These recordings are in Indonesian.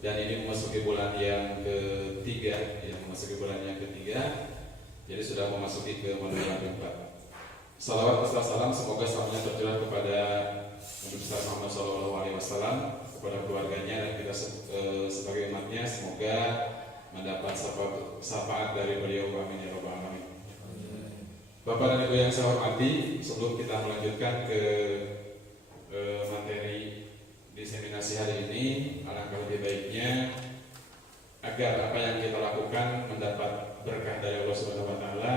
dan ini memasuki bulan yang ketiga, jadi sudah memasuki ke bulan yang keempat. Salawat serta salam semoga selamanya tercurah kepada Nabi besar Muhammad SAW, kepada keluarganya dan kita sebagai umatnya, semoga mendapat syafaat dari beliau. Amin ya rabbal alamin. Bapak dan Ibu yang saya hormati, sebelum kita melanjutkan ke materi diseminasi hari ini, alangkah lebih baiknya agar apa yang kita lakukan mendapat berkah dari Allah Subhanahu wa taala,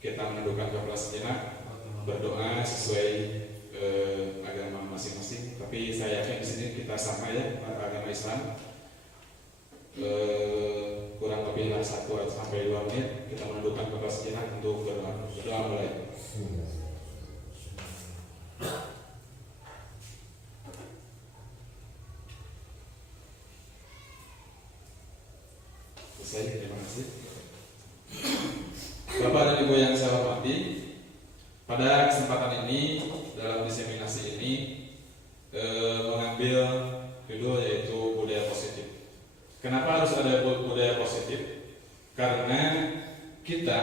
kita menundukkan kepala sejenak, berdoa sesuai agama masing-masing. Tapi saya yakin di sini kita sama ya, agama Islam. Kurang lebih 1 sampai 2 menit kita menundukkan kepala sejenak untuk berdoa. Berdoa mulai. Selesai, terima kasih. Bapak dan Ibu yang saya hormati, pada kesempatan ini dalam diseminasi ini mengambil judul yaitu budaya positif. Kenapa harus ada budaya positif? Karena kita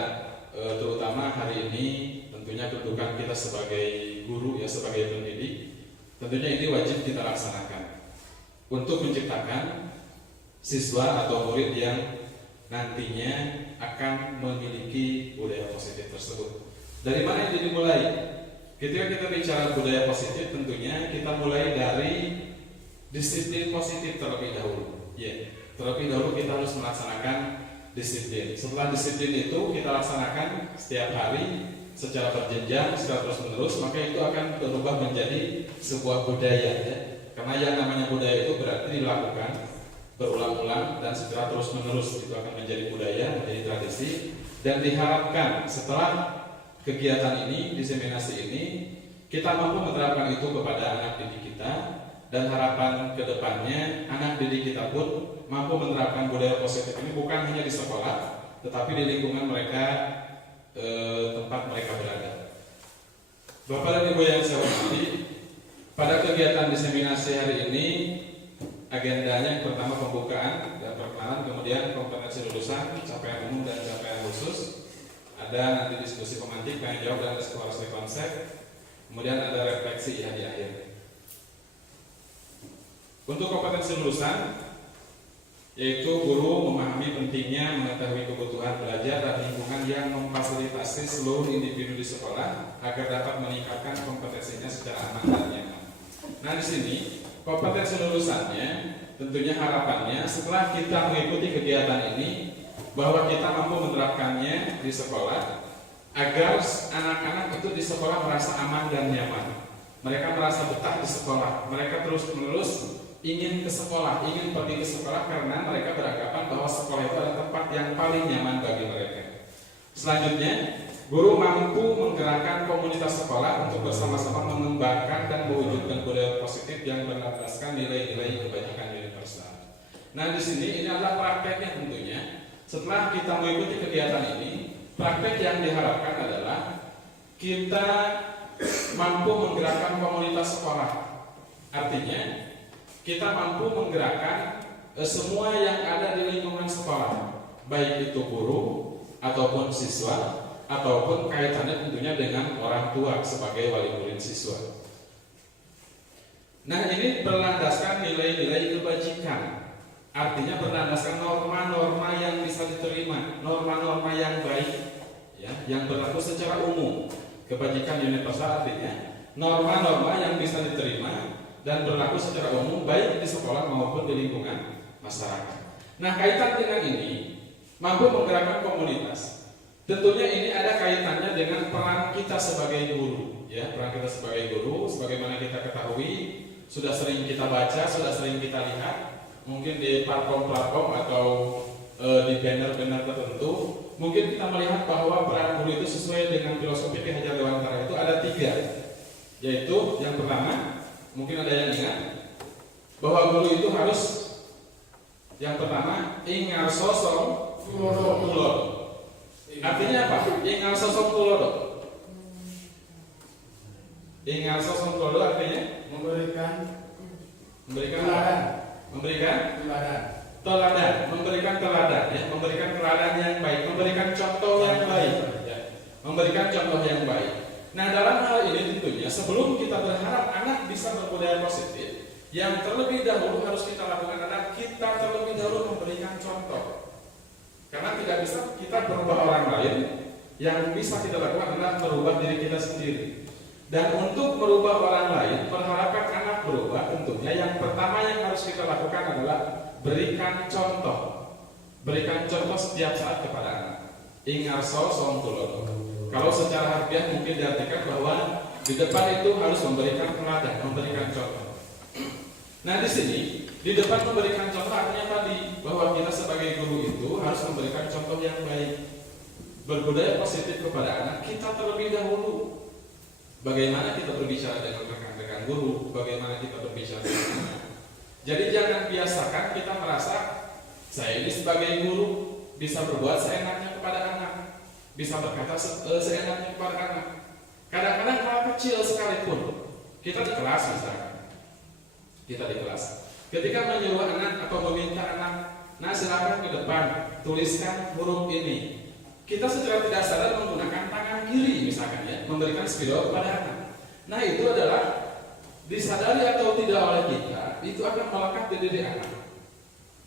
terutama hari ini tentunya kedudukan kita sebagai guru ya, sebagai pendidik, tentunya ini wajib kita laksanakan untuk menciptakan siswa atau murid yang nantinya akan memiliki budaya positif tersebut. Dari mana itu dimulai? Ketika kita bicara budaya positif, tentunya kita mulai dari disiplin positif terlebih dahulu. Terlebih dahulu kita harus melaksanakan disiplin. Setelah disiplin itu kita laksanakan setiap hari secara berjenjang, secara terus-menerus, maka itu akan berubah menjadi sebuah budaya ya. Karena yang namanya budaya itu berarti dilakukan berulang-ulang dan secara terus-menerus, itu akan menjadi budaya, menjadi tradisi, dan diharapkan setelah kegiatan ini, diseminasi ini, kita mampu menerapkan itu kepada anak didik kita, dan harapan kedepannya anak didik kita pun mampu menerapkan budaya positif ini bukan hanya di sekolah, tetapi di lingkungan mereka, tempat mereka berada. Bapak dan Ibu yang saya hormati, pada kegiatan diseminasi hari ini agendanya yang pertama pembukaan dan perkenalan, kemudian kompetensi lulusan, capaian umum dan capaian khusus. Ada nanti diskusi pemantik, tanya jawab dan eksplorasi konsep. Kemudian ada refleksi ya di akhir. Untuk kompetensi lulusan, yaitu guru memahami pentingnya mengetahui kebutuhan belajar dan lingkungan yang memfasilitasi seluruh individu di sekolah agar dapat meningkatkan kompetensinya secara aman dan nyaman. Nah di sini kompetensi lulusannya tentunya harapannya setelah kita mengikuti kegiatan ini bahwa kita mampu menerapkannya di sekolah agar anak-anak itu di sekolah merasa aman dan nyaman. Mereka merasa betah di sekolah. Mereka terus-menerus ingin ke sekolah, ingin pergi ke sekolah karena mereka beranggapan bahwa sekolah itu adalah tempat yang paling nyaman bagi mereka. Selanjutnya, guru mampu menggerakkan komunitas sekolah untuk bersama-sama mengembangkan dan mewujudkan budaya positif yang berlandaskan nilai-nilai kebajikan universal. Nah, di sini ini adalah prakteknya tentunya. Setelah kita mengikuti kegiatan ini, praktek yang diharapkan adalah kita mampu menggerakkan komunitas sekolah. Artinya, kita mampu menggerakkan semua yang ada di lingkungan sekolah, baik itu guru ataupun siswa, ataupun kaitannya tentunya dengan orang tua sebagai wali murid siswa. Nah, ini berlandaskan nilai-nilai kebajikan, artinya berlandaskan norma-norma yang bisa diterima, norma-norma yang baik, ya, yang berlaku secara umum. Kebajikan universal artinya norma-norma yang bisa diterima dan berlaku secara umum baik di sekolah maupun di lingkungan masyarakat. Nah, kaitan dengan ini mampu menggerakkan komunitas. Tentunya ini ada kaitannya dengan peran kita sebagai guru, ya, peran kita sebagai guru, sebagaimana kita ketahui, sudah sering kita baca, sudah sering kita lihat, mungkin di platform-platform atau di banner-banner tertentu, mungkin kita melihat bahwa peran guru itu sesuai dengan filosofi Ki Hajar Dewantara itu ada 3, yaitu yang pertama, mungkin ada yang ingat bahwa guru itu harus yang pertama ingar sosok tulodo. Artinya apa? Ingar sosok tulodo. Ingar sosok tulodo artinya memberikan Memberikan teladan. teladan, memberikan teladan, ya, memberikan teladan yang baik, memberikan contoh yang baik, ya, memberikan contoh yang baik. Nah, dalam hal ini tentunya sebelum kita berharap anak bisa berbudaya positif, yang terlebih dahulu harus kita lakukan adalah kita terlebih dahulu memberikan contoh. Karena tidak bisa kita berubah orang lain, yang bisa kita lakukan adalah merubah diri kita sendiri. Dan untuk merubah orang lain, mengharapkan anak berubah, tentunya yang pertama yang harus kita lakukan adalah berikan contoh. Berikan contoh setiap saat kepada anak. Ingarso somtulono. Kalau secara harfiah mungkin diartikan bahwa di depan itu harus memberikan teladan, memberikan contoh. Nah, di sini di depan memberikan contoh artinya tadi bahwa kita sebagai guru itu harus memberikan contoh yang baik. Berbudaya positif kepada anak kita terlebih dahulu. Bagaimana kita berbicara dengan rekan-rekan guru, bagaimana kita berbicara dengan anak. Jadi jangan biasakan kita merasa saya ini sebagai guru bisa berbuat seenaknya kepada anak, bisa berkata seenaknya kepada anak. Kadang-kadang hal kecil sekalipun, kita di kelas misalkan, kita di kelas, ketika menyuruh anak atau meminta anak, nah silakan ke depan tuliskan huruf ini. Kita secara tidak sadar menggunakan tangan kiri misalkan, ya, memberikan spidol kepada anak. Nah, itu adalah disadari atau tidak oleh kita, itu akan melekat di diri anak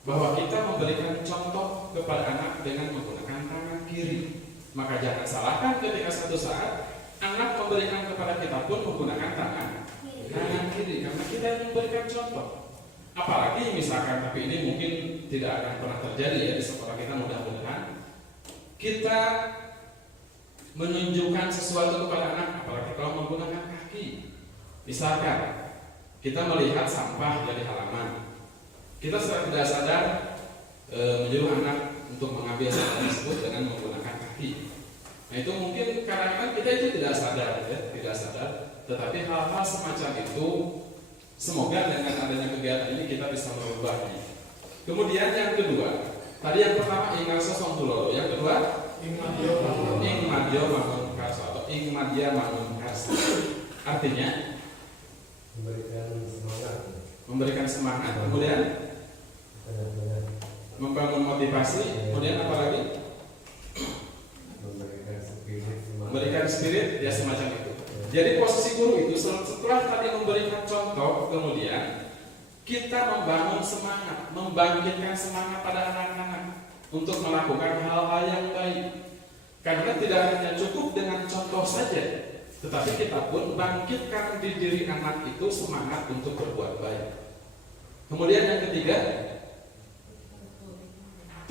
bahwa kita memberikan contoh kepada anak dengan menggunakan tangan kiri. Maka jangan salahkan ketika suatu saat anak memberikan kepada kita pun menggunakan tangan kiri, karena kita yang memberikan contoh. Apalagi misalkan, tapi ini mungkin tidak akan pernah terjadi, ya, di sekolah kita mudah-mudahan, kita menunjukkan sesuatu kepada anak, apalagi kalau menggunakan kaki. Misalkan kita melihat sampah dari halaman, kita secara tidak sadar menyuruh anak untuk mengambil sampah tersebut dengan menggunakan kaki. Nah, itu mungkin kadang-kadang kita itu tidak sadar, ya, tidak sadar. Tetapi hal-hal semacam itu semoga dengan adanya kegiatan ini kita bisa merubahnya. Kemudian yang kedua, tadi yang pertama ingarso somtulono, yang kedua ingmadio mangun karso atau ingmadia mangun karso. Artinya memberikan semangat, kemudian membangun motivasi, kemudian apa lagi? Memberikan spirit, ya, semacam itu. Jadi posisi guru itu setelah tadi memberikan contoh, kemudian kita membangun semangat, membangkitkan semangat pada anak-anak untuk melakukan hal-hal yang baik. Karena tidak hanya cukup dengan contoh saja, tetapi kita pun bangkitkan di diri anak itu semangat untuk berbuat baik. Kemudian yang ketiga,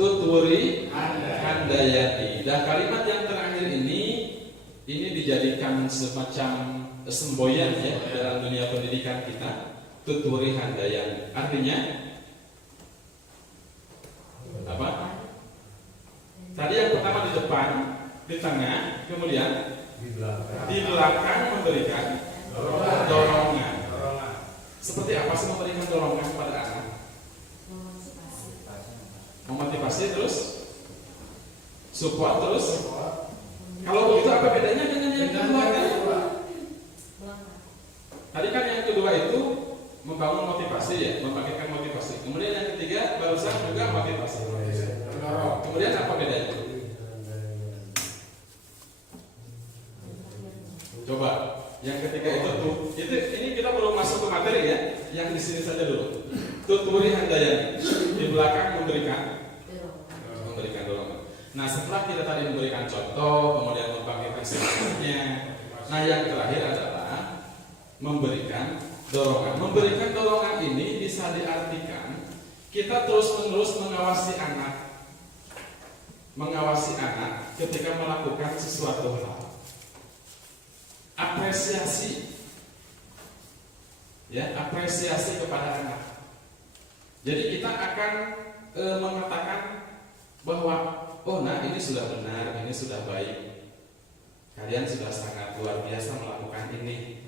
tuturi handayati. Dan kalimat yang terakhir ini dijadikan semacam semboyan, ya, dalam dunia pendidikan kita. Tuturi handayati artinya apa? Tadi yang pertama di depan, di tengah, kemudian di belakang memberikan dorongan. Seperti apa sih memberikan dorongan kepada anak? Memotivasi, terus support, terus. Kalau begitu apa bedanya dengan yang kedua? Tadi kan yang kedua itu membangun motivasi, ya, membangkitkan motivasi. Kemudian yang ketiga barusan juga motivasi. Kemudian apa bedanya? Coba, yang ketiga itu ini kita belum masuk ke materi, ya. Yang di sini saja dulu. Tuturi handayani, di belakang memberikan dorongan. Nah, setelah kita tadi memberikan contoh, kemudian membangkitkan semangatnya. Nah, yang terakhir adalah memberikan dorongan. Memberikan dorongan ini bisa diartikan kita terus-menerus mengawasi anak ketika melakukan sesuatu hal. Apresiasi, ya, apresiasi kepada anak. Jadi kita akan mengatakan bahwa oh, nah, ini sudah benar, ini sudah baik. Kalian sudah sangat luar biasa melakukan ini.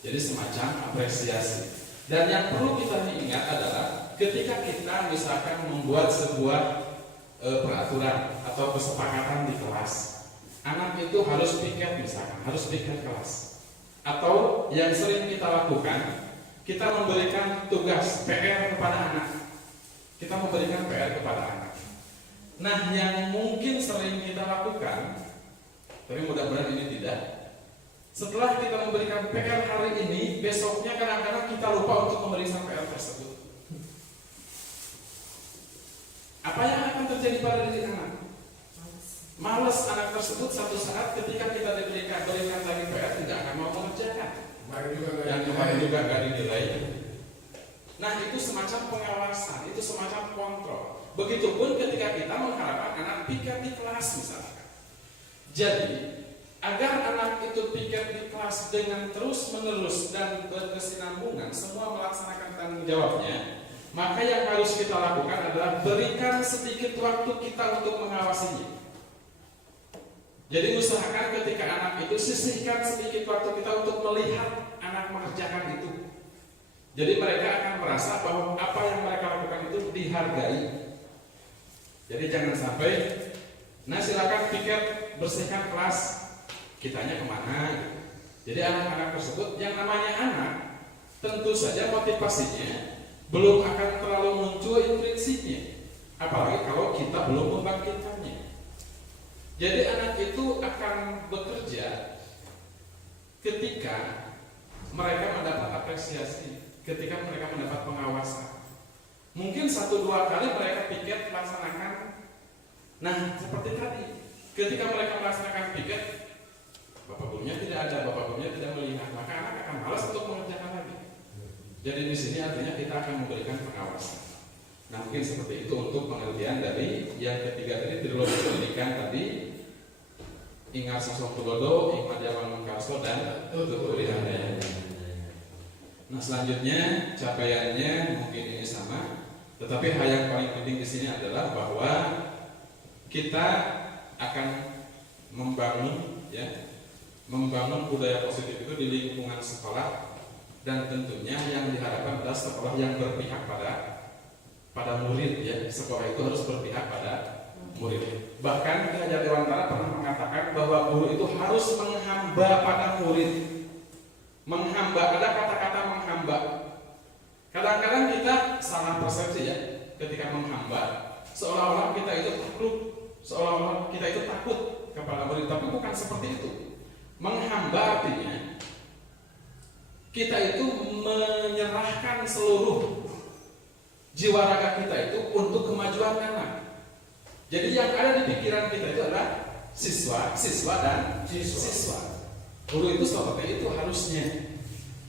Jadi semacam apresiasi. Dan yang perlu kita ingat adalah ketika kita misalkan membuat sebuah peraturan atau kesepakatan di kelas, anak itu harus piket misalkan, harus piket kelas. Atau yang sering kita lakukan, kita memberikan tugas PR kepada anak. Kita memberikan PR kepada anak. Nah, yang mungkin sering kita lakukan, tapi mudah-mudahan ini tidak. Setelah kita memberikan PR hari ini, besoknya kadang-kadang kita lupa untuk memeriksa PR tersebut. Apa yang akan terjadi pada diri anak? Malas anak tersebut satu saat ketika kita berikan lagi PR tidak akan mau mengerjakan. Yang kemarin juga nggak dinilai. Nah, itu semacam pengawasan, itu semacam kontrol. Begitupun ketika kita mengharapkan anak piket di kelas misalnya. Jadi, agar anak itu piket di kelas dengan terus-menerus dan berkesinambungan, semua melaksanakan tanggung jawabnya, maka yang harus kita lakukan adalah berikan sedikit waktu kita untuk mengawasinya. Jadi usahakan ketika anak itu sisihkan sedikit waktu kita untuk melihat anak mengerjakan itu. Jadi mereka akan merasa bahwa apa yang mereka lakukan itu dihargai. Jadi jangan sampai, nah silakan piket bersihkan kelas, kitanya kemana gitu. Jadi anak-anak tersebut, yang namanya anak, tentu saja motivasinya belum akan terlalu muncul intrinsipnya, apalagi kalau kita belum membangkitkannya. Jadi anak itu akan bekerja ketika mereka mendapat apresiasi, ketika mereka mendapat pengawasan. Mungkin 1-2 kali mereka piket melaksanakan. Nah, seperti tadi, ketika mereka melaksanakan piket, bapak gurunya tidak ada, bapak gurunya tidak melihat, maka anak akan malas untuk mengerjakan lagi. Jadi di sini artinya kita akan memberikan pengawasan. Nah, mungkin seperti itu untuk pengertian dari yang ketiga tadi, trilogi pendidikan tadi, Ingar Sosok Tugodo, Ikmat Jaman Mengkarso, dan Tuturi Handayani. Nah, selanjutnya capaiannya mungkin ini sama, tetapi hal yang paling penting di sini adalah bahwa kita akan membangun budaya positif itu di lingkungan sekolah, dan tentunya yang diharapkan adalah sekolah yang berpihak pada murid ya. Sekolah itu harus berpihak pada murid. Bahkan Ki Hajar Dewantara pernah mengatakan bahwa guru itu harus menghamba pada murid. Menghamba, ada kata-kata menghamba. Kadang-kadang kita salah persepsi ya ketika menghamba, seolah-olah kita itu takut, seolah-olah kita itu takut kepada murid, tapi bukan seperti itu. Menghamba artinya kita itu menyerahkan seluruh jiwa raga kita itu untuk kemajuan anak. Jadi yang ada di pikiran kita itu adalah siswa, dan siswa. Guru itu seperti itu harusnya.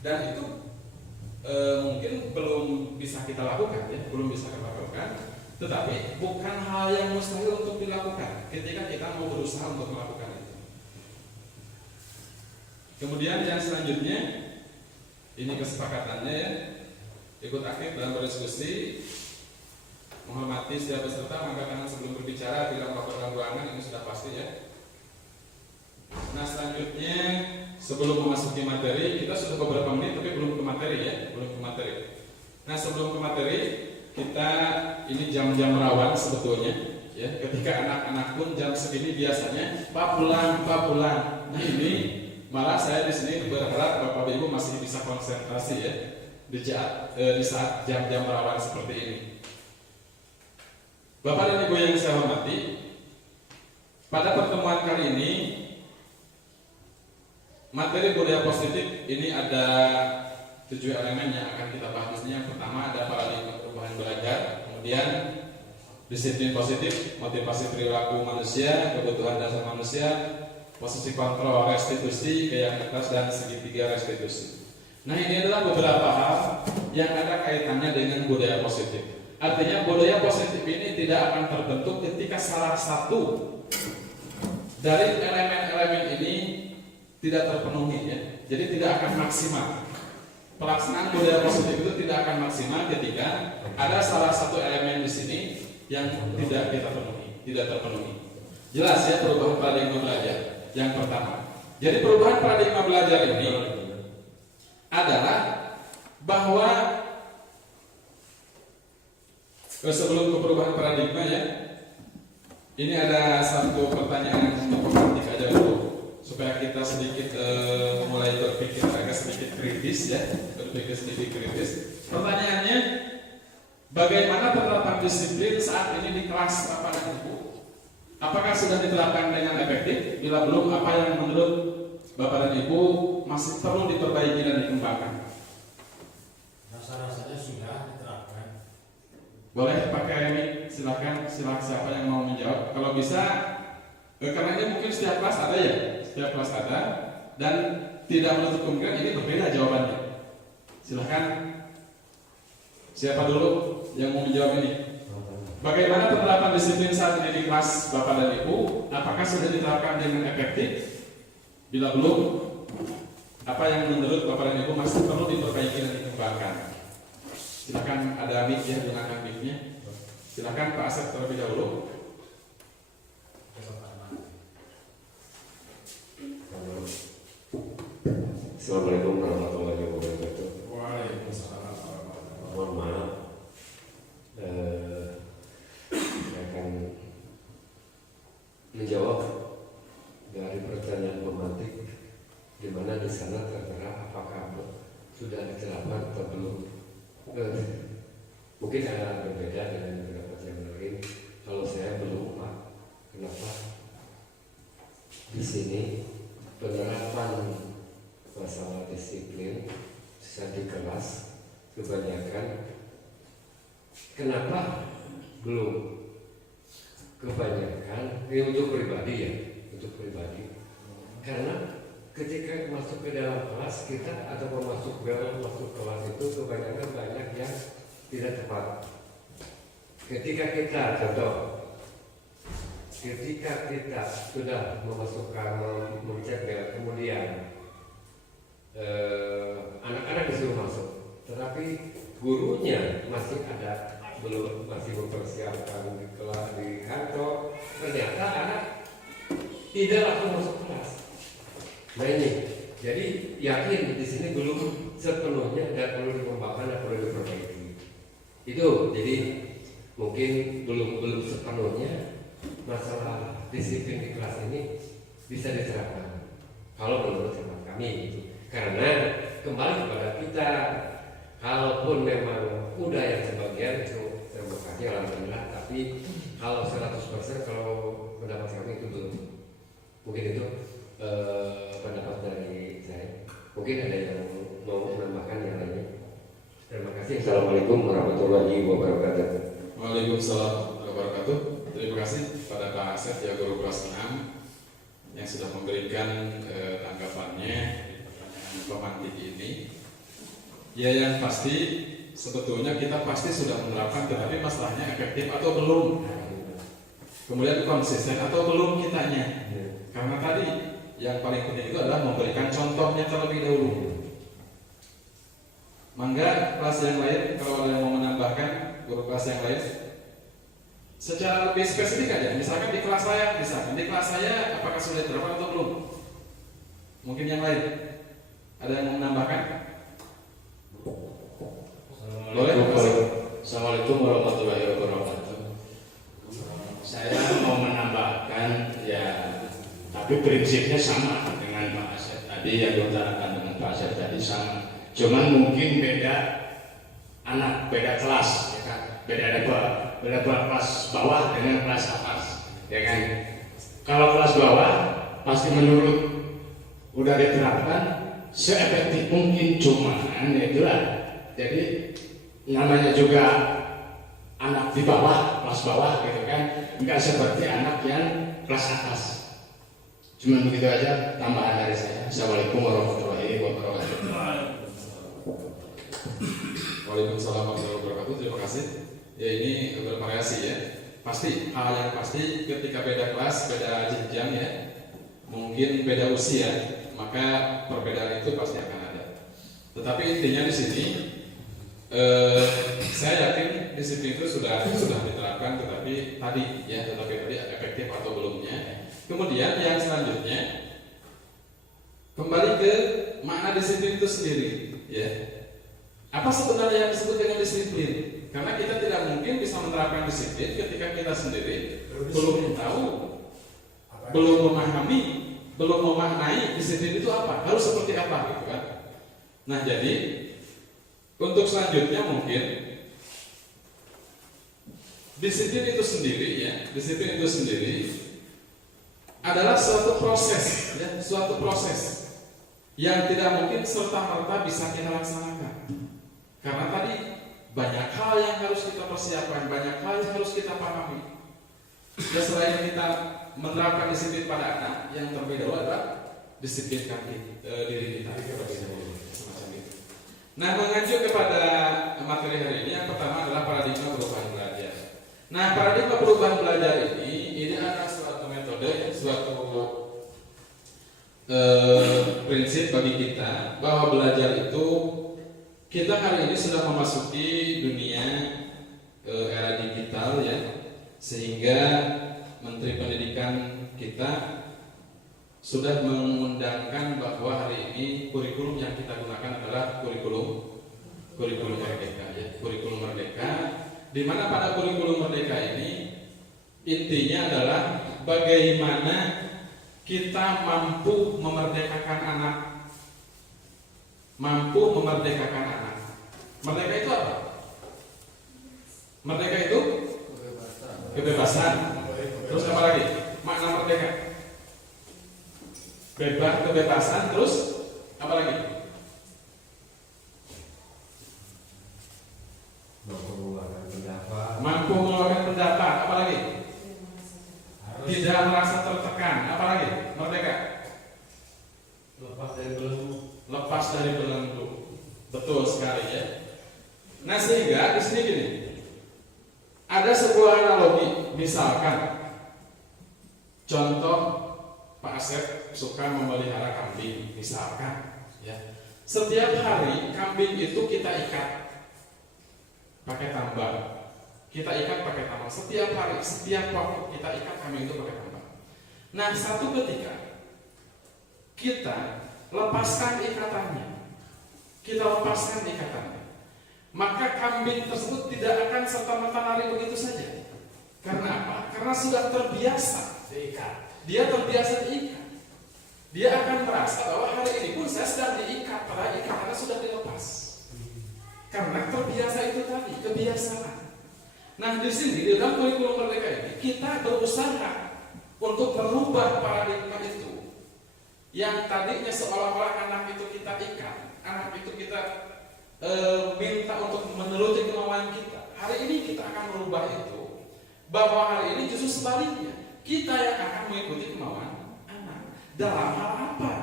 Dan itu mungkin belum bisa kita lakukan ya, belum bisa kita lakukan. Tetapi bukan hal yang mustahil untuk dilakukan ketika kita mau berusaha untuk melakukan itu. Kemudian yang selanjutnya, ini kesepakatannya ya, ikut aktif dalam berdiskusi, menghormati setiap peserta, angkat tangan sebelum berbicara, tidak melakukan ruangan, ini sudah pasti ya. Nah, selanjutnya sebelum memasuki materi, kita sudah beberapa menit tapi belum ke materi ya, belum ke materi. Nah, sebelum ke materi, kita ini jam-jam rawan sebetulnya ya. Ketika anak-anak pun jam segini biasanya Pak pulang. Nah, ini malah saya di sini berharap Bapak Ibu masih bisa konsentrasi ya di saat jam-jam rawan seperti ini. Bapak dan Ibu yang saya hormati, pada pertemuan kali ini materi budaya positif ini ada 7 elemen yang akan kita bahas. Yang pertama ada paradigma perubahan belajar, kemudian disiplin positif, motivasi perilaku manusia, kebutuhan dasar manusia, posisi kontrol restitusi, keyakinan dan segitiga restitusi. Nah, ini adalah beberapa hal yang ada kaitannya dengan budaya positif. Artinya budaya positif ini tidak akan terbentuk ketika salah satu dari elemen-elemen ini tidak terpenuhi ya. Jadi tidak akan maksimal. Pelaksanaan budaya positif itu tidak akan maksimal ketika ada salah satu elemen di sini yang tidak kita penuhi, tidak terpenuhi. Jelas ya perubahan paradigma belajar. Yang pertama. Jadi perubahan paradigma belajar ini adalah bahwa sebelum ke perubahan paradigma ya, ini ada satu pertanyaan yang perlu aja dulu supaya kita sedikit mulai berpikir agak sedikit kritis ya, berpikir sedikit kritis. Pertanyaannya, bagaimana penerapan disiplin saat ini di kelas Bapak dan Ibu? Apakah sudah diterapkan dengan efektif? Bila belum, apa yang menurut Bapak dan Ibu masih perlu diperbaiki dan dikembangkan? Rasa-rasanya sudah diterapkan. Boleh pakai mic, silakan siapa yang mau menjawab. Kalau bisa, karena ini mungkin setiap kelas ada ya, setiap kelas ada, dan tidak menutup kemungkinan ini berbeda jawabannya. Silakan, siapa dulu yang mau menjawab ini? Bagaimana penerapan disiplin saat ini di kelas Bapak dan Ibu? Apakah sudah diterapkan dengan efektif? Bila belum, apa yang menurut Bapak dan Ibu masih perlu diperbaiki dan dikembangkan? Silakan, ada mic ya, gunakan mic-nya. Silakan Pak Asep terlebih dahulu. Assalamualaikum warahmatullahi wabarakatuh. Waalaikumsalam warahmatullahi wabarakatuh. Mohon maaf, saya akan menjawab dari pertanyaan pemantik, di mana di sana tertera apakah sudah diterapkan atau belum. Mungkin ada berbeda dengan beberapa yang lain. Kalau saya belum, Pak, kenapa? Di sini penerapan masalah disiplin saat di kelas kebanyakan, kenapa belum? Kebanyakan ini untuk pribadi ya, untuk pribadi. Karena ketika masuk ke dalam kelas kita atau masuk kelas itu kebanyakan banyak yang tidak tepat. Ketika kita contoh, ketika kita sudah mengecek bel, kemudian anak-anak disuruh masuk, tetapi gurunya masih ada, masih mempersiapkan di kelas di kantor, ternyata anak tidak langsung masuk kelas. Nah ini, jadi yakin di sini belum sepenuhnya dan perlu dikembangkan dan perlu diperbaiki. Itu jadi mungkin belum sepenuhnya masalah disiplin di kelas ini bisa diterapkan. Kalau menurut hemat kami gitu. Karena kembali kepada kita, kalaupun memang udah yang sebagian itu terima kasih alhamdulillah, tapi kalau 100% kalau pendapat kami itu belum. Mungkin itu pendapat dari saya. Mungkin ada yang mau menambahkan yang lainnya. Terima kasih. Assalamualaikum warahmatullahi wabarakatuh. Waalaikumsalam warahmatullahi wabarakatuh. Terima kasih pada Pak Asep ya, guru kelas 6 yang sudah memberikan tanggapannya di pertanyaan pemantik ini. Ya, yang pasti sebetulnya kita pasti sudah menerapkan, tetapi masalahnya efektif atau belum. Kemudian konsisten atau belum kitanya. Karena tadi yang paling penting itu adalah memberikan contohnya terlebih dahulu. Mangga kelas yang lain, kalau ada yang mau menambahkan, guru kelas yang lain secara lebih spesifik aja. Misalkan di kelas saya apakah sudah diterapkan atau belum? Mungkin yang lain ada yang mau menambahkan? Boleh? Assalamualaikum warahmatullahi wabarakatuh. Saya mau menambahkan ya, tapi prinsipnya sama dengan Pak Asep tadi yang diutarakan dengan Pak Asep tadi sama. Cuman mungkin beda anak, beda kelas, ya kan? Beda level kelas bawah dengan kelas atas, ya kan? Kalau kelas bawah pasti menurut udah diterapkan seefektif mungkin, cuman ya itulah. Jadi namanya juga anak di bawah, kelas bawah gitu kan, nggak seperti anak yang kelas atas. Cuman begitu aja tambahan dari saya. Assalamualaikum warahmatullahi wabarakatuh. Waalaikumsalam warahmatullahi wabarakatuh. Terima kasih. Ya, ini bervariasi ya. Pasti hal yang pasti ketika beda kelas, beda jenjang ya, mungkin beda usia, maka perbedaan itu pasti akan ada. Tetapi intinya di sini, saya yakin disiplin itu sudah diterapkan, tetapi tadi efektif atau belumnya. Kemudian yang selanjutnya kembali ke makna disiplin itu sendiri, ya. Apa sebenarnya yang disebut dengan disiplin? Karena kita tidak mungkin bisa menerapkan disiplin ketika kita sendiri belum tahu, belum memahami belum memaknai disiplin itu apa, harus seperti apa gitu kan. Nah jadi untuk selanjutnya mungkin disiplin itu sendiri ya, disiplin itu sendiri adalah suatu proses ya, suatu proses yang tidak mungkin serta-merta bisa kita laksanakan. Karena tadi banyak hal yang harus kita persiapkan, banyak hal yang harus kita pahami. Ya selain kita menerapkan disiplin pada anak, yang terlebih dahulu adalah disiplinkan diri kita. Semacam itu. Nah, mengacu kepada materi hari ini, yang pertama adalah paradigma perubahan belajar. Nah, paradigma perubahan belajar ini adalah suatu metode, suatu prinsip bagi kita bahwa belajar itu, kita hari ini sudah memasuki dunia era digital ya, sehingga Menteri Pendidikan kita sudah mengundangkan bahwa hari ini kurikulum yang kita gunakan adalah kurikulum merdeka ya, kurikulum merdeka, di mana pada kurikulum merdeka ini intinya adalah bagaimana kita mampu memerdekakan anak. Mampu memerdekakan anak. Merdeka itu apa? Merdeka itu kebebasan. Terus apa lagi? Makna merdeka? Bebas, kebebasan, terus apa lagi? Mampu mengeluarkan pendapat. Mampu mengeluarkan pendapat, apa lagi? Tidak merasa tertekan, apa lagi? Merdeka. Lepas dari belenggu. Lepas dari belenggu. Betul sekali ya. Nah sehingga di sini gini, ada sebuah analogi, misalkan contoh Pak Asep suka memelihara kambing, misalkan ya. Setiap hari kambing itu kita ikat pakai tambang. Kita ikat pakai tambang setiap hari, setiap waktu kita ikat kambing itu pakai tambang. Nah, satu ketika kita lepaskan ikatannya, maka kambing tersebut tidak akan serta-merta lari begitu saja. Karena apa? Karena sudah terbiasa diikat. Dia terbiasa diikat. Dia akan merasa bahwa hari ini pun saya sedang diikat, padahal ikatannya sudah dilepas. Karena terbiasa itu tadi, kebiasaan. Nah, di sini di dalam kurikulum merdeka ini kita berusaha untuk merubah paradigma itu. Yang tadinya seolah-olah anak itu kita ikat, anak itu kita minta untuk menuruti kemauan kita. Hari ini kita akan merubah itu, bahwa hari ini justru sebaliknya, kita yang akan mengikuti kemauan anak. Dalam hal apa?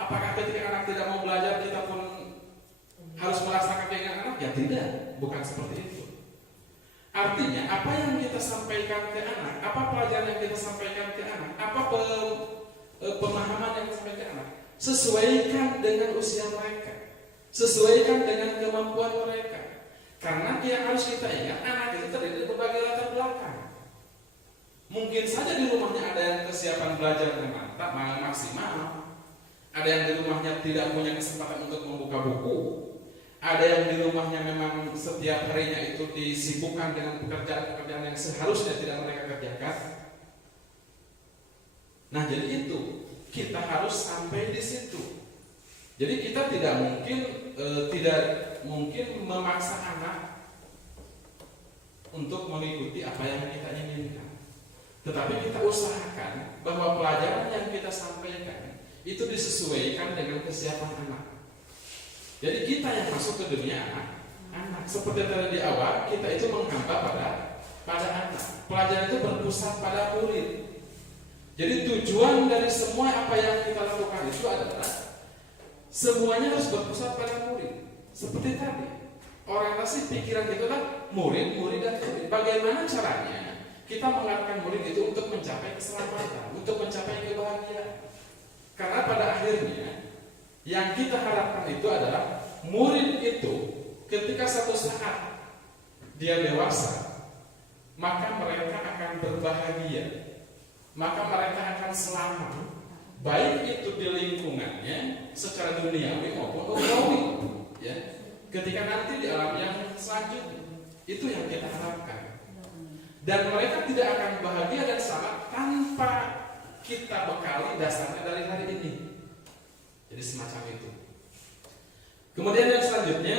Apakah ketika anak tidak mau belajar kita pun harus merasakan keinginan anak? Ya tidak, bukan seperti itu. Artinya apa yang kita sampaikan ke anak, apa pelajaran yang kita sampaikan ke anak, apa pemahaman yang kita sampaikan ke anak, sesuaikan dengan usia mereka, sesuaikan dengan kemampuan mereka. Karena yang harus kita ingat, anak itu terdiri dari berbagai latar belakang. Mungkin saja di rumahnya ada yang kesiapan belajar yang mantap, maksimal. Ada yang di rumahnya tidak punya kesempatan untuk membuka buku. Ada yang di rumahnya memang setiap harinya itu disibukkan dengan pekerjaan-pekerjaan yang seharusnya tidak mereka kerjakan. Nah, jadi itu kita harus sampai di situ. Jadi kita tidak mungkin memaksa anak untuk mengikuti apa yang kita inginkan. Tetapi kita usahakan bahwa pelajaran yang kita sampaikan itu disesuaikan dengan kesiapan anak. Jadi kita yang masuk ke dunia anak. Seperti tadi di awal, kita itu menghamba pada anak. Pelajaran itu berpusat pada murid. Jadi tujuan dari semua apa yang kita lakukan itu adalah semuanya harus berpusat pada murid. Seperti tadi, orientasi pikiran kita adalah murid dan murid. Bagaimana caranya kita mengarahkan murid itu untuk mencapai keselamatan, untuk mencapai kebahagiaan. Karena pada akhirnya yang kita harapkan itu adalah murid itu ketika satu saat dia dewasa, maka mereka akan berbahagia, maka mereka akan selamat, baik itu di lingkungannya secara duniawi maupun ukhrawi, ya. Ketika nanti di alam yang selanjutnya, itu yang kita harapkan. Dan mereka tidak akan bahagia dan selamat tanpa kita bekali dasarnya dari hari ini. Jadi semacam itu. Kemudian yang selanjutnya,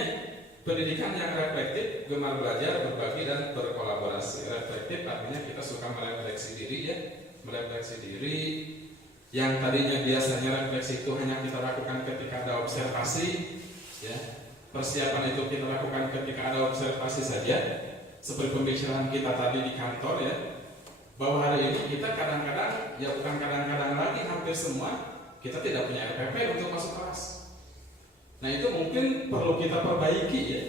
pendidikan yang reflektif, gemar belajar, berbagi, dan berkolaborasi. Reflektif artinya kita suka merefleksi diri ya, merefleksi diri. Yang tadinya biasanya refleksi itu hanya kita lakukan ketika ada observasi, ya. Persiapan itu kita lakukan ketika ada observasi saja, seperti pembicaraan kita tadi di kantor ya. Bahwa hari ini kita kadang-kadang, ya bukan kadang-kadang lagi, hampir semua kita tidak punya RPP untuk masuk kelas. Nah itu mungkin perlu kita perbaiki ya,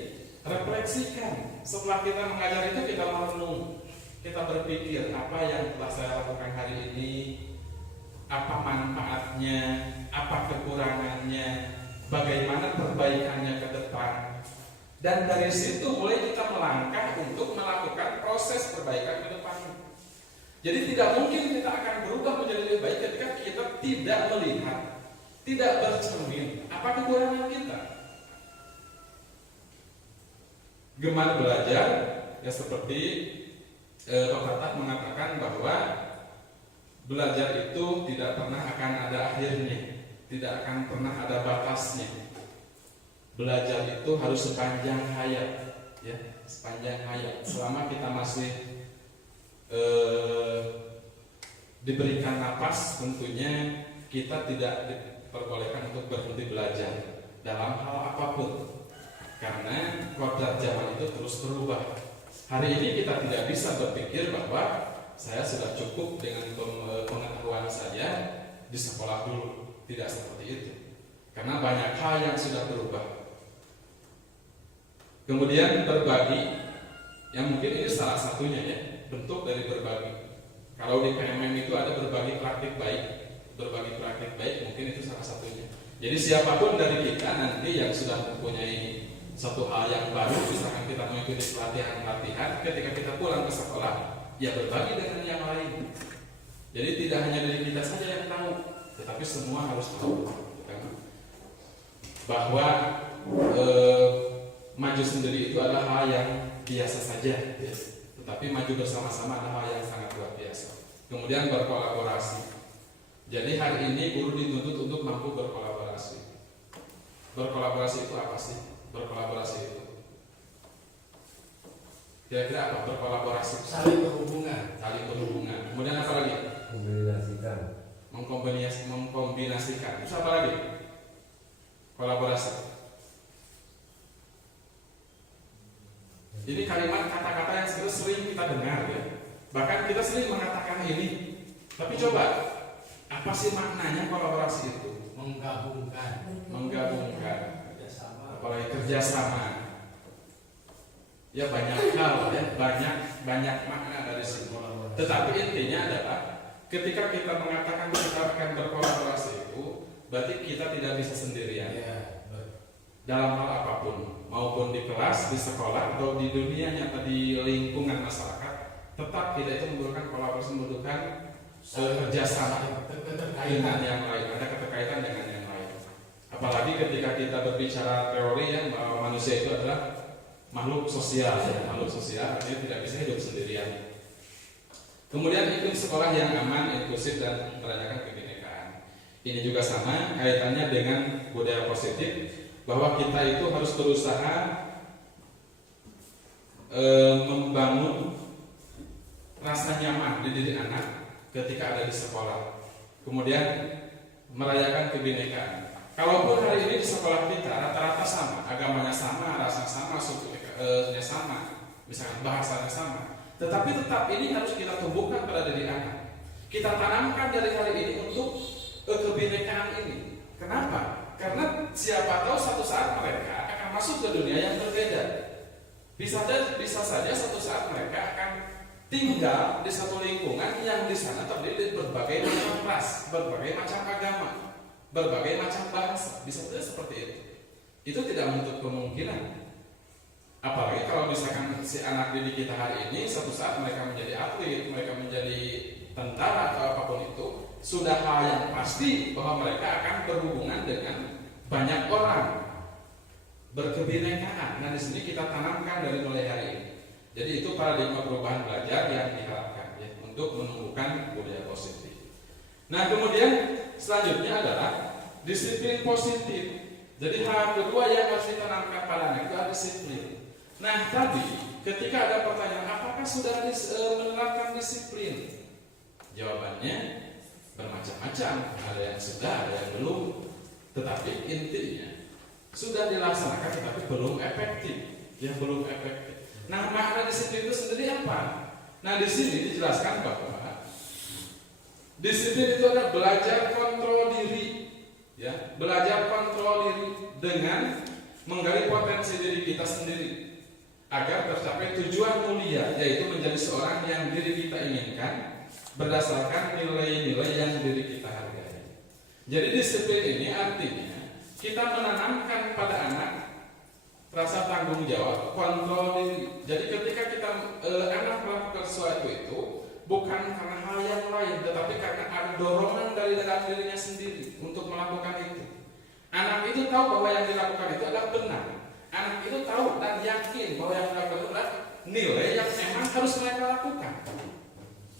refleksikan. Setelah kita mengajar itu kita merenung, kita berpikir apa yang telah saya lakukan hari ini, apa manfaatnya, apa kekurangannya, bagaimana perbaikannya ke depan. Dan dari situ mulai kita melangkah untuk melakukan proses perbaikan ke depan. Jadi tidak mungkin kita akan berubah menjadi lebih baik ketika kita tidak melihat, tidak bercermin apa kekurangan kita. Gemar belajar ya seperti pepatah mengatakan bahwa belajar itu tidak pernah akan ada akhirnya, tidak akan pernah ada batasnya. Belajar itu harus sepanjang hayat, ya, sepanjang hayat. Selama kita masih diberikan napas, tentunya kita tidak diperbolehkan untuk berhenti belajar dalam hal apapun, karena kodrat zaman itu terus berubah. Hari ini kita tidak bisa berpikir bahwa saya sudah cukup dengan pengetahuan saya di sekolah dulu. Tidak seperti itu, karena banyak hal yang sudah berubah. Kemudian berbagi, yang mungkin ini salah satunya ya, bentuk dari berbagi. Kalau di PMM itu ada berbagi praktik baik, berbagi praktik baik mungkin itu salah satunya. Jadi siapapun dari kita nanti yang sudah mempunyai satu hal yang baru, misalkan kita mengikuti pelatihan-pelatihan, ketika kita pulang ke sekolah, ya berbagi dengan yang lain. Jadi tidak hanya dari kita saja yang tahu, tetapi semua harus tahu bahwa maju sendiri itu adalah hal yang biasa saja, tetapi maju bersama-sama adalah hal yang sangat luar biasa. Kemudian berkolaborasi. Jadi hari ini guru dituntut untuk mampu berkolaborasi. Berkolaborasi itu apa sih? Berkolaborasi itu kira-kira apa? Berkolaborasi, saling berhubungan. saling berhubungan. Kemudian apa lagi? Mengkombinasikan. Itu apa lagi? Kolaborasi. Ini kalimat kata-kata yang sering kita dengar ya. Bahkan kita sering mengatakan ini. Tapi coba, apa sih maknanya kolaborasi itu? Menggabungkan. Apalagi kerjasama. Ya banyak hal ya, banyak makna dari situ. Tetapi intinya adalah ketika kita mengatakan kita akan berkolaborasi itu, berarti kita tidak bisa sendirian. Dalam hal apapun, maupun di kelas, di sekolah, atau di dunia nyata, di lingkungan masyarakat, tetap kita itu membutuhkan kolaborasi, membutuhkan kerjasama dengan yang lain, ada keterkaitan dengan yang lain. Apalagi ketika kita berbicara teori ya, bahwa manusia itu adalah makhluk sosial, ya. Makhluk sosial artinya tidak bisa hidup sendirian. Kemudian iklim sekolah yang aman, inklusif, dan merayakan kebinekaan. Ini juga sama kaitannya dengan budaya positif, bahwa kita itu harus berusaha membangun rasa nyaman di diri anak ketika ada di sekolah. Kemudian merayakan kebinekaan. Kalaupun hari ini di sekolah kita rata-rata sama, agamanya sama, rasanya sama, sukunya sama, misalkan bahasanya sama, tetapi tetap ini harus kita tumbuhkan pada diri anak. Kita tanamkan dari hari ini untuk kebinekaan ini. Kenapa? Karena siapa tahu suatu saat mereka akan masuk ke dunia yang berbeda. Bisa saja suatu saat mereka akan tinggal di satu lingkungan yang di sana terdiri dari berbagai macam ras, berbagai macam agama, berbagai macam bahasa. Bisa saja seperti itu. Itu tidak menutup kemungkinan. Apalagi kalau misalkan si anak didik kita hari ini suatu saat mereka menjadi atlet, mereka menjadi tentara atau apapun itu, sudah hal yang pasti bahwa mereka akan berhubungan dengan banyak orang, berkebinekaan. Nah di sini kita tanamkan dari mulai hari ini. Jadi itu paradigma perubahan belajar yang diharapkan ya, untuk menumbuhkan budaya positif. Nah, kemudian selanjutnya adalah disiplin positif. Jadi hal kedua yang harus ditanamkan pada anak itu adalah disiplin. Nah, tadi ketika ada pertanyaan apakah sudah menerapkan disiplin? Jawabannya bermacam-macam, ada yang sudah, ada yang belum. Tetapi intinya sudah dilaksanakan tetapi belum efektif, ya belum efektif. Nah, makna disiplin itu sendiri apa? Nah, di sini dijelaskan bahwa disiplin itu adalah belajar kontrol diri, ya, belajar kontrol diri dengan menggali potensi diri kita sendiri agar tercapai tujuan mulia, yaitu menjadi seorang yang diri kita inginkan berdasarkan nilai-nilai yang diri kita hargai. Jadi disiplin ini artinya kita menanamkan pada anak rasa tanggung jawab, kontrol diri. Jadi ketika kita anak melakukan sesuatu itu bukan karena hal yang lain, tetapi karena ada dorongan dari dalam dirinya sendiri untuk melakukan itu. Anak itu tahu bahwa yang dilakukan itu adalah benar. Anak itu tahu dan yakin bahwa yang dilakukan itu adalah nilai yang memang harus mereka lakukan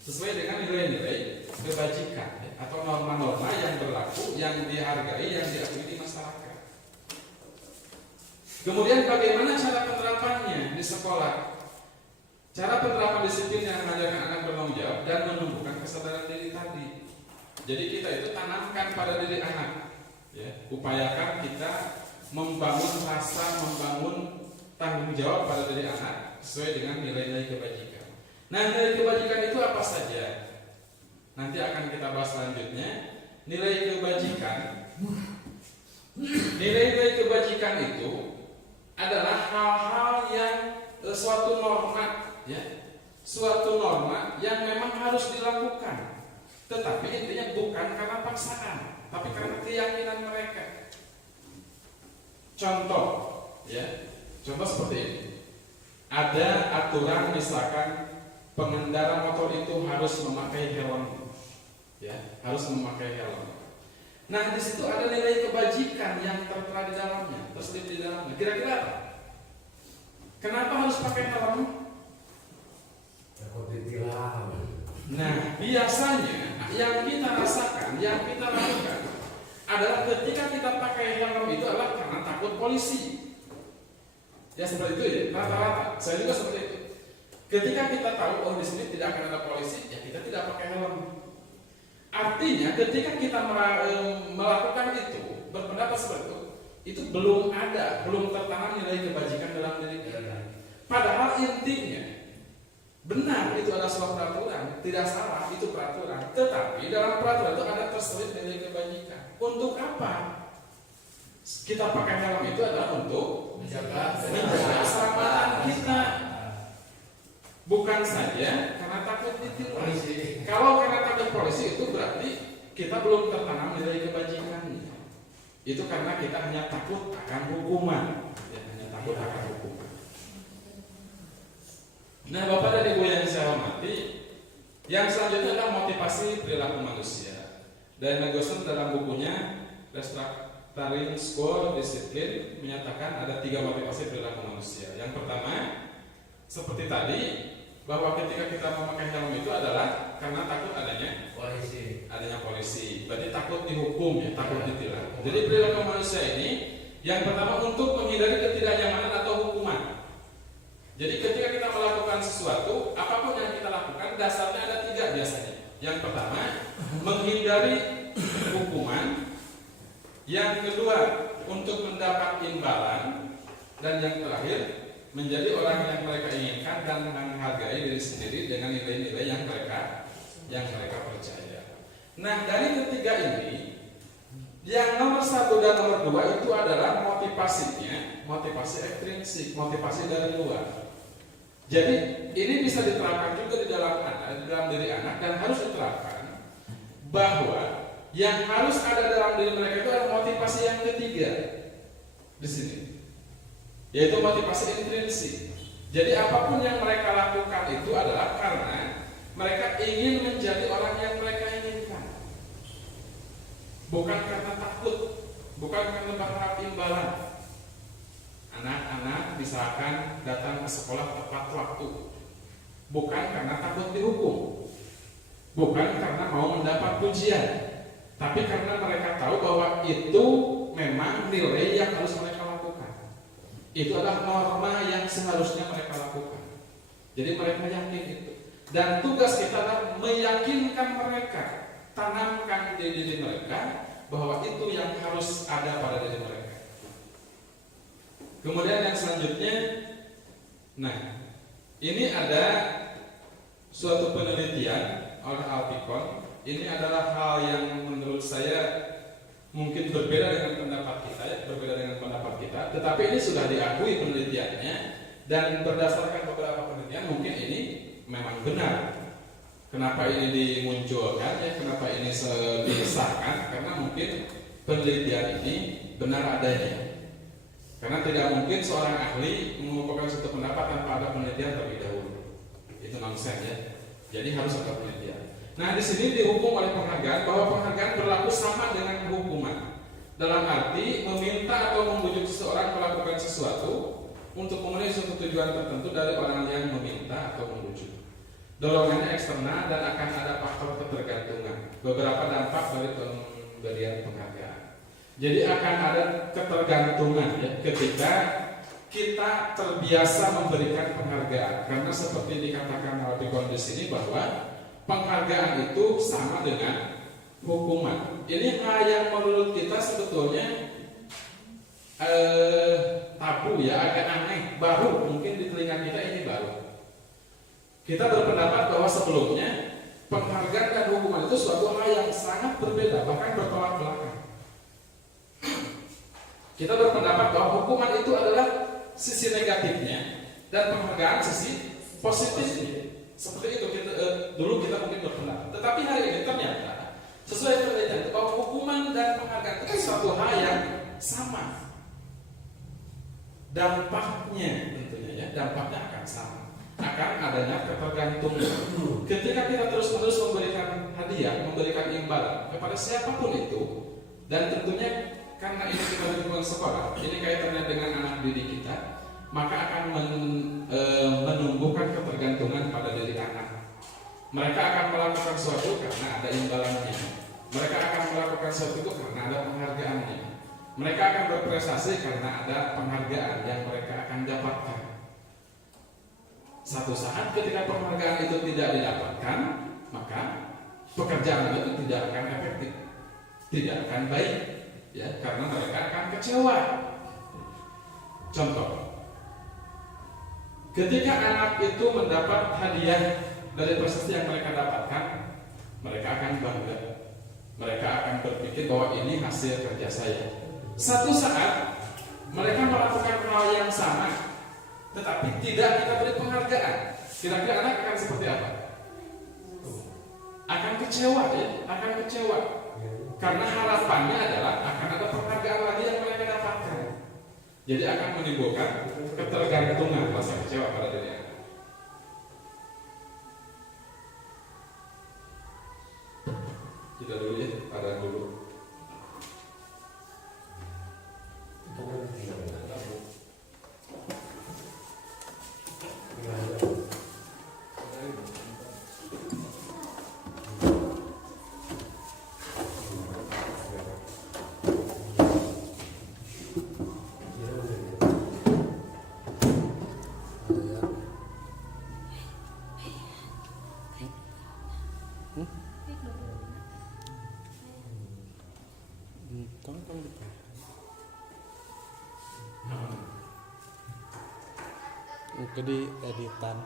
sesuai dengan nilai-nilai kebajikan atau norma-norma yang berlaku, yang dihargai, yang diakui di masyarakat. Kemudian bagaimana cara penerapannya di sekolah? Cara penerapan disiplin yang mengajarkan anak bertanggung jawab dan menumbuhkan kesadaran diri tadi. Jadi kita itu tanamkan pada diri anak, ya, upayakan kita membangun rasa, membangun tanggung jawab pada diri anak sesuai dengan nilai-nilai kebajikan. Nah, nilai kebajikan itu apa saja? Nanti akan kita bahas selanjutnya. Nilai kebajikan, nilai-nilai kebajikan itu adalah hal-hal yang suatu norma, ya, suatu norma yang memang harus dilakukan. Tetapi intinya bukan karena paksaan, tapi karena keyakinan mereka. Contoh, ya, contoh seperti ini. Ada aturan misalkan pengendara motor itu harus memakai helm, ya, harus memakai helm. Nah, di situ ada nilai kebajikan yang tertera di dalamnya, terselip di dalamnya. Kira-kira apa? Kenapa harus pakai helm? Takut ditilang. Nah, biasanya yang kita rasakan, yang kita lakukan adalah ketika kita pakai helm itu adalah karena takut polisi. Ya seperti itu ya, rata-rata. Saya juga seperti itu. Ketika kita tahu oh di sini tidak akan ada polisi, ya kita tidak pakai helm. Artinya ketika kita melakukan itu, berpendapat seperti itu belum ada, belum tertanam nilai kebajikan dalam diri kita. Padahal intinya benar itu adalah suatu peraturan, tidak salah itu peraturan. Tetapi dalam peraturan itu ada terselip nilai kebajikan. Untuk apa? Kita pakai helm itu adalah untuk menjaga keselamatan kita. Bukan saja karena takut ditilang. Kalau karena takut polisi itu berarti kita belum tertanam nilai kebajikannya. Itu karena kita hanya takut akan hukuman, ya, hanya takut akan hukuman. Nah, Bapak dan Ibu yang saya hormati, yang selanjutnya adalah motivasi perilaku manusia. Dan Nagoson dalam bukunya Restructuring School Discipline menyatakan ada 3 motivasi perilaku manusia. Yang pertama, seperti tadi, bahwa ketika kita memakai helm itu adalah karena takut adanya polisi. Berarti takut dihukum, ya, takut ditilang. Jadi perilaku manusia ini yang pertama untuk menghindari ketidaknyamanan atau hukuman. Jadi ketika kita melakukan sesuatu, apapun yang kita lakukan dasarnya ada 3 biasanya. Yang pertama, menghindari hukuman. Yang kedua, untuk mendapat imbalan. Dan yang terakhir, menjadi orang yang mereka inginkan dan menghargai diri sendiri dengan nilai-nilai yang mereka percaya. Nah, dari ketiga ini, yang nomor 1 dan nomor 2 itu adalah motivasinya, motivasi ekstrinsik, motivasi dari luar. Jadi ini bisa diterapkan juga di dalam diri anak dan harus diterapkan bahwa yang harus ada dalam diri mereka itu adalah motivasi yang ketiga di sini, yaitu motivasi intrinsik. Jadi apapun yang mereka lakukan itu adalah karena mereka ingin menjadi orang yang mereka inginkan, bukan karena takut, bukan karena berharap imbalan. Anak-anak misalkan datang ke sekolah tepat waktu, bukan karena takut dihukum, bukan karena mau mendapat pujian, tapi karena mereka tahu bahwa itu memang nilai yang harus mereka lakukan. Itu adalah norma yang seharusnya mereka lakukan. Jadi mereka yakin itu. Dan tugas kita adalah meyakinkan mereka, tanamkan di diri mereka bahwa itu yang harus ada pada diri mereka. Kemudian yang selanjutnya, nah ini ada suatu penelitian oleh Alticon. Ini adalah hal yang menurut saya mungkin berbeda dengan pendapat kita, tetapi ini sudah diakui penelitiannya, dan berdasarkan beberapa penelitian mungkin ini memang benar. Kenapa ini dimunculkan ya? Kenapa ini disahkan? Karena mungkin penelitian ini benar adanya. Karena tidak mungkin seorang ahli mengumpulkan suatu pendapat tanpa ada penelitian terlebih dahulu. Itu nonsens ya. Jadi harus ada penelitian. Nah, di sini dihukum oleh penghargaan bahwa penghargaan berlaku sama dengan hukuman. Dalam arti meminta atau membujuk seseorang melakukan sesuatu untuk memenuhi suatu tujuan tertentu dari orang yang meminta atau membujuk. Dorongannya eksternal dan akan ada faktor ketergantungan. Beberapa dampak dari pemberian penghargaan. Jadi akan ada ketergantungan ya, ketika kita terbiasa memberikan penghargaan. Karena seperti dikatakan Alticon di sini bahwa penghargaan itu sama dengan hukuman. Ini hal yang menurut kita sebetulnya tabu ya, agak aneh, baru mungkin di telinga kita ini baru. Kita berpendapat bahwa sebelumnya penghargaan dan hukuman itu suatu hal yang sangat berbeda, bahkan bertolak belakang. Kita berpendapat bahwa hukuman itu adalah sisi negatifnya dan penghargaan sisi positifnya. Seperti itu dulu kita mungkin berpendapat. Tetapi hari ini ternyata sesuai penelitian bahwa hukuman dan penghargaan itu suatu hal yang sama. Dampaknya tentunya ya, dampaknya akan sama. Akan adanya ketergantungan. Ketika kita terus-menerus memberikan hadiah, memberikan imbalan kepada siapapun itu, dan tentunya karena ini kita di lingkungan sekolah, ini kaitannya dengan anak didik kita, maka akan menumbuhkan ketergantungan pada diri anak. Mereka akan melakukan sesuatu karena ada imbalannya. Mereka akan melakukan sesuatu itu karena ada penghargaannya. Mereka akan berprestasi karena ada penghargaan yang mereka akan dapatkan. Satu saat ketika penghargaan itu tidak didapatkan, maka pekerjaan itu tidak akan efektif, tidak akan baik, ya, karena mereka akan kecewa. Contoh, ketika anak itu mendapat hadiah dari prestasi yang mereka dapatkan, mereka akan bangga. Mereka akan berpikir bahwa ini hasil kerja saya. Satu saat mereka melakukan hal yang sama, tetapi tidak kita beri penghargaan. Kira-kira anak akan seperti apa? Akan kecewa ya, akan kecewa. Karena harapannya adalah akan ada penghargaan lagi yang mereka dapatkan. Jadi akan menimbulkan ketergantungan, rasa kecewa pada diri anak. Kita dulu ya, pada dulu. Itu di editan.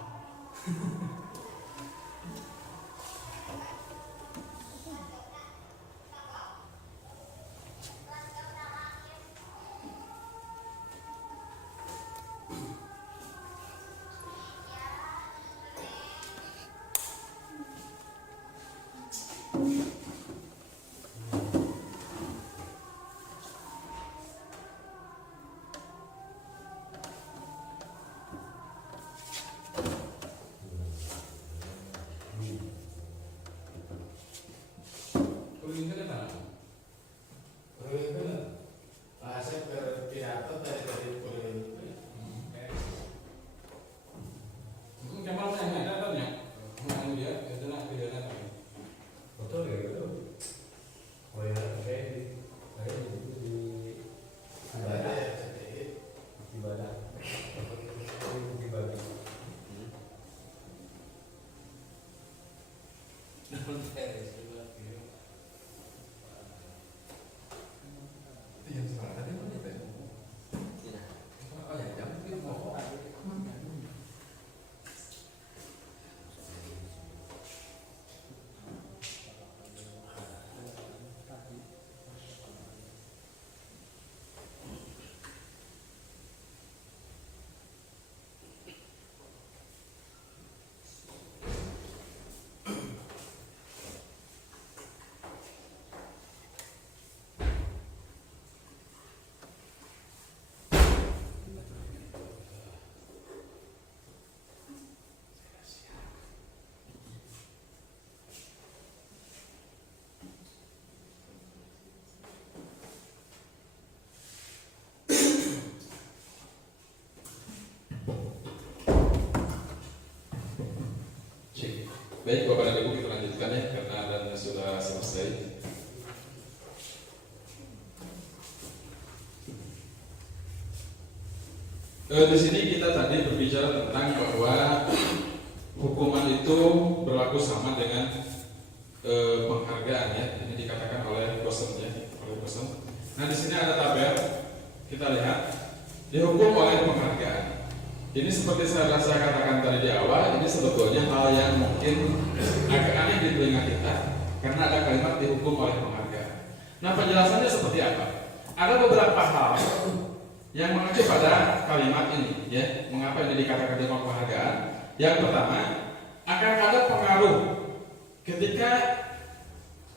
Baik, Bapak dan Ibu, kita lanjutkan ya karena adanya sudah selesai. Di sini kita tadi berbicara tentang bahwa hukuman itu berlaku sama dengan penghargaan ya. Ini dikatakan oleh dosen ya, oleh dosen. Nah di sini ada tabel, kita lihat dihukum oleh penghargaan. Ini seperti saya katakan tadi di awal, ini sebetulnya hal yang mungkin agak aneh di telinga kita karena ada kalimat dihukum oleh penghargaan. Nah penjelasannya seperti apa? Ada beberapa hal yang mengacu pada kalimat ini, ya. Mengapa ini dikatakan dihukum penghargaan? Yang pertama, akan ada pengaruh ketika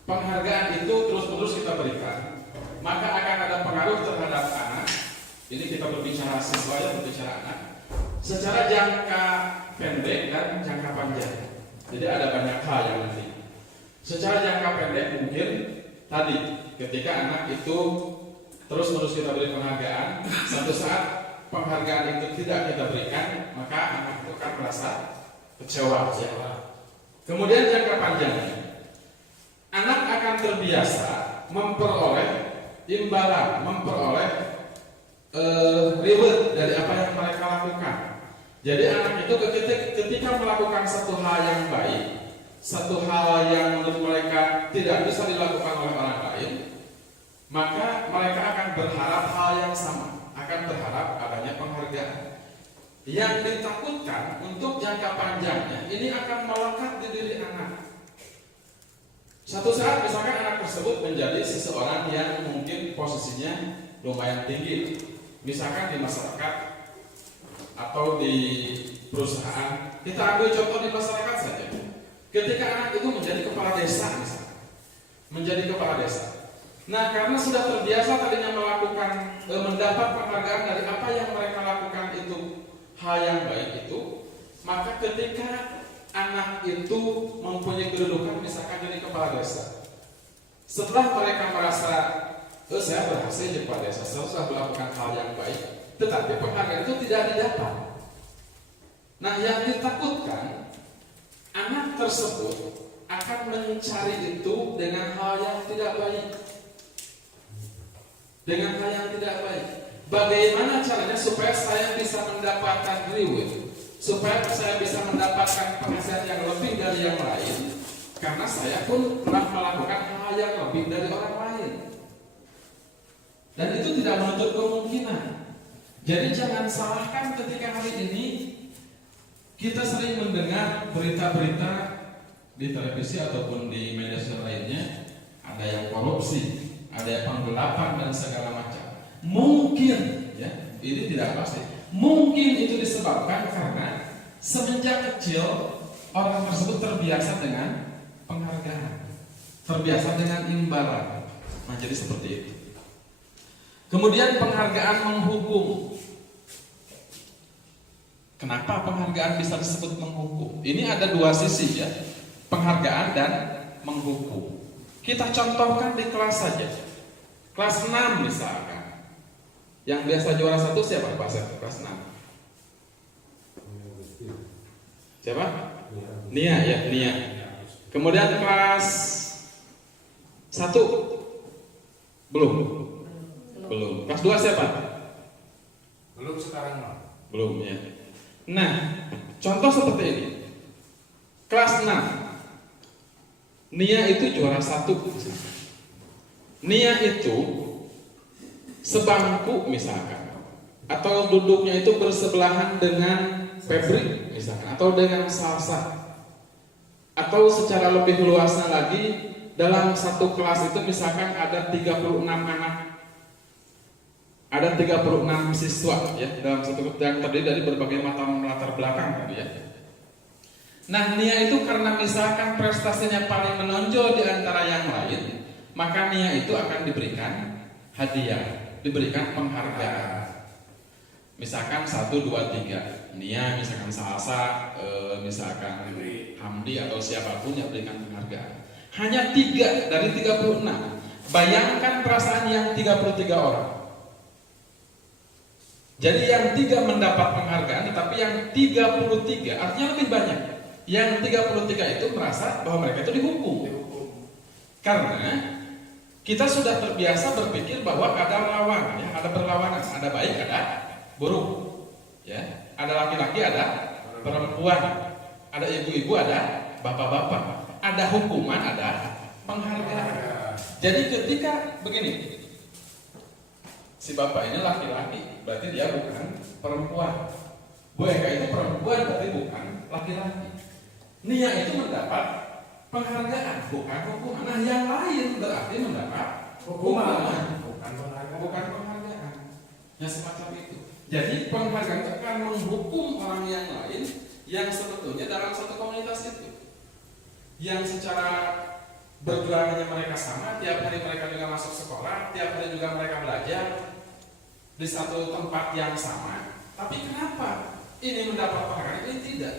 penghargaan itu terus-menerus kita berikan, maka akan ada pengaruh terhadap anak. Ini kita berbicara siswa ya, berbicara anak. Secara jangka pendek dan jangka panjang. Jadi ada banyak hal yang nanti. Secara jangka pendek mungkin tadi ketika anak itu terus-menerus kita beri penghargaan, satu saat penghargaan itu tidak kita berikan, maka anak itu akan merasa kecewa. Kemudian jangka panjangnya, anak akan terbiasa memperoleh imbalan, memperoleh reward dari apa yang mereka lakukan. Jadi anak itu ketika melakukan satu hal yang baik, satu hal yang menurut mereka tidak bisa dilakukan oleh orang lain, maka mereka akan berharap hal yang sama, akan berharap adanya penghargaan. Yang ditakutkan untuk jangka panjangnya ini akan melekat di diri anak. Satu saat misalkan anak tersebut menjadi seseorang yang mungkin posisinya lumayan tinggi, misalkan di masyarakat atau di perusahaan. Kita ambil contoh di masyarakat saja. Ketika anak itu menjadi kepala desa misalkan, menjadi kepala desa. Nah karena sudah terbiasa tadinya melakukan mendapat penghargaan dari apa yang mereka lakukan itu hal yang baik itu, maka ketika anak itu mempunyai kedudukan misalkan jadi kepala desa, setelah mereka merasa saya berhasil jadi kepala desa, saya sudah melakukan hal yang baik, tetapi penghargaan itu tidak didapat. Nah yang ditakutkan, anak tersebut akan mencari itu dengan hal yang tidak baik. Dengan hal yang tidak baik. Bagaimana caranya supaya saya bisa mendapatkan reward, supaya saya bisa mendapatkan penghasilan yang lebih dari yang lain, karena saya pun telah melakukan hal yang lebih dari orang lain. Dan itu tidak menutup kemungkinan. Jadi jangan salahkan ketika hari ini kita sering mendengar berita-berita di televisi ataupun di media sosial lainnya, ada yang korupsi, ada yang penggelapan dan segala macam. Mungkin ya, ini tidak pasti. Mungkin itu disebabkan karena semenjak kecil orang tersebut terbiasa dengan penghargaan, terbiasa dengan imbalan. Nah, jadi seperti itu. Kemudian penghargaan menghukum. Kenapa penghargaan bisa disebut menghukum? Ini ada dua sisi ya, penghargaan dan menghukum. Kita contohkan di kelas saja. Kelas 6 misalkan. Yang biasa juara 1 siapa Pak Asep? Kelas 6. Siapa? Nia ya, Nia. Kemudian kelas 1 belum. Kelas 2 siapa? Belum sekarang Pak. Belum ya. Nah, contoh seperti ini. Kelas 6. Nia itu juara 1 misalkan. Nia itu sebangku misalkan, atau duduknya itu bersebelahan dengan Febri misalkan, atau dengan Salsa, atau secara lebih luasnya lagi dalam satu kelas itu misalkan ada 36 anak, ada 36 siswa ya dalam satu kelas yang terdiri dari berbagai macam latar belakang tadi ya. Nah, Nia itu karena misalkan prestasinya paling menonjol di antara yang lain, maka Nia itu akan diberikan hadiah, diberikan penghargaan. Misalkan 1, 2, 3 Nia, misalkan Salsa, misalkan Hamdi atau siapapun yang berikan penghargaan. Hanya 3 dari 36. Bayangkan perasaan yang 33 orang. Jadi yang 3 mendapat penghargaan, tetapi yang 33 artinya lebih banyak. Yang 33 itu merasa bahwa mereka itu dihukum. Karena kita sudah terbiasa berpikir bahwa ada lawan, ya, ada berlawanan, ada baik, ada buruk, ya, ada laki-laki, ada perempuan, ada ibu-ibu, ada bapak-bapak, ada hukuman, ada penghargaan. Jadi ketika begini, si bapak ini laki-laki, berarti dia bukan perempuan. Bu Eka itu perempuan, berarti bukan laki-laki. Nia itu mendapat penghargaan, bukan hukuman. Nah, yang lain berarti mendapat hukuman, bukan penghargaan. Ya semacam itu. Jadi penghargaan itu akan menghukum orang yang lain yang sebetulnya dalam satu komunitas itu, yang secara berjualannya mereka sama, tiap hari mereka juga masuk sekolah, tiap hari juga mereka belajar di satu tempat yang sama. Tapi kenapa ini mendapat penghargaan, ini tidak?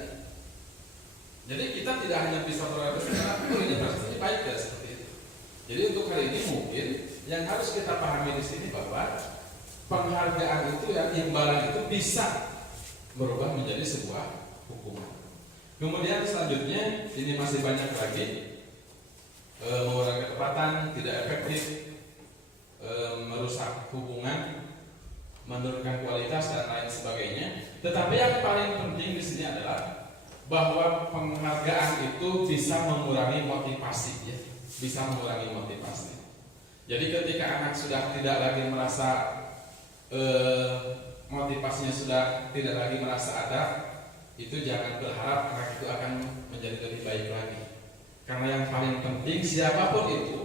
Jadi kita tidak hanya bisa berarti oh ini prestasi baik ya, seperti itu. Jadi untuk hari ini mungkin yang harus kita pahami di sini bahwa penghargaan itu, yang imbalan itu bisa berubah menjadi sebuah hukuman. Kemudian selanjutnya ini masih banyak lagi, mengurangi ketepatan, tidak efektif, merusak hubungan, menurunkan kualitas dan lain sebagainya. Tetapi yang paling penting di sini adalah bahwa penghargaan itu bisa mengurangi motivasi, ya, bisa mengurangi motivasi. Jadi ketika anak sudah tidak lagi merasa motivasinya sudah tidak lagi merasa ada, itu jangan berharap anak itu akan menjadi lebih baik lagi. Karena yang paling penting siapapun itu,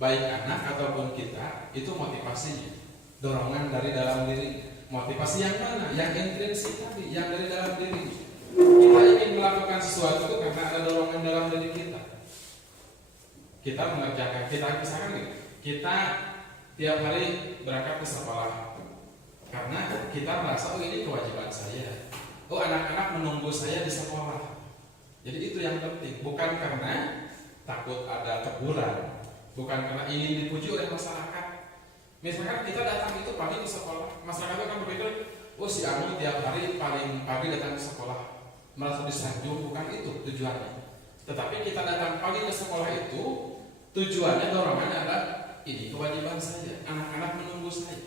baik anak ataupun kita, itu motivasinya, dorongan dari dalam diri. Motivasi yang mana? Yang intrinsik tadi, yang dari dalam diri. Kita ingin melakukan sesuatu itu karena ada dorongan dalam diri kita. Kita mengerjakan, kita misalkan nih, kita tiap hari berangkat ke sekolah karena kita merasa oh ini kewajiban saya. Oh anak-anak menunggu saya di sekolah. Jadi itu yang penting, bukan karena takut ada teguran, bukan karena ingin dipuji oleh masyarakat. Misalkan kita datang itu pagi ke sekolah, masyarakat itu akan berpikir, oh si Anu tiap hari paling pagi datang ke sekolah, merasa disanjung, bukan itu tujuannya. Tetapi kita datang pagi ke sekolah itu tujuannya, dorongannya adalah ini kewajiban saya, anak-anak menunggu saya.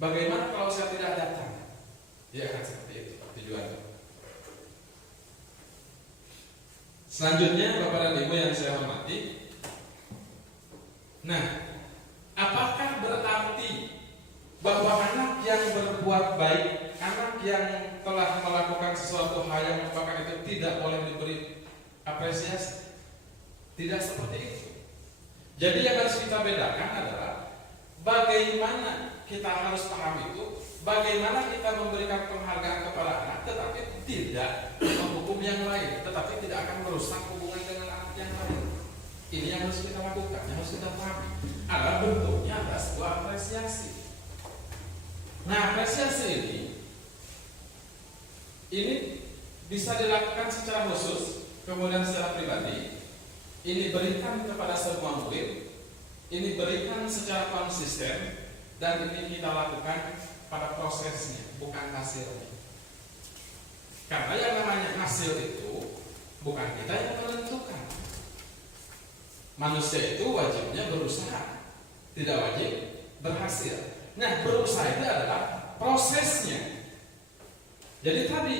Bagaimana kalau saya tidak datang? Dia akan seperti itu tujuannya. Selanjutnya Bapak dan Ibu yang saya hormati, nah, apakah berarti bahwa anak yang berbuat baik, anak yang telah melakukan sesuatu hal yang merupakan itu tidak boleh diberi apresiasi? Tidak seperti itu. Jadi yang harus kita bedakan adalah bagaimana kita harus paham itu, bagaimana kita memberikan penghargaan kepada anak, tetapi tidak menghukum yang lain, tetapi tidak akan merusak hubungan dengan anak yang lain. Ini yang harus kita lakukan, yang harus kita pahami. Adalah bentuknya adalah sebuah apresiasi. Nah, apresiasi ini bisa dilakukan secara khusus, kemudian secara pribadi. Ini berikan kepada semua murid, ini berikan secara konsisten, dan ini kita lakukan pada prosesnya, bukan hasilnya. Karena yang namanya hasil itu bukan kita yang menentukan. Manusia itu wajibnya berusaha, tidak wajib berhasil. Nah, berusaha itu adalah prosesnya. Jadi tadi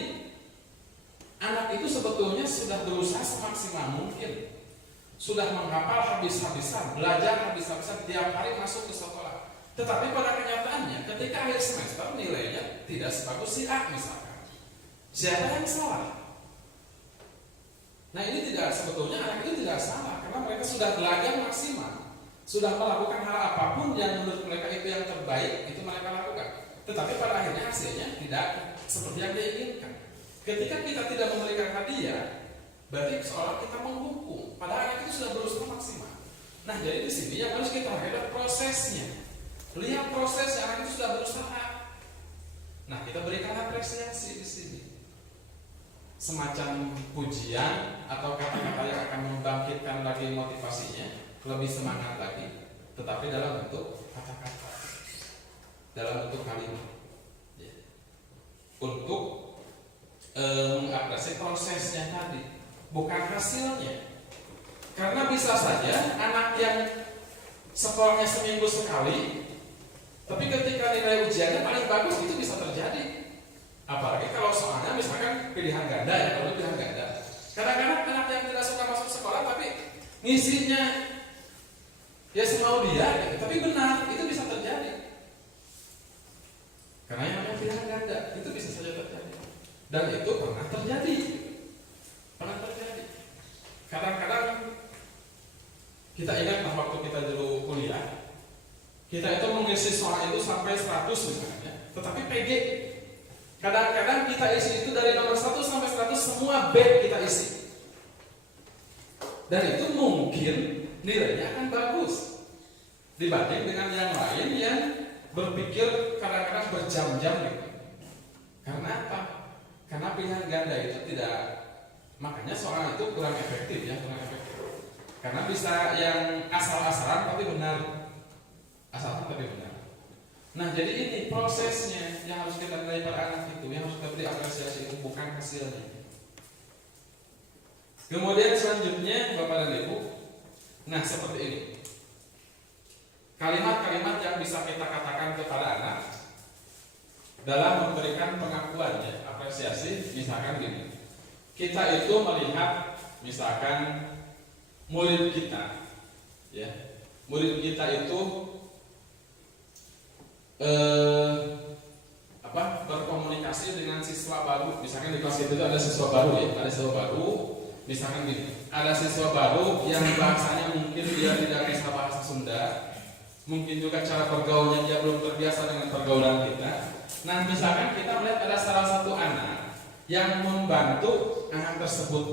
anak itu sebetulnya sudah berusaha semaksimal mungkin. sudah menghafal habis-habisan, belajar habis-habisan, tiap hari masuk ke sekolah. Tetapi pada kenyataannya ketika akhir semester nilainya tidak sebagus si A misalkan. Siapa yang salah? Nah ini tidak, sebetulnya anak itu tidak salah karena mereka sudah belajar maksimal, sudah melakukan hal apapun yang menurut mereka itu yang terbaik, itu mereka lakukan. Tetapi pada akhirnya hasilnya tidak seperti yang dia inginkan. Ketika kita tidak memberikan hadiah, berarti seolah kita menghukum. Padahal anak itu sudah berusaha maksimal. Nah, jadi di sini yang harus kita lihat adalah prosesnya. Lihat prosesnya, anak itu sudah berusaha. Nah, kita berikan apresiasi di sini. Semacam pujian atau kata-kata yang akan membangkitkan lagi motivasinya, lebih semangat lagi. Tetapi dalam bentuk kata-kata, dalam bentuk kalimat. Ya. Untuk mengapresiasi prosesnya tadi, bukan hasilnya. Karena bisa saja anak yang sekolahnya seminggu sekali, tapi ketika nilai ujiannya paling bagus, itu bisa terjadi. Apalagi kalau soalnya misalkan pilihan ganda ya, kalau pilihan ganda. Kadang-kadang anak yang tidak suka masuk sekolah tapi ngisinya ya semau dia, gitu. Tapi benar, itu bisa terjadi. Karena yang namanya pilihan ganda, itu bisa saja terjadi. Dan itu pernah terjadi. Kadang-kadang kita ingat waktu kita dulu kuliah, kita itu mengisi soal itu sampai 100 misalnya, tetapi PG. Kadang-kadang kita isi itu dari nomor 1 sampai 100 semua B kita isi. Dan itu mungkin nilainya akan bagus dibanding dengan yang lain yang berpikir kadang-kadang berjam-jam gitu. Karena apa? Karena pilihan ganda itu tidak, makanya soal itu kurang efektif ya, kurang efektif. Karena bisa yang asal-asalan tapi benar, asalkan tapi benar. Nah jadi ini prosesnya yang harus kita nilai pada anak itu, yang harus kita beri apresiasi itu, bukan hasilnya. Kemudian selanjutnya Bapak dan Ibu, nah seperti ini, kalimat-kalimat yang bisa kita katakan kepada anak dalam memberikan pengakuan ya, apresiasi. Misalkan gini, kita itu melihat misalkan murid kita ya, murid kita itu berkomunikasi dengan siswa baru. Misalkan di kelas itu ada siswa baru ya, ada siswa baru. Misalkan gini, ada siswa baru yang bahasanya mungkin dia tidak bisa bahasa Sunda, mungkin juga cara pergaulannya dia belum terbiasa dengan pergaulan kita. Nah, misalkan kita melihat ada salah satu anak yang membantu anak tersebut,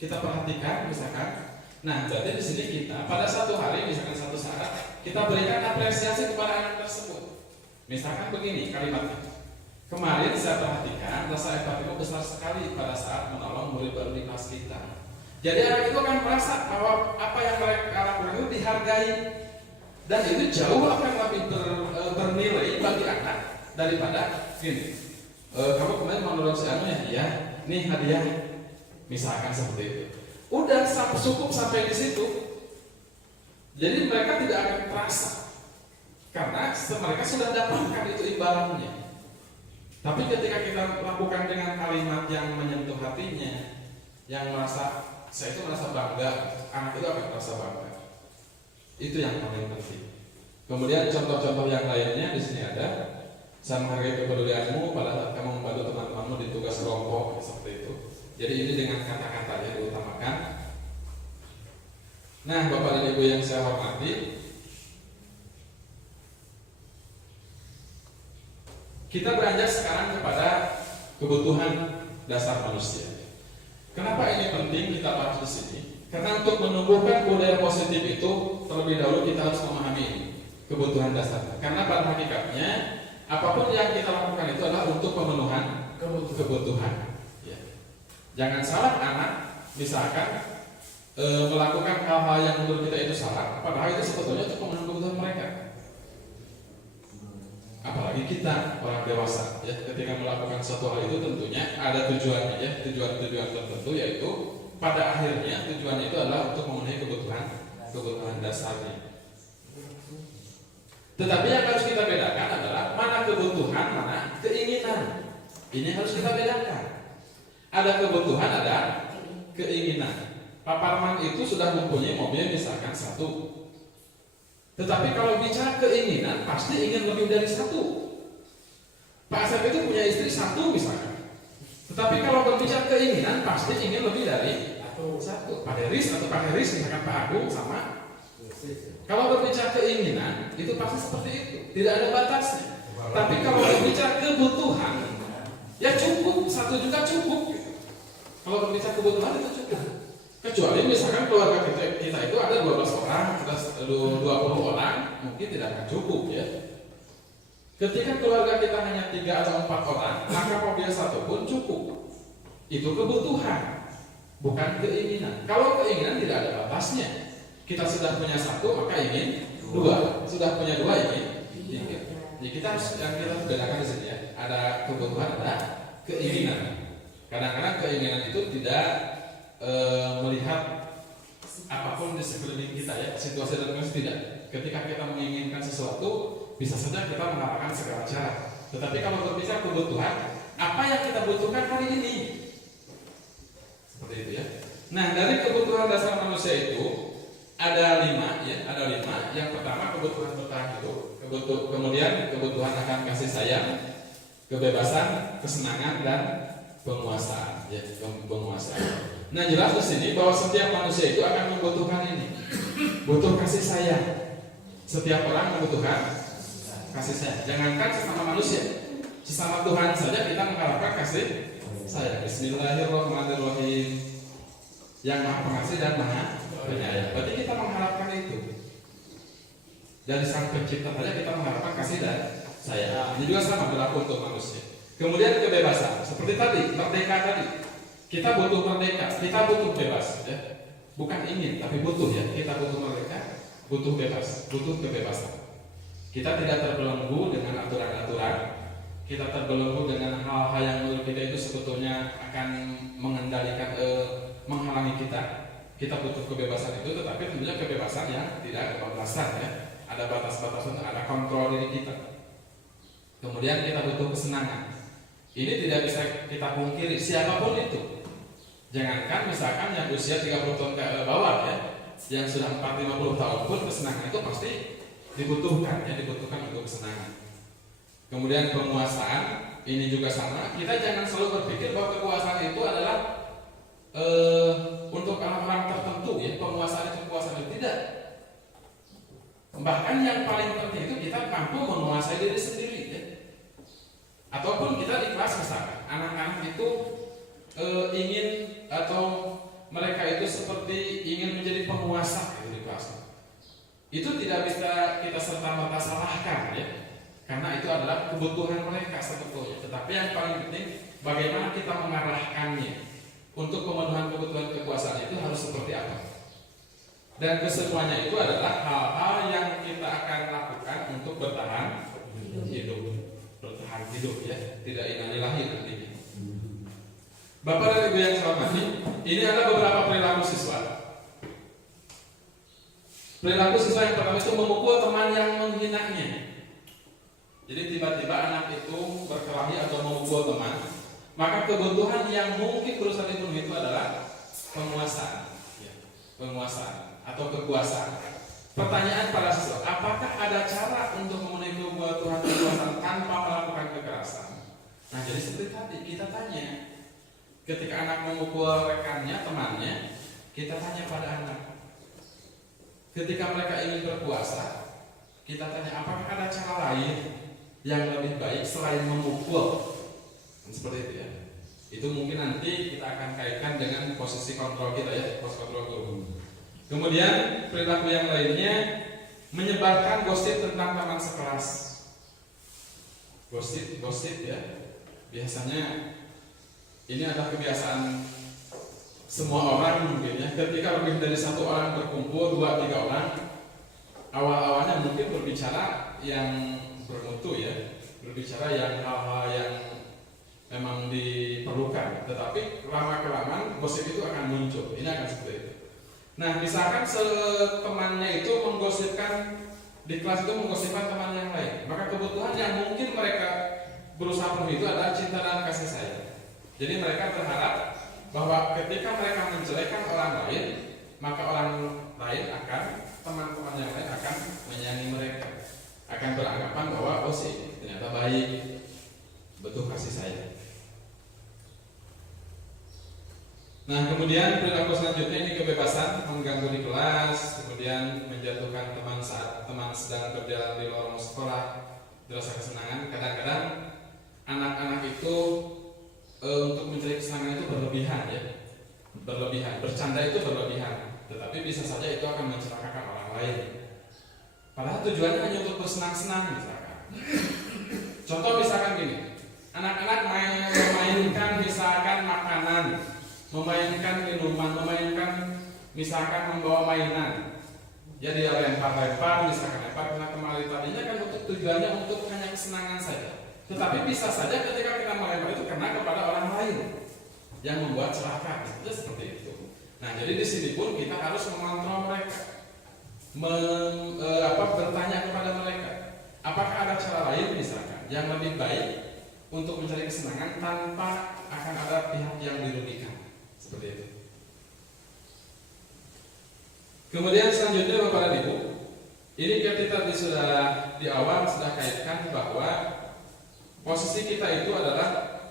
kita perhatikan misalkan. Nah, berarti di sini kita pada satu hari, misalkan satu saat, kita berikan apresiasi kepada anak tersebut. Misalkan begini kalimatnya. Kemarin saya perhatikan rasa empatimu besar sekali pada saat menolong murid baru di kelas kita. Jadi anak itu akan merasa bahwa apa yang mereka lakukan itu dihargai, dan itu jauh akan lebih bernilai bagi anak daripada gini. Kamu kemarin mau nolong si anu ya? Iya. Nih hadiah. Misalkan seperti itu. Udah cukup sampai di situ. Jadi mereka tidak akan terasa karena mereka sudah dapatkan itu imbalannya. Tapi ketika kita lakukan dengan kalimat yang menyentuh hatinya, yang merasa, saya itu merasa bangga, anak itu akan merasa bangga. Itu yang paling penting. Kemudian contoh-contoh yang lainnya di sini ada. Saya menghargai kepedulianmu pada saat kamu membantu teman-temanmu di tugas kelompok, seperti itu. Jadi ini dengan kata-kata yang diutamakan. Nah, Bapak dan Ibu yang saya hormati, kita beranjak sekarang kepada kebutuhan dasar manusia. Kenapa ini penting kita bahas di sini? Karena untuk menumbuhkan budaya positif itu terlebih dahulu kita harus memahami ini, kebutuhan dasar. Karena pada hakikatnya apapun yang kita lakukan itu adalah untuk pemenuhan kebutuhan. Ya. Jangan salah anak, misalkan melakukan hal-hal yang menurut kita itu salah, padahal itu sebetulnya untuk pemenuhan kebutuhan mereka. Apalagi kita orang dewasa, ya, ketika melakukan suatu hal itu tentunya ada tujuannya, ya, tujuan tertentu, yaitu pada akhirnya tujuannya itu adalah untuk memenuhi kebutuhan dasarnya. Tetapi yang harus kita bedakan adalah mana kebutuhan, mana keinginan. Ini harus kita bedakan. Ada kebutuhan, ada keinginan. Pak Parman itu sudah mempunyai mobil misalkan 1. Tetapi kalau bicara keinginan, pasti ingin lebih dari 1. Pak Asep itu punya istri 1 misalkan. Tetapi kalau berbicara keinginan, pasti ingin lebih dari 1. Pak Heris atau Pak Heris misalkan Pak Agung sama. Kalau berbicara keinginan, itu pasti seperti itu. Tidak ada batasnya. Tapi kalau berbicara kebutuhan, ya cukup, 1 juga cukup. Kalau berbicara kebutuhan itu cukup. Kecuali misalkan keluarga kita itu ada 12 orang, kita 20 orang, mungkin tidak akan cukup ya. Ketika keluarga kita hanya 3 atau 4 orang, maka mobil 1 pun cukup. Itu kebutuhan, bukan keinginan. Kalau keinginan tidak ada batasnya. Kita sudah punya 1, maka ingin 2. Sudah punya 2, ingin 3. Jadi kita harus bedakan di sini ya. Ada kebutuhan, ada keinginan. Kadang-kadang keinginan itu tidak melihat apapun di sekeliling kita ya, situasi dan kondisi tidak. Ketika kita menginginkan sesuatu, bisa saja kita mengharapkan segala cara. Tetapi kalau berbicara kebutuhan, apa yang kita butuhkan hari ini? Seperti itu ya. Nah, dari kebutuhan dasar manusia itu ada 5 ya, ada 5. Yang pertama kebutuhan bertahan hidup, kemudian kebutuhan akan kasih sayang, kebebasan, kesenangan dan penguasaan ya, penguasaan. Nah, jelas di sini bahwa setiap manusia itu akan membutuhkan ini. Butuh kasih sayang. Setiap orang membutuhkan kasih sayang. Jangankan sesama manusia, sesama Tuhan saja kita mengharapkan kasih sayang. Bismillahirrahmanirrahim. Yang Maha Pengasih dan Maha Penyayang. Berarti kita mengharapkan itu. Dari Sang Pencipta saja kita mengharapkan kasih dan sayang. Ini juga sama berlaku untuk manusia. Kemudian kebebasan. Seperti tadi, merdeka tadi. Kita butuh merdeka, kita butuh bebas ya. Bukan ingin, tapi butuh ya. Kita butuh merdeka, butuh bebas, butuh kebebasan. Kita tidak terbelenggu dengan aturan-aturan. Kita terbelenggu dengan hal-hal yang menurut kita itu sebetulnya akan mengendalikan, menghalangi kita. Kita butuh kebebasan itu, tetapi tentunya kebebasan yang tidak ada batasan ya. Ada batas-batasan, ada kontrol diri kita. Kemudian kita butuh kesenangan. Ini tidak bisa kita pungkiri, siapapun itu. Jangankan misalkan yang usia 30 tahun ke bawah ya, yang sudah 40-50 tahun pun kesenangan itu pasti dibutuhkan ya, dibutuhkan untuk kesenangan. Kemudian penguasaan, ini juga sama. Kita jangan selalu berpikir bahwa kekuasaan itu adalah untuk orang-orang tertentu ya, penguasaan itu tidak. Bahkan yang paling penting itu kita mampu menguasai diri sendiri ya. Ataupun kita ikhlas misalkan anak-anak itu ingin atau mereka itu seperti ingin menjadi penguasa gitu di kelas. Itu tidak bisa kita serta-merta salahkan ya, karena itu adalah kebutuhan mereka sebetulnya. Tetapi yang paling penting bagaimana kita mengarahkannya untuk pemenuhan kebutuhan kekuasaan itu harus seperti apa. Dan kesemuanya itu adalah hal-hal yang kita akan lakukan untuk bertahan hidup ya, tidak innalillahi nantinya. Bapak dan Ibu yang saya hormati, ini ada beberapa perilaku siswa. Perilaku siswa yang pertama itu memukul teman yang menghinanya. Jadi tiba-tiba anak itu berkelahi atau memukul teman, maka kebutuhan yang mungkin berusaha dipenuhi itu adalah penguasaan, ya, penguasaan atau kekuasaan. Pertanyaan para siswa, apakah ada cara untuk memenuhi kebutuhan kekuasaan tanpa melakukan kekerasan? Nah, jadi seperti tadi kita tanya, ketika anak memukul rekannya, temannya, kita tanya pada anak. Ketika mereka ingin berkuasa, kita tanya, apakah ada cara lain yang lebih baik selain memukul? Seperti itu ya. Itu mungkin nanti kita akan kaitkan dengan posisi kontrol kita ya, pos kontrol guru. Kemudian perilaku yang lainnya menyebarkan gosip tentang teman sekelas. Gosip ya. Biasanya ini adalah kebiasaan semua orang mungkin ya. Ketika lebih dari 1 orang berkumpul, 2-3 orang, awal-awalnya mungkin berbicara yang bermutu ya, berbicara yang hal-hal yang memang diperlukan. Tetapi lama-kelamaan gosip itu akan muncul. Ini akan seperti itu. Nah, misalkan temannya itu menggosipkan di kelas itu menggosipkan teman yang lain, maka kebutuhan yang mungkin mereka berusaha penuhi itu adalah cinta dan kasih sayang. Jadi mereka berharap bahwa ketika mereka menjelekan orang lain, maka orang lain akan, teman-teman yang lain akan menyayangi mereka, akan beranggapan bahwa oh sih ternyata baik, betul kasih sayang. Nah, kemudian perilaku selanjutnya ini kebebasan mengganggu di kelas, kemudian menjatuhkan teman saat teman sedang berjalan di lorong sekolah, rasa kesenangan. Kadang-kadang anak-anak itu untuk mencari kesenangan itu berlebihan ya, berlebihan, bercanda itu berlebihan, tetapi bisa saja itu akan mencelakakan orang lain. Padahal tujuannya hanya untuk bersenang-senang misalkan. Contoh misalkan gini, anak-anak memainkan misalkan makanan, memainkan minuman, memainkan misalkan membawa mainan. Ya dia lempar-lempar, misalkan lempar kena kemari, tadinya kan untuk tujuannya untuk hanya kesenangan saja. Tetapi bisa saja ketika kita melempar itu kena kepada orang lain yang membuat celaka, itu seperti itu. Nah, jadi di sini pun kita harus mengontrol mereka, bertanya kepada mereka, apakah ada cara lain misalkan yang lebih baik untuk mencari kesenangan tanpa akan ada pihak yang dirugikan. Seperti itu. Kemudian selanjutnya Bapak dan Ibu, ini kita sudah di awal sudah kaitkan bahwa posisi kita itu adalah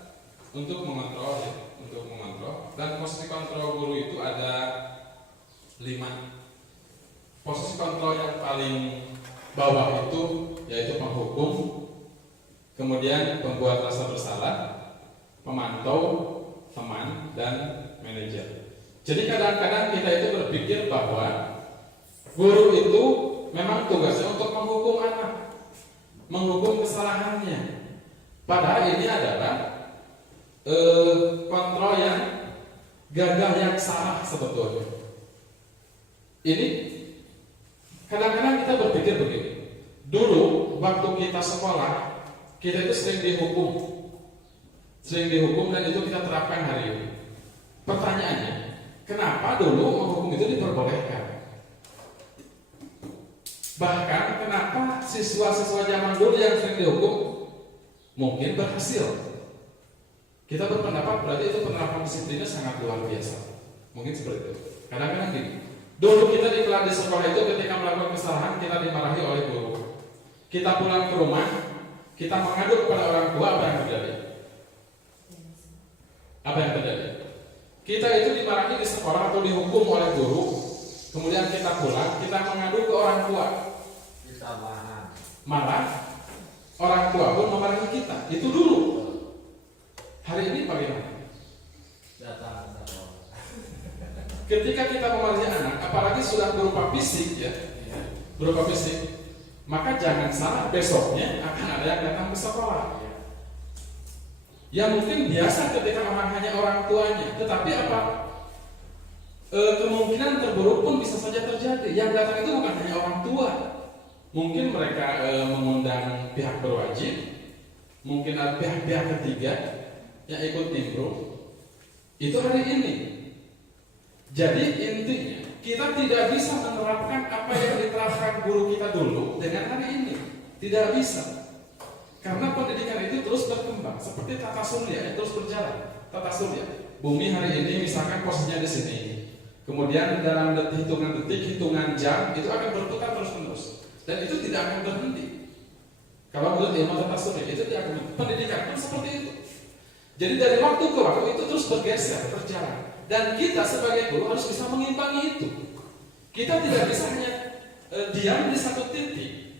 untuk mengontrol ya, untuk mengontrol, dan posisi kontrol guru itu ada 5. Posisi kontrol yang paling bawah itu yaitu penghukum, kemudian pembuat rasa bersalah, pemantau, teman, dan manajer. Jadi kadang-kadang kita itu berpikir bahwa guru itu memang tugasnya untuk menghukum anak, menghukum kesalahannya. Padahal ini adalah kontrol yang gagal, yang salah sebetulnya. Ini kadang-kadang kita berpikir begini. Dulu waktu kita sekolah, kita itu sering dihukum dan itu kita terapkan hari ini. Pertanyaannya, kenapa dulu menghukum itu diperbolehkan? Bahkan kenapa siswa-siswa zaman dulu yang sering dihukum mungkin berhasil? Kita berpendapat berarti itu penerapan disiplinnya sangat luar biasa. Mungkin seperti itu. Kadang-kadang gini, dulu kita di sekolah itu ketika melakukan kesalahan kita dimarahi oleh guru. Kita pulang ke rumah, kita mengadu kepada orang tua, apa yang terjadi? Apa yang terjadi? Kita itu dimarahi di sekolah atau dihukum oleh guru, kemudian kita pulang, kita mengadu ke orang tua. Malah orang tua pun memarahi kita. Itu dulu. Hari ini bagaimana? Ketika kita memarahi anak, apalagi sudah berupa fisik ya, berupa fisik, maka jangan salah, besoknya akan ada yang datang ke sekolah. Ya mungkin biasa ketika orang hanya orang tuanya, tetapi apa? Kemungkinan terburuk pun bisa saja terjadi. Yang datang itu bukan hanya orang tua. Mungkin mereka mengundang pihak berwajib, mungkin ada pihak-pihak ketiga yang ikut nimbrung. Itu hari ini. Jadi intinya kita tidak bisa menerapkan apa yang diterapkan guru kita dulu dengan hari ini. Tidak bisa. Karena pendidikan itu terus berkembang, seperti tata surya yang terus berjalan. Tata surya, bumi hari ini misalkan posisinya di sini, kemudian dalam hitungan detik, hitungan jam itu akan berputar terus-menerus, dan itu tidak akan berhenti. Kalau menurut ilmu tata surya itu tidak akan berhenti. Pendidikan pun seperti itu. Jadi dari waktu ke waktu itu terus bergeser, berjalan, dan kita sebagai guru harus bisa mengimbangi itu. Kita tidak bisa hanya diam di satu titik.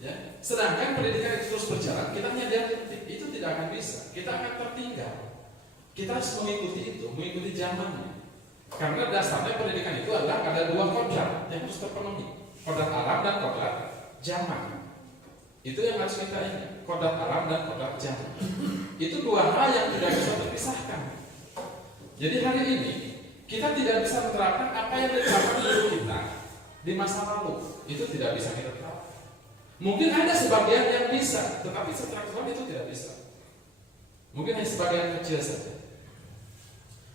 Ya. Sedangkan pendidikan itu terus berjalan, kita hanya diam titik, itu tidak akan bisa. Kita akan tertinggal. Kita harus mengikuti itu, mengikuti zamannya. Karena dasarnya pendidikan itu adalah ada 2 kodrat yang harus terpenuhi, kodrat alam dan kodrat zaman. Itu yang harus kita ingat, kodrat alam dan kodrat zaman. Itu 2 hal yang tidak bisa terpisahkan. Jadi hari ini kita tidak bisa menerapkan apa yang diterapkan guru kita di masa lalu. Itu tidak bisa kita terapkan. Mungkin ada sebagian yang bisa, tetapi secara keseluruhan itu tidak bisa. Mungkin hanya sebagian kecil saja.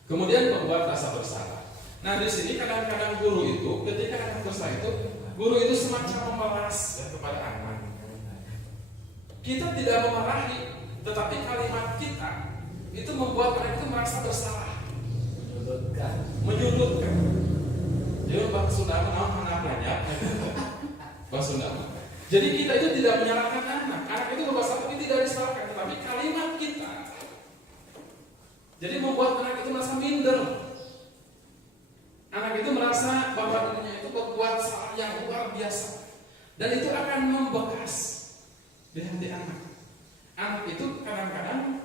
Kemudian membuat rasa bersalah. Nah di sini kadang-kadang guru itu, ketika anak bersalah itu, guru itu semacam memeras ya, kepada anak. Kita tidak memarahi, tetapi kalimat kita itu membuat mereka itu merasa bersalah. Jadi kita itu tidak menyalahkan anak. Anak itu berbuat tapi tidak disalahkan, tetapi kalimat kita jadi membuat anak itu merasa minder. Anak itu merasa bahwa dirinya itu berbuat salah yang luar biasa, dan itu akan membekas di hati anak. Anak itu kadang-kadang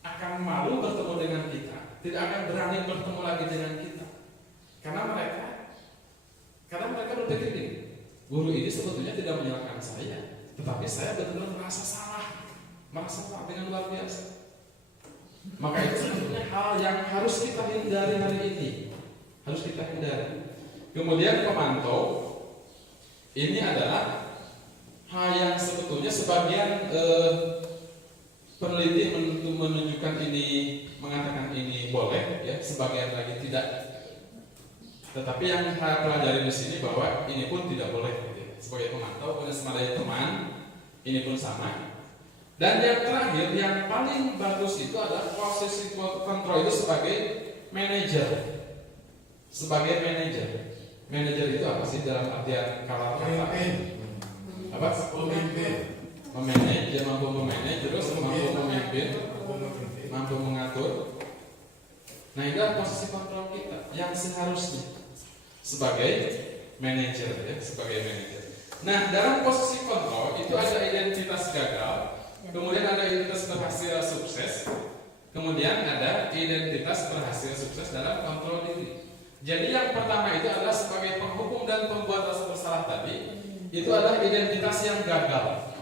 akan malu bertemu dengan kita, tidak akan berani bertemu lagi dengan kita, karena mereka berpikir ini, guru ini sebetulnya tidak menyalahkan saya, tetapi saya benar-benar merasa salah dengan luar biasa. Maka itu sebetulnya hal yang harus kita hindari hari ini, harus kita hindari. Kemudian pemantau, ini adalah hal yang sebetulnya sebagian peneliti menunjukkan ini, mengatakan ini boleh, ya, sebagian lagi tidak. Tetapi yang saya pelajari di sini bahwa ini pun tidak boleh, gitu. Sebagai pemantau, punya sebagai teman, ini pun sama. Dan yang terakhir, yang paling bagus itu adalah posisi kontrol itu sebagai manajer. Sebagai manajer. Manajer itu apa sih dalam artian kalau kata? Apa? Pemimpin. Memanage, dia mampu memanage, terus mampu memimpin, mampu mengatur. Nah, itu adalah posisi kontrol kita yang seharusnya sebagai manajer, ya, sebagai manajer. Nah, dalam posisi kontrol itu ada identitas gagal. Kemudian ada identitas berhasil sukses. Kemudian ada identitas berhasil sukses dalam kontrol diri. Jadi yang pertama itu adalah sebagai penghukum dan pembuat rasa bersalah tadi. Itu adalah identitas yang gagal.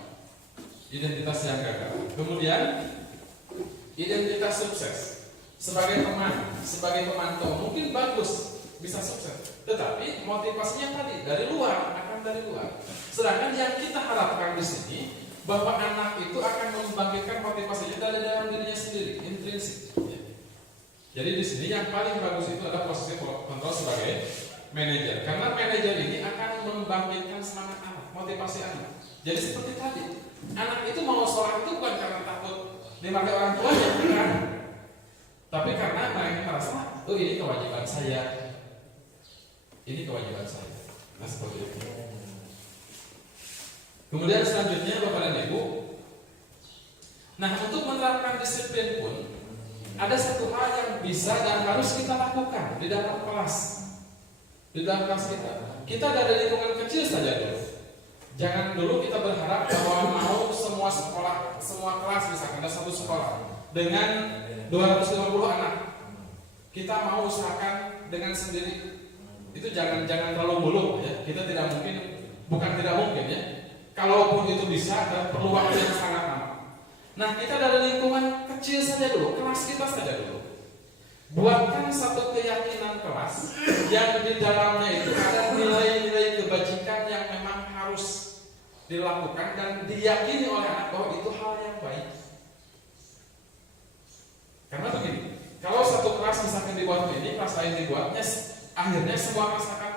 Identitas yang gagal. Kemudian identitas sukses. Sebagai teman, sebagai pemantau mungkin bagus, bisa sukses. Tetapi motivasinya tadi dari luar, akan dari luar. Sedangkan yang kita harapkan di sini bahwa anak itu akan membangkitkan motivasinya dari dalam dirinya sendiri, intrinsik. Jadi di sini yang paling bagus itu adalah posisi kontrol sebagai manajer, karena manajer ini akan membangkitkan semangat anak, motivasi anak. Jadi seperti tadi, anak itu mau sholat itu bukan karena takut dimarahi orang tuanya, bukan, tapi karena mereka merasa, oh ini kewajiban saya, ini kewajiban saya. Nah seperti itu. Kemudian selanjutnya Bapak dan Ibu, nah untuk menerapkan disiplin pun ada satu hal yang bisa dan harus kita lakukan di dalam kelas. Di dalam kelas kita dari lingkungan kecil saja dulu. Jangan dulu kita berharap bahwa mau semua sekolah, semua kelas, misalkan ada satu sekolah dengan 250 anak, kita mau usahakan dengan sendiri. Itu jangan terlalu muluk, ya. Kita tidak mungkin, bukan tidak mungkin, ya. Kalaupun itu bisa, dan perlu waktu yang sangat lama. Nah, kita dari lingkungan kecil saja dulu, kelas kita saja dulu. Buatkan satu keyakinan kelas yang di dalamnya itu ada nilai-nilai kebajikan yang memang harus dilakukan dan diyakini oleh anak bahwa itu hal yang baik. Karena begini, kalau satu kelas misalkan dibuat ini, kelas lain dibuatnya, akhirnya semua kelas akan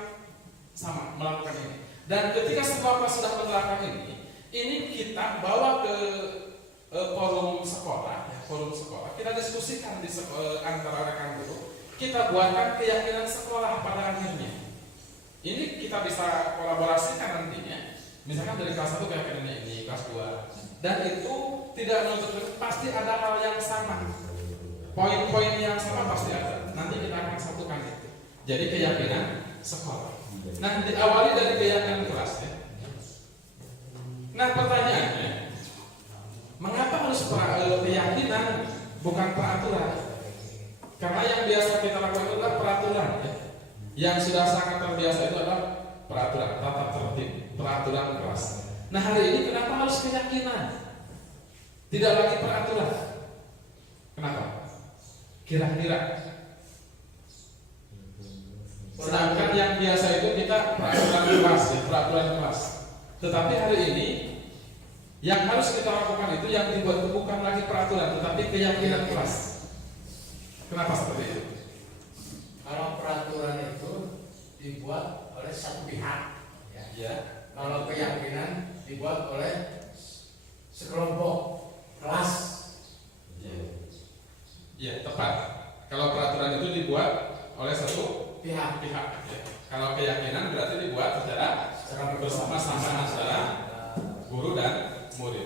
sama melakukan ini. Dan ketika semua kelas sudah menerapkan ini kita bawa ke forum sekolah, kita diskusikan di antara rekan guru, kita buatkan keyakinan sekolah pada akhirnya. Ini kita bisa kolaborasikan nantinya, misalkan dari kelas 1 keyakinannya ini, kelas 2, dan itu tidak menutup, pasti ada hal yang sama, poin-poin yang sama pasti ada. Nanti kita akan satukan itu. Jadi keyakinan sekolah. Nah, diawali dari keyakinan kelas, ya. Nah, pertanyaannya, mengapa harus keyakinan bukan peraturan? Karena yang biasa kita lakukan itu adalah peraturan, ya. Yang sudah sangat terbiasa itu adalah peraturan, tata tertib, peraturan kelas. Nah, hari ini kenapa harus keyakinan? Tidak lagi peraturan. Kenapa? Kira-kira. Sedangkan yang biasa itu kita peraturan kelas, ya, peraturan kelas. Tetapi hari ini yang harus kita lakukan itu yang dibuat bukan lagi peraturan, tetapi keyakinan kelas. Kenapa seperti itu? Kalau peraturan itu dibuat oleh satu pihak, ya. Kalau keyakinan dibuat oleh sekelompok kelas. Ya, tepat. Kalau peraturan itu dibuat oleh satu pihak. Ya. Kalau keyakinan berarti dibuat secara bersama-sama antara guru dan murid.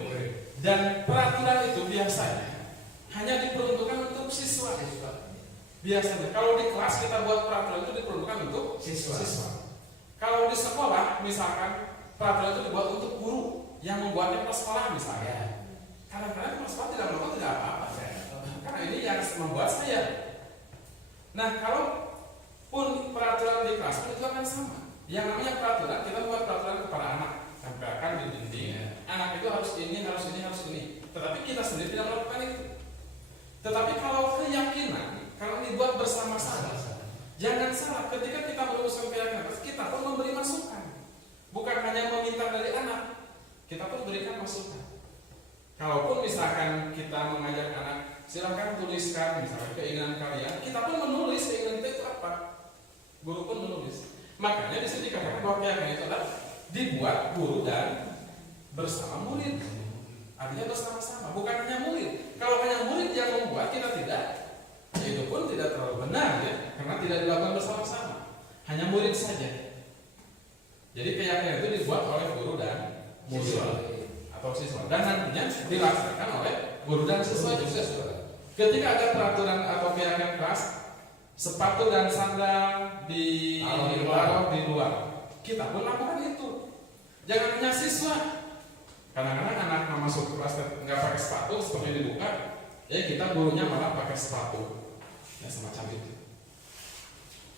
Dan peraturan itu biasanya hanya diperuntukkan untuk siswa. Biasanya kalau di kelas kita buat peraturan itu diperuntukkan untuk siswa. Kalau di sekolah misalkan peraturan itu dibuat untuk guru yang membuatnya kepala sekolah misalnya. Kadang-kadang kepala sekolah tidak melakukan tidak apa-apa. Karena ini yang membuat saya. Nah, kalau pun peraturan di kelas itu akan sama. Yang namanya peraturan, kita buat peraturan kepada anak, tempelkan di dinding. Anak itu harus ini, harus ini, harus ini. Tetapi kita sendiri tidak melakukan itu. Tetapi kalau keyakinan, kalau dibuat bersama-sama, jangan salah. Ketika kita merumuskan keyakinan, kita pun memberi masukan. Bukan hanya meminta dari anak, kita pun berikan masukan. Kalaupun misalkan kita mengajak anak, silakan tuliskan misalkan keinginan kalian, kita pun menulis keinginan kita itu apa. Guru pun menulis. Makanya di sini dikatakan bahwa keyakinan itu adalah dibuat guru dan bersama murid. Artinya bersama-sama, bukan hanya murid. Kalau hanya murid yang membuat, kita tidak, ya itu pun tidak terlalu benar ya, karena tidak dilakukan bersama-sama. Hanya murid saja. Jadi keyakinan itu dibuat oleh guru dan murid atau siswa, dan nantinya dilaksanakan oleh guru dan siswa juga. Ketika ada peraturan atau keyakinan kelas, sepatu dan sandal ditaruh di luar, kita pun lakukan itu. Jangan hanya siswa. Kadang-kadang anak masuk ke kelas nggak pakai sepatu, seperti dibuka, ya kita gurunya malah pakai sepatu, ya semacam itu.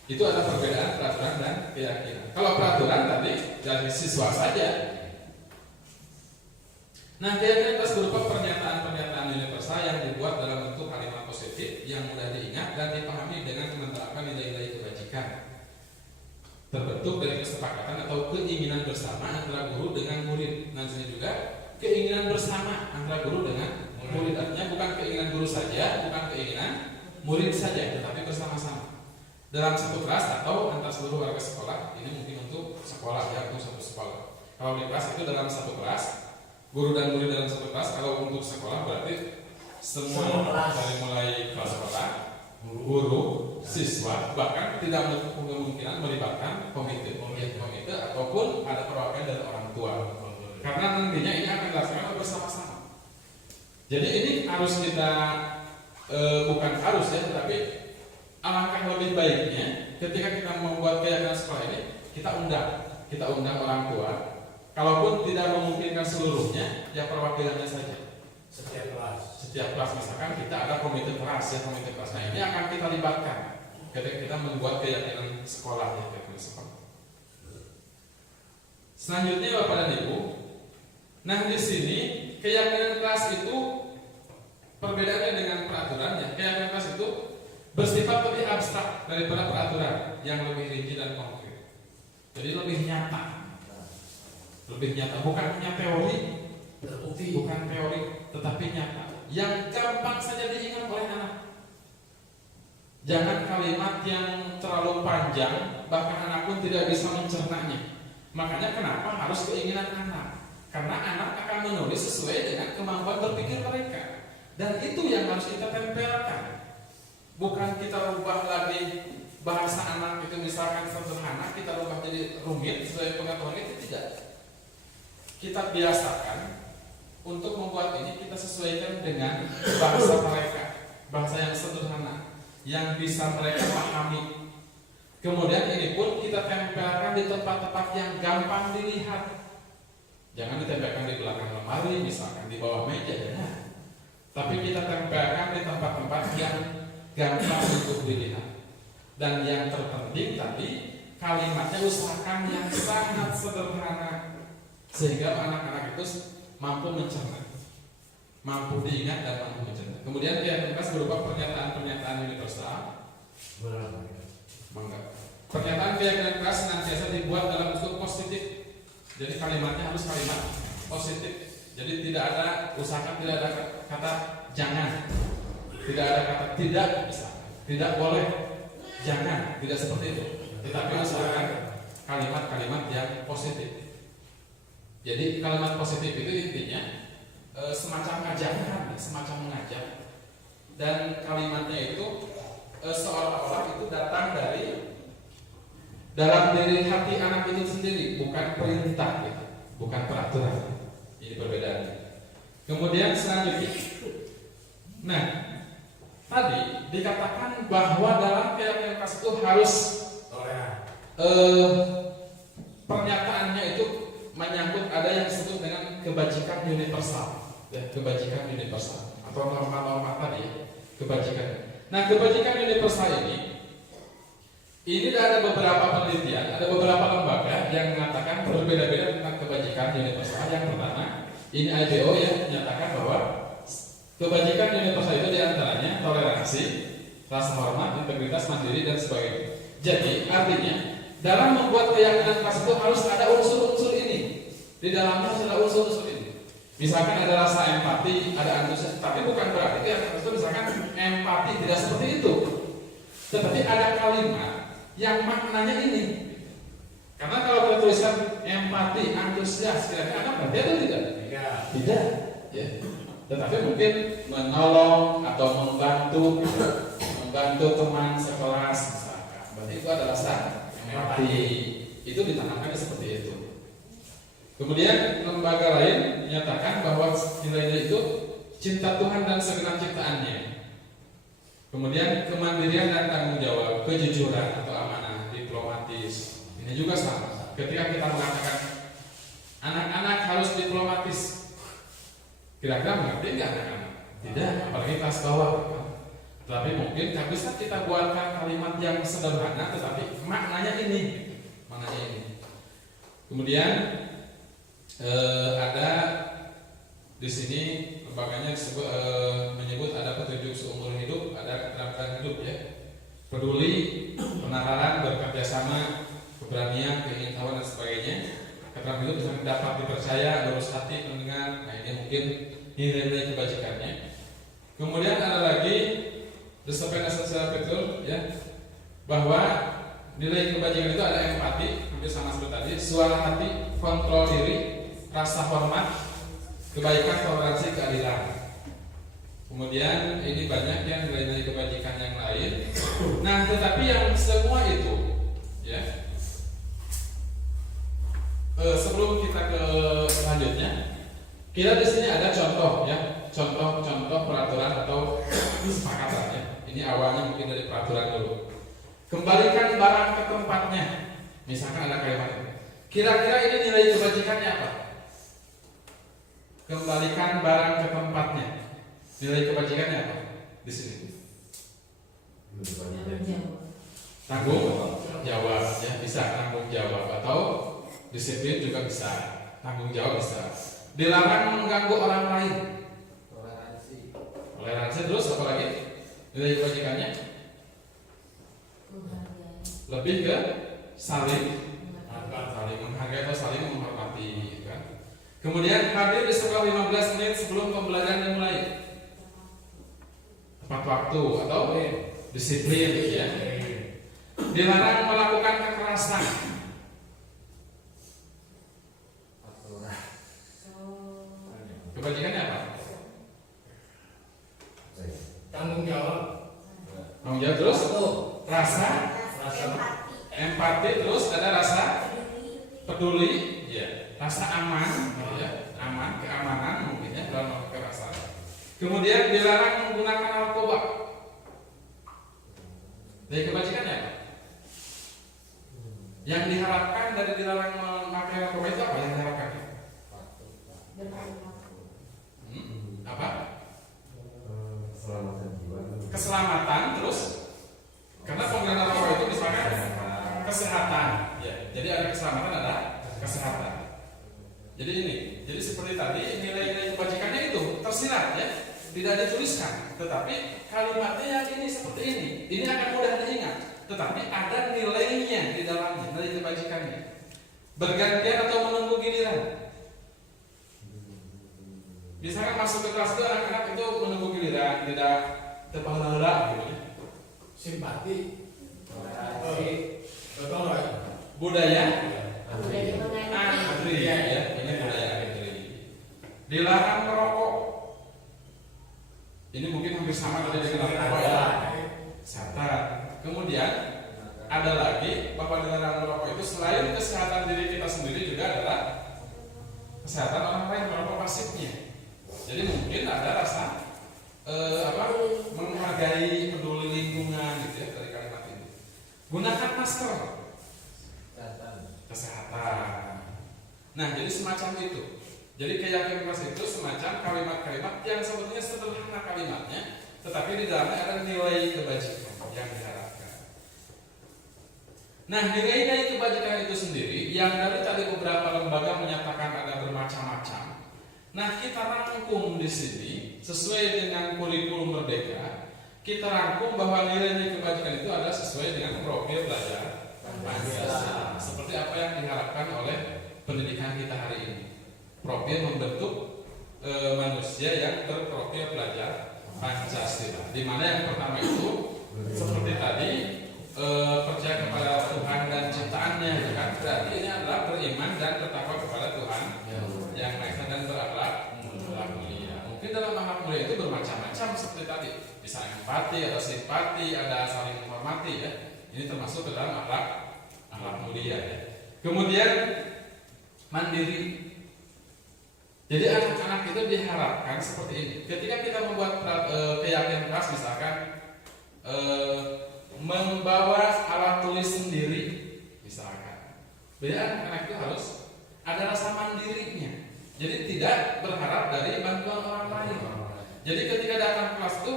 Itu ada perbedaan peraturan dan keyakinan. Kalau peraturan tadi dari siswa saja. Nah, keyakinan kelas berupa pernyataan-pernyataan universal yang dibuat dalam bentuk kalimat positif yang mudah diingat dan dipahami dengan menerapkan nilai-nilai kebajikan. Terbentuk dari kesepakatan atau keinginan bersama antara guru dengan murid. Dan sini juga keinginan bersama antara guru dengan murid. Artinya bukan keinginan guru saja, bukan keinginan murid saja, tetapi bersama-sama dalam satu kelas atau antar seluruh warga sekolah. Ini mungkin untuk sekolah ya, untuk satu sekolah. Kalau di kelas itu dalam satu kelas, guru dan murid dalam satu kelas. Kalau untuk sekolah berarti semua dari mulai kelas sekolah, guru, siswa, bahkan tidak menutup kemungkinan melibatkan komite ataupun ada perwakilan dari orang tua. Karena nantinya ini akan dilaksanakan bersama-sama. Jadi ini harus kita bukan harus ya, tetapi alangkah lebih baiknya ketika kita membuat keyakinan sekolah ini kita undang orang tua. Kalaupun tidak memungkinkan seluruhnya, ya perwakilannya saja. Setiap kelas misalkan kita ada komite kelas ya, komite kelas. Nah ini akan kita libatkan ketika kita membuat keyakinan sekolah ya, keyakinan sekolah. Selanjutnya Bapak dan Ibu, nah di sini keyakinan kelas itu perbedaannya dengan peraturan ya. Keyakinan kelas itu bersifat lebih abstrak daripada peraturan yang lebih rinci dan konkret. Jadi lebih nyata, bukan hanya teori, bukan teori, tetapi nyata, yang gampang saja diingat oleh anak. Jangan kalimat yang terlalu panjang, bahkan anak pun tidak bisa mencernanya. Makanya kenapa harus keinginan anak? Karena anak akan menulis sesuai dengan kemampuan berpikir mereka, dan itu yang harus kita tempelkan. Bukan kita rubah lagi bahasa anak itu misalkan sederhana, kita rubah jadi rumit sesuai pengetahuan itu tidak. Kita biasakan untuk membuat ini, kita sesuaikan dengan bahasa mereka, bahasa yang sederhana, yang bisa mereka pahami. Kemudian ini pun kita tempelkan di tempat-tempat yang gampang dilihat. Jangan ditempelkan di belakang lemari, misalkan di bawah meja, ya. Tapi kita tempelkan di tempat-tempat yang gampang untuk dilihat. Dan yang terpenting tadi, kalimatnya usahakan yang sangat sederhana, sehingga anak-anak itu mampu mencerna, mampu diingat dan mampu mencerna. Kemudian keyakinan kelas berupa pernyataan-pernyataan universal. Pernyataan keyakinan kelas senantiasa dibuat dalam bentuk positif. Jadi kalimatnya harus kalimat positif. Jadi tidak ada, usahakan tidak ada kata jangan, tidak ada kata tidak bisa, tidak boleh, jangan, tidak seperti itu. Tetapi usahakan kalimat-kalimat yang positif. Jadi kalimat positif itu intinya semacam ajakan, semacam mengajak, dan kalimatnya itu seolah-olah itu datang dari dalam diri hati anak itu sendiri, bukan perintah, gitu. Bukan peraturan. Ini perbedaannya. Kemudian selanjutnya, nah tadi dikatakan bahwa dalam keyakinan keras itu harus pernyataannya itu menyangkut ada yang disebut dengan kebajikan universal, ya, kebajikan universal atau norma-norma tadi, kebajikan. Nah, kebajikan universal ini ada beberapa penelitian, ada beberapa lembaga yang mengatakan berbeda-beda tentang kebajikan universal. Yang pertama, ini IBO yang menyatakan bahwa kebajikan universal itu diantaranya toleransi, rasa hormat, integritas, mandiri, dan sebagainya. Jadi artinya dalam membuat keyakinan keras itu harus ada unsur-unsur ini. Di dalamnya harus ada unsur-unsur ini. Misalkan ada rasa empati, ada antusias, tapi bukan berarti keyakinan keras itu misalkan empati tidak seperti itu. Tetapi ada kalimat yang maknanya ini. Karena kalau kita tuliskan empati, antusias, kira-kira ada berarti atau tidak? Tidak. Ya. Tetapi mungkin menolong atau membantu teman sekelas misalkan. Berarti itu adalah rasa empati. Itu ditanamkan seperti itu. Kemudian lembaga lain menyatakan bahwa nilai itu cinta Tuhan dan segenap ciptaannya. Kemudian kemandirian dan tanggung jawab, kejujuran atau amanah, diplomatis. Ini juga sama. Ketika kita mengatakan anak-anak harus diplomatis, kira-kira mengerti nggak anak-anak? Tidak, apalagi kelas bawah. Tetapi mungkin bisa kita buatkan kalimat yang sederhana, tetapi maknanya ini, maknanya ini. Kemudian ada di sini lembaganya disebut, menyebut ada petunjuk seumur hidup, ada keterampilan hidup, ya. Peduli, penasaran, bekerja sama, keberanian, keingintahuan dan sebagainya. Keterampilan hidup bisa dapat dipercaya, lurus hati, mendengar. Nah, ini mungkin nilai-nilai kebajikannya. Kemudian ada lagi disebutkan secara betul, ya, bahwa nilai kebajikan itu ada empati, hampir sama seperti tadi, suara hati, kontrol diri, rasa hormat, kebaikan, toleransi, keadilan. Kemudian ini banyak yang nilai-nilai kebajikan yang lain. Nah, tetapi yang semua itu, ya, sebelum kita ke selanjutnya, kita di sini ada contoh, ya, contoh peraturan atau kesepakatan, ya. Ini awalnya mungkin dari peraturan dulu. Kembalikan barang ke tempatnya. Misalkan ada kalimat ini. Kira-kira ini nilai kebajikannya apa? Kembalikan barang ke tempatnya. Nilai kebajikannya apa? Di sini. Tanggung jawab, ya, bisa tanggung jawab atau disiplin juga bisa. Tanggung jawab bisa. Dilarang mengganggu orang lain. Toleransi terus apa lagi? Nilai kebajikannya lebih ke saling menghargai atau saling menghormati, kan? Kemudian hadir di sekolah 15 menit sebelum pembelajaran dimulai. Tepat waktu atau disiplin, ya. Dilarang melakukan kekerasan. Kebajikannya apa? Tanggung jawab. Tanggung jawab terus rasa empati, terus ada rasa peduli, ya, rasa aman, ya, aman, keamanan mungkin, ya, dalam kekerasan. Kemudian dilarang menggunakan narkoba. Dari kebajikannya apa? Yang diharapkan dari dilarang memakai narkoba itu apa yang diharapkan? Apa? Keselamatan, terus karena penggunaan narkoba itu misalkan kesehatan, ya. Jadi ada keselamatan, ada kesehatan. Jadi ini, jadi seperti tadi nilai-nilai kebajikannya itu tersirat, ya, tidak dituliskan, tetapi kalimatnya yang ini seperti ini. Ini akan mudah diingat, tetapi ada nilainya di dalamnya, nilai kebajikannya. Bergantian atau menunggu giliran. Misalkan masuk ke kelas itu anak-anak itu menunggu giliran, tidak terpahula-hula, gitu, ya. Simpati. Betul, budaya Antri. ya, ini budaya antri. Dilarang merokok. Ini mungkin hampir sama tadi dengan rokok, ya. Kesehatan. Kemudian ada lagi bahwa dilarang merokok itu selain kesehatan diri kita sendiri juga adalah kesehatan orang lain, berapa pasifnya. Jadi mungkin ada rasa menghargai, peduli lingkungan gitu ya dari kalimat ini. Gunakan masker, kesehatan. Nah, jadi semacam itu. Jadi keyakinan keras itu semacam kalimat-kalimat yang sebetulnya sederhana kalimatnya, tetapi di dalamnya ada nilai kebajikan yang diharapkan. Nah, nilai-nilai kebajikan itu sendiri yang dari tadi beberapa lembaga menyatakan ada bermacam-macam. Nah, kita rangkum di sini sesuai dengan kurikulum Merdeka. Kita rangkum bahwa nilai-nilai kebajikan itu adalah sesuai dengan profil belajar Pancasila. Seperti apa yang diharapkan oleh pendidikan kita hari ini. Profil membentuk manusia yang berprofil belajar Pancasila. Di mana yang pertama itu seperti tadi percaya kepada Tuhan dan ciptaannya, kan? Berarti ini adalah beriman dan bertakwa kepada Tuhan yang Maha Esa dan berakhlak mulia. Mungkin dalam akhlak mulia itu bermacam-macam seperti tadi, bisa empati, ada simpati, ada saling menghormati ya. Ini termasuk ke dalam akhlak mulia ya. Kemudian mandiri. Jadi anak-anak itu diharapkan seperti ini. Ketika kita membuat keyakinan keras, misalkan membawa alat tulis sendiri, misalkan, anak-anak itu harus ada rasa mandirinya. Jadi tidak berharap dari bantuan orang lain. Jadi ketika datang kelas itu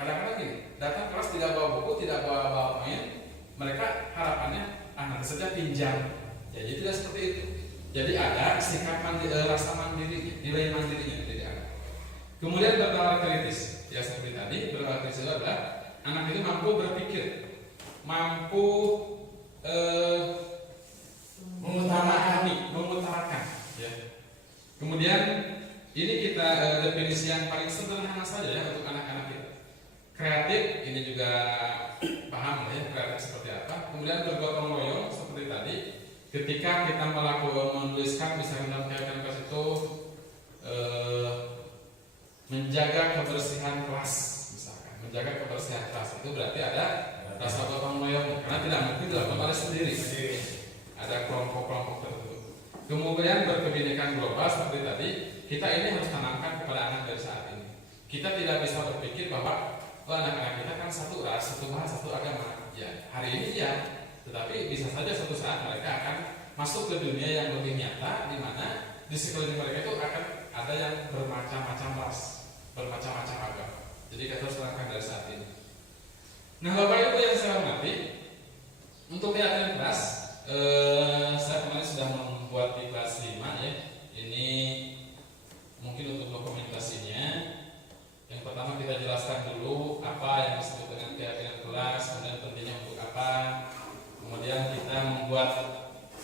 kadang-kadang gini, datang kelas tidak bawa buku, tidak bawa main, mereka harapannya nanti saja pinjam. Ya, jadi tidak seperti itu. Jadi ada sikap rasa mandirinya, nilai mandirinya dari anak. Kemudian bernalar kritis. Ya seperti tadi, bernalar kritis itu adalah anak itu mampu berpikir, mampu mengutarakan. Ya. Kemudian ini kita definisi yang paling sederhana saja ya untuk anak-anak kita. Kreatif, ini juga paham ya kreatif seperti apa. Kemudian bergotong royong seperti tadi. Ketika kita menuliskan misalnya dalam keyakinan kelas itu menjaga kebersihan kelas, misalkan menjaga kebersihan kelas itu berarti ada rasa gotong royong karena tidak mungkin dilakukan oleh sendiri, ada kelompok-kelompok tertentu. Kemudian berkebinekaan global seperti tadi, kita ini harus tanamkan kepada anak dari saat ini. Kita tidak bisa berpikir bahwa anak-anak kita kan satu ras, satu bahasa, satu agama. Ya hari ini ya. Tetapi bisa saja suatu saat mereka akan masuk ke dunia yang lebih nyata, di mana di sekeliling mereka itu akan ada yang bermacam-macam ras, bermacam-macam agama. Jadi kita harus terangkan dari saat ini. Nah, Bapak Ibu yang saya hormati, untuk keyakinan keras, saya kemarin sudah membuat di kelas 5 ya. Ini mungkin untuk dokumentasinya. Yang pertama kita jelaskan dulu apa yang disebut dengan keyakinan keras, kemudian pentingnya untuk apa. Kemudian kita membuat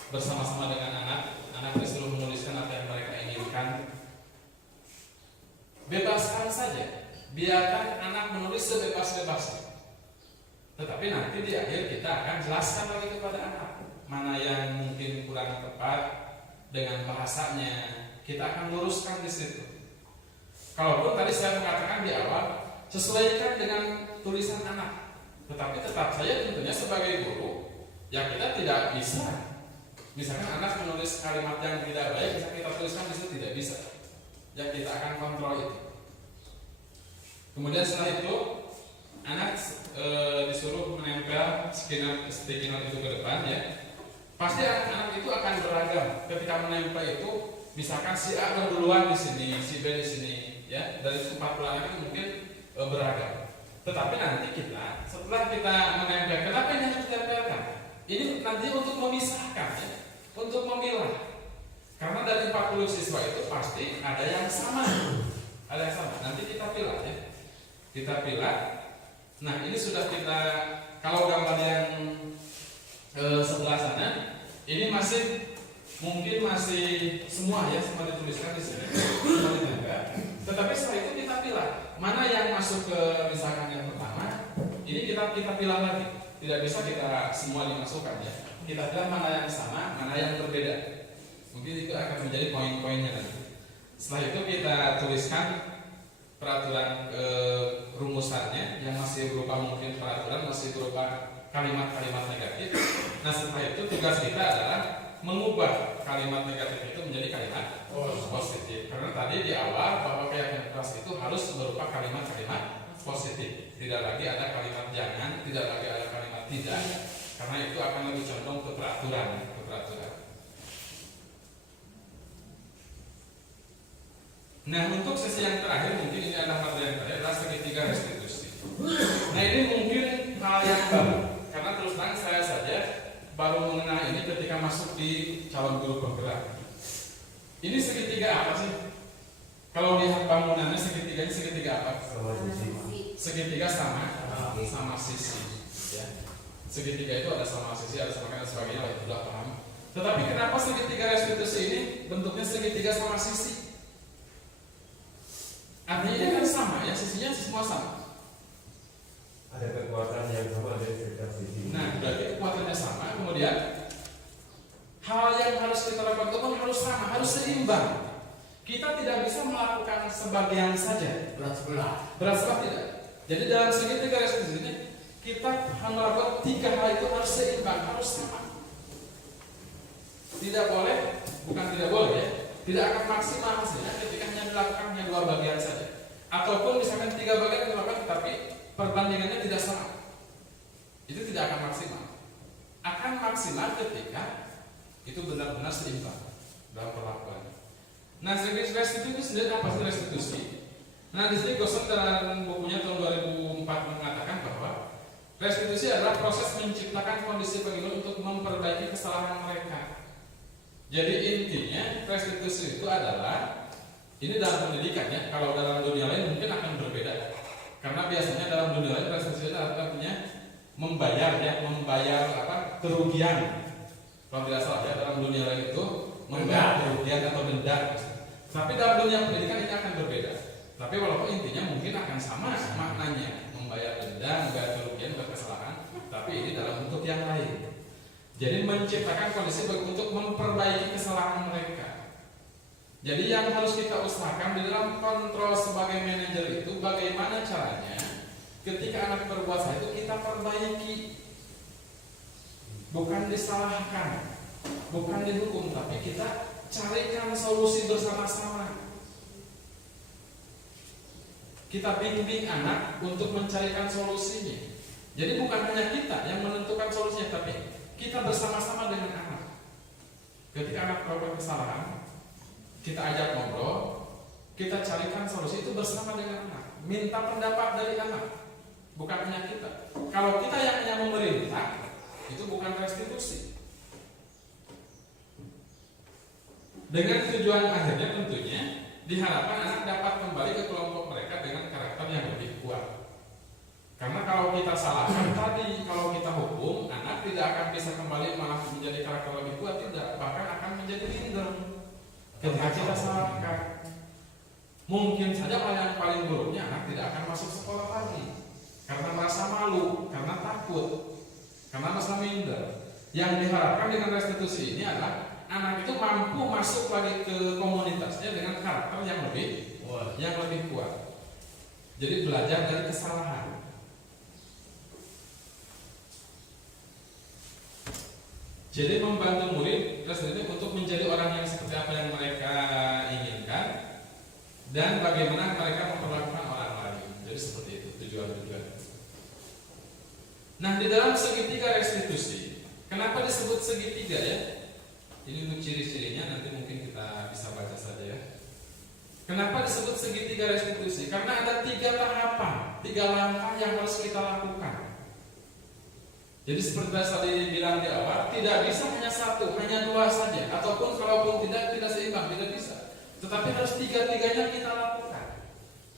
bersama-sama dengan anak disuruh menuliskan apa yang mereka inginkan. Bebaskan saja, biarkan anak menulis sebebas-bebasnya. Tetapi nanti di akhir kita akan jelaskan lagi kepada anak mana yang mungkin kurang tepat dengan bahasanya. Kita akan luruskan di situ. Kalaupun tadi saya mengatakan di awal, sesuaikan dengan tulisan anak. Tetapi tetap saja tentunya sebagai guru, ya kita tidak bisa. Misalkan anak menulis kalimat yang tidak baik, bisa kita tuliskan di situ tidak bisa. Ya kita akan kontrol itu. Kemudian setelah itu anak disuruh menempel sticky note itu ke depan ya. Pasti anak-anak itu akan beragam. Ketika menempel itu, misalkan si A duluan di sini, si B di sini, ya dari 40 anak itu mungkin beragam. Tetapi nanti kita setelah kita menempel, kenapa ini harus ditempelkan? Ini nanti untuk memisahkan, ya, untuk memilah. Karena dari 40 siswa itu pasti ada yang sama, Nanti kita pilah, ya. Kita pilah. Nah ini sudah kita, kalau gambar yang sebelah sana, ini mungkin masih semua ya, semua dituliskan di sini, semua ditempel. Tetapi setelah itu kita pilah mana yang masuk ke misalkan yang pertama, ini kita pilah lagi. Tidak bisa kita semua dimasukkan ya. Kita pilah mana yang sama, mana yang berbeda. Mungkin itu akan menjadi poin-poinnya nanti. Setelah itu kita tuliskan peraturan rumusannya yang masih berupa mungkin peraturan, masih berupa kalimat-kalimat negatif. Nah setelah itu tugas kita adalah mengubah kalimat negatif itu menjadi kalimat positif. Karena tadi di awal bahwa keyakinan keras itu harus berupa kalimat-kalimat positif. Tidak lagi ada kalimat jangan, tidak lagi ada kalimat tidak. Karena itu akan lebih condong ke peraturan. Nah, untuk sesi yang terakhir mungkin ini adalah materi yang terakhir adalah segitiga restitusi. Nah, ini mungkin hal yang baru karena terus terang saya saja baru mengenal ini ketika masuk di calon guru penggerak. Ini segitiga apa sih? Kalau lihat bangunannya segitiganya segitiga apa? Segitiga sama sisi. Ya. Segitiga itu ada sama sisi, ada sama kanan, sebagainya, lah itu sudah paham. Tetapi kenapa segitiga restitusi ini bentuknya segitiga sama sisi? Artinya dia kan sama ya, sisinya semua sama. Ada kekuatan yang sama dari setiap sisi. Nah, berarti kekuatannya sama. Kemudian hal yang harus kita lakukan itu harus sama, harus seimbang. Kita tidak bisa melakukan sebagian saja. Berat sebelah tidak. Jadi dalam segitiga restitusi ini kita harus melakukan 3 hal itu harus seimbang, harus sama. Tidak boleh, bukan tidak boleh ya. Tidak akan maksimal hasilnya ketika hanya dilakukan hanya 2 bagian saja. Ataupun misalkan 3 bagian dilakukan tapi perbandingannya tidak sama. Itu tidak akan maksimal. Akan maksimal ketika itu benar-benar seimbang dalam perlakuan. Nah, restitusi itu sendiri apa sih restitusi? Nah, di sini Gosson dalam bukunya tahun 2004 mengatakan bahwa restitusi adalah proses menciptakan kondisi bagaimana untuk memperbaiki kesalahan mereka. Jadi intinya restitusi itu adalah ini dalam pendidikan ya. Kalau dalam dunia lain mungkin akan berbeda. Karena biasanya dalam dunia lain restitusi itu artinya membayar kerugian. Kalau tidak salah ya dalam dunia lain itu membayar kerugian atau denda. Tapi dalam dunia pendidikan ini akan berbeda. Tapi walaupun intinya mungkin akan sama maknanya, membayar denda, membayar kerugian, membayar kesalahan, tapi ini dalam bentuk yang lain. Jadi menciptakan kondisi untuk memperbaiki kesalahan mereka. Jadi yang harus kita usahakan di dalam kontrol sebagai manajer itu bagaimana caranya ketika anak berbuat salah itu kita perbaiki. Bukan disalahkan, bukan dihukum, tapi kita carikan solusi bersama-sama. Kita bimbing anak untuk mencarikan solusinya. Jadi bukan hanya kita yang menentukan solusinya, tapi kita bersama-sama dengan anak. Ketika anak melakukan kesalahan, kita ajak ngobrol, kita carikan solusi itu bersama dengan anak. Minta pendapat dari anak, bukan hanya kita. Kalau kita yang hanya memerintah, itu bukan restitusi. Dengan tujuan akhirnya tentunya diharapkan anak dapat kembali ke kelompok mereka dengan karakter yang lebih kuat. Karena kalau kita salahkan tadi, kalau kita hukum, anak tidak akan bisa kembali malah menjadi karakter lebih kuat, tidak, bahkan akan menjadi minder. Ketika kita salahkan, mungkin saja yang paling buruknya anak tidak akan masuk sekolah lagi, karena merasa malu, karena takut, karena merasa minder. Yang diharapkan dengan restitusi ini adalah anak itu mampu masuk lagi ke komunitasnya dengan karakter yang lebih kuat. Jadi belajar dari kesalahan. Jadi membantu murid restitusi untuk menjadi orang yang seperti apa yang mereka inginkan dan bagaimana mereka memperlakukan orang lain. Jadi seperti itu tujuan-tujuan. Nah, di dalam segitiga restitusi, kenapa disebut segitiga ya? Ini untuk ciri-cirinya nanti mungkin kita bisa baca saja ya. Kenapa disebut segitiga restitusi? Karena ada 3 tahapan, 3 langkah yang harus kita lakukan. Jadi seperti tadi bilang di awal, tidak bisa hanya 1, hanya 2 saja. Ataupun kalaupun tidak seimbang, tidak bisa. Tetapi harus 3-tiganya kita lakukan.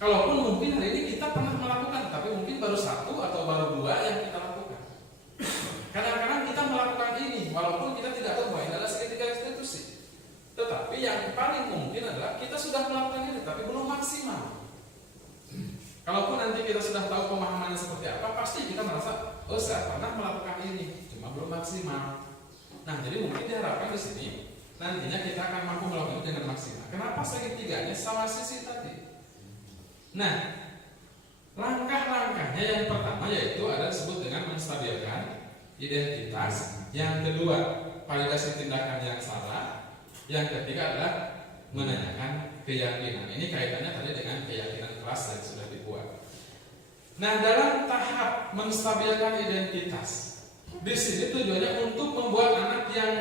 Kalaupun mungkin hari ini kita pernah melakukan, tapi mungkin baru 1 atau baru 2 yang kita lakukan. Kadang-kadang kita melakukan ini, walaupun kita tidak tahu bahwa ini adalah segitiga restitusi. Tetapi yang paling mungkin adalah kita sudah melakukan ini, tapi belum maksimal. Kalaupun nanti kita sudah tahu pemahamannya seperti apa, pasti kita merasa, oh saya pernah melakukan ini, cuma belum maksimal. Nah, jadi mungkin diharapkan di sini nantinya kita akan mampu melakukan itu dengan maksimal. Kenapa segitiganya sama sisi tadi? Nah, langkah-langkahnya yang pertama yaitu ada disebut dengan menstabilkan identitas. Yang kedua, validasi tindakan yang salah. Yang ketiga adalah menanyakan keyakinan. Ini kaitannya tadi dengan keyakinan keras yang sudah dibuat. Nah, dalam tahap menstabilkan identitas, di sini tujuannya untuk membuat anak yang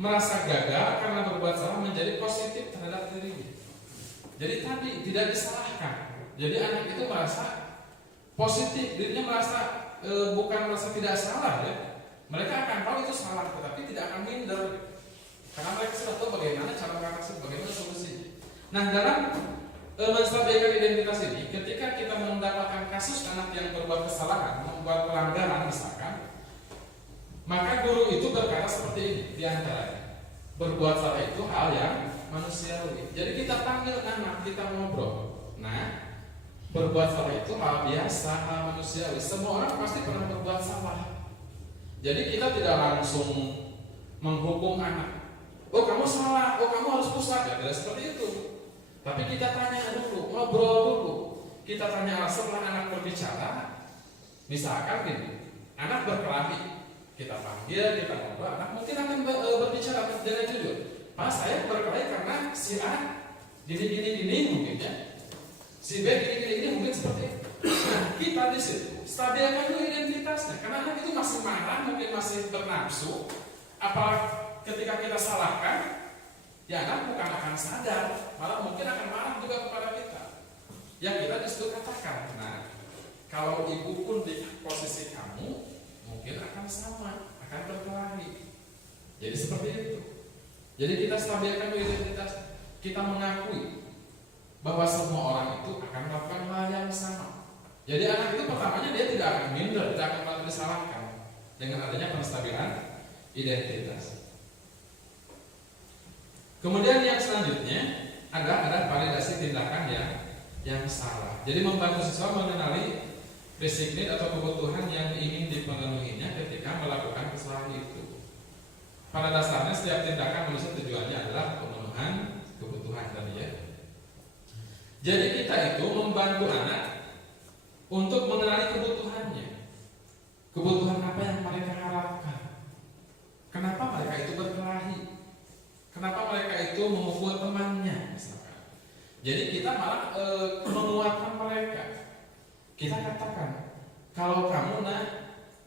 merasa gagal karena berbuat salah menjadi positif terhadap dirinya. Jadi tadi tidak disalahkan. Jadi anak itu merasa positif, dirinya merasa bukan merasa tidak salah ya. Mereka akan tahu itu salah, tetapi tidak akan minder. Karena mereka sudah tahu bagaimana cara mengatasi, bagaimana solusi. Nah, dalam menstabilkan identitas ini, ketika kita mendapatkan kasus anak yang berbuat kesalahan, membuat pelanggaran misalkan, maka guru itu berkata seperti ini diantaranya, berbuat salah itu hal yang manusiawi. Jadi kita panggil anak, kita ngobrol. Nah, berbuat salah itu hal biasa, hal manusiawi. Semua orang pasti pernah berbuat salah. Jadi kita tidak langsung menghukum anak. Oh kamu salah, oh kamu harus pusat, ya tidak seperti itu. Tapi kita tanya dulu, ngobrol dulu. Kita tanya setelah anak berbicara. Misalkan gini, anak berkelahi, kita panggil, kita ngobrol, anak mungkin akan berbicara dengan jujur. Pak, saya berkelahi karena si A gini mungkin ya, si B gini mungkin seperti itu. Nah, kita di situ stabilkan dulu identitasnya, karena anak itu masih marah, mungkin masih bernafsu. Apalagi ketika kita salahkan, ya anak bukan akan sadar, malah mungkin akan marah juga kepada kita. Ya kita disitu katakan, nah kalau ibu pun di posisi kamu, mungkin akan sama, akan berkelahi. Jadi seperti itu. Jadi kita stabilkan identitas, kita mengakui bahwa semua orang itu akan melakukan hal yang sama. Jadi anak itu pertamanya dia tidak akan minder, tidak akan merasa disalahkan dengan adanya penstabilan identitas. Kemudian yang selanjutnya ada validasi tindakan yang salah. Jadi membantu siswa mengenali basic need atau kebutuhan yang ingin dipenuhinya ketika melakukan kesalahan itu. Pada dasarnya setiap tindakan manusia tujuannya adalah pemenuhan kebutuhan tadi ya. Jadi kita itu membantu anak untuk mengenali kebutuhannya. Kebutuhan apa yang mereka harapkan? Kenapa mereka itu berkelahi? Kenapa mereka itu memukul temannya misalkan. Jadi kita malah menguatkan mereka. Kita katakan, kalau kamu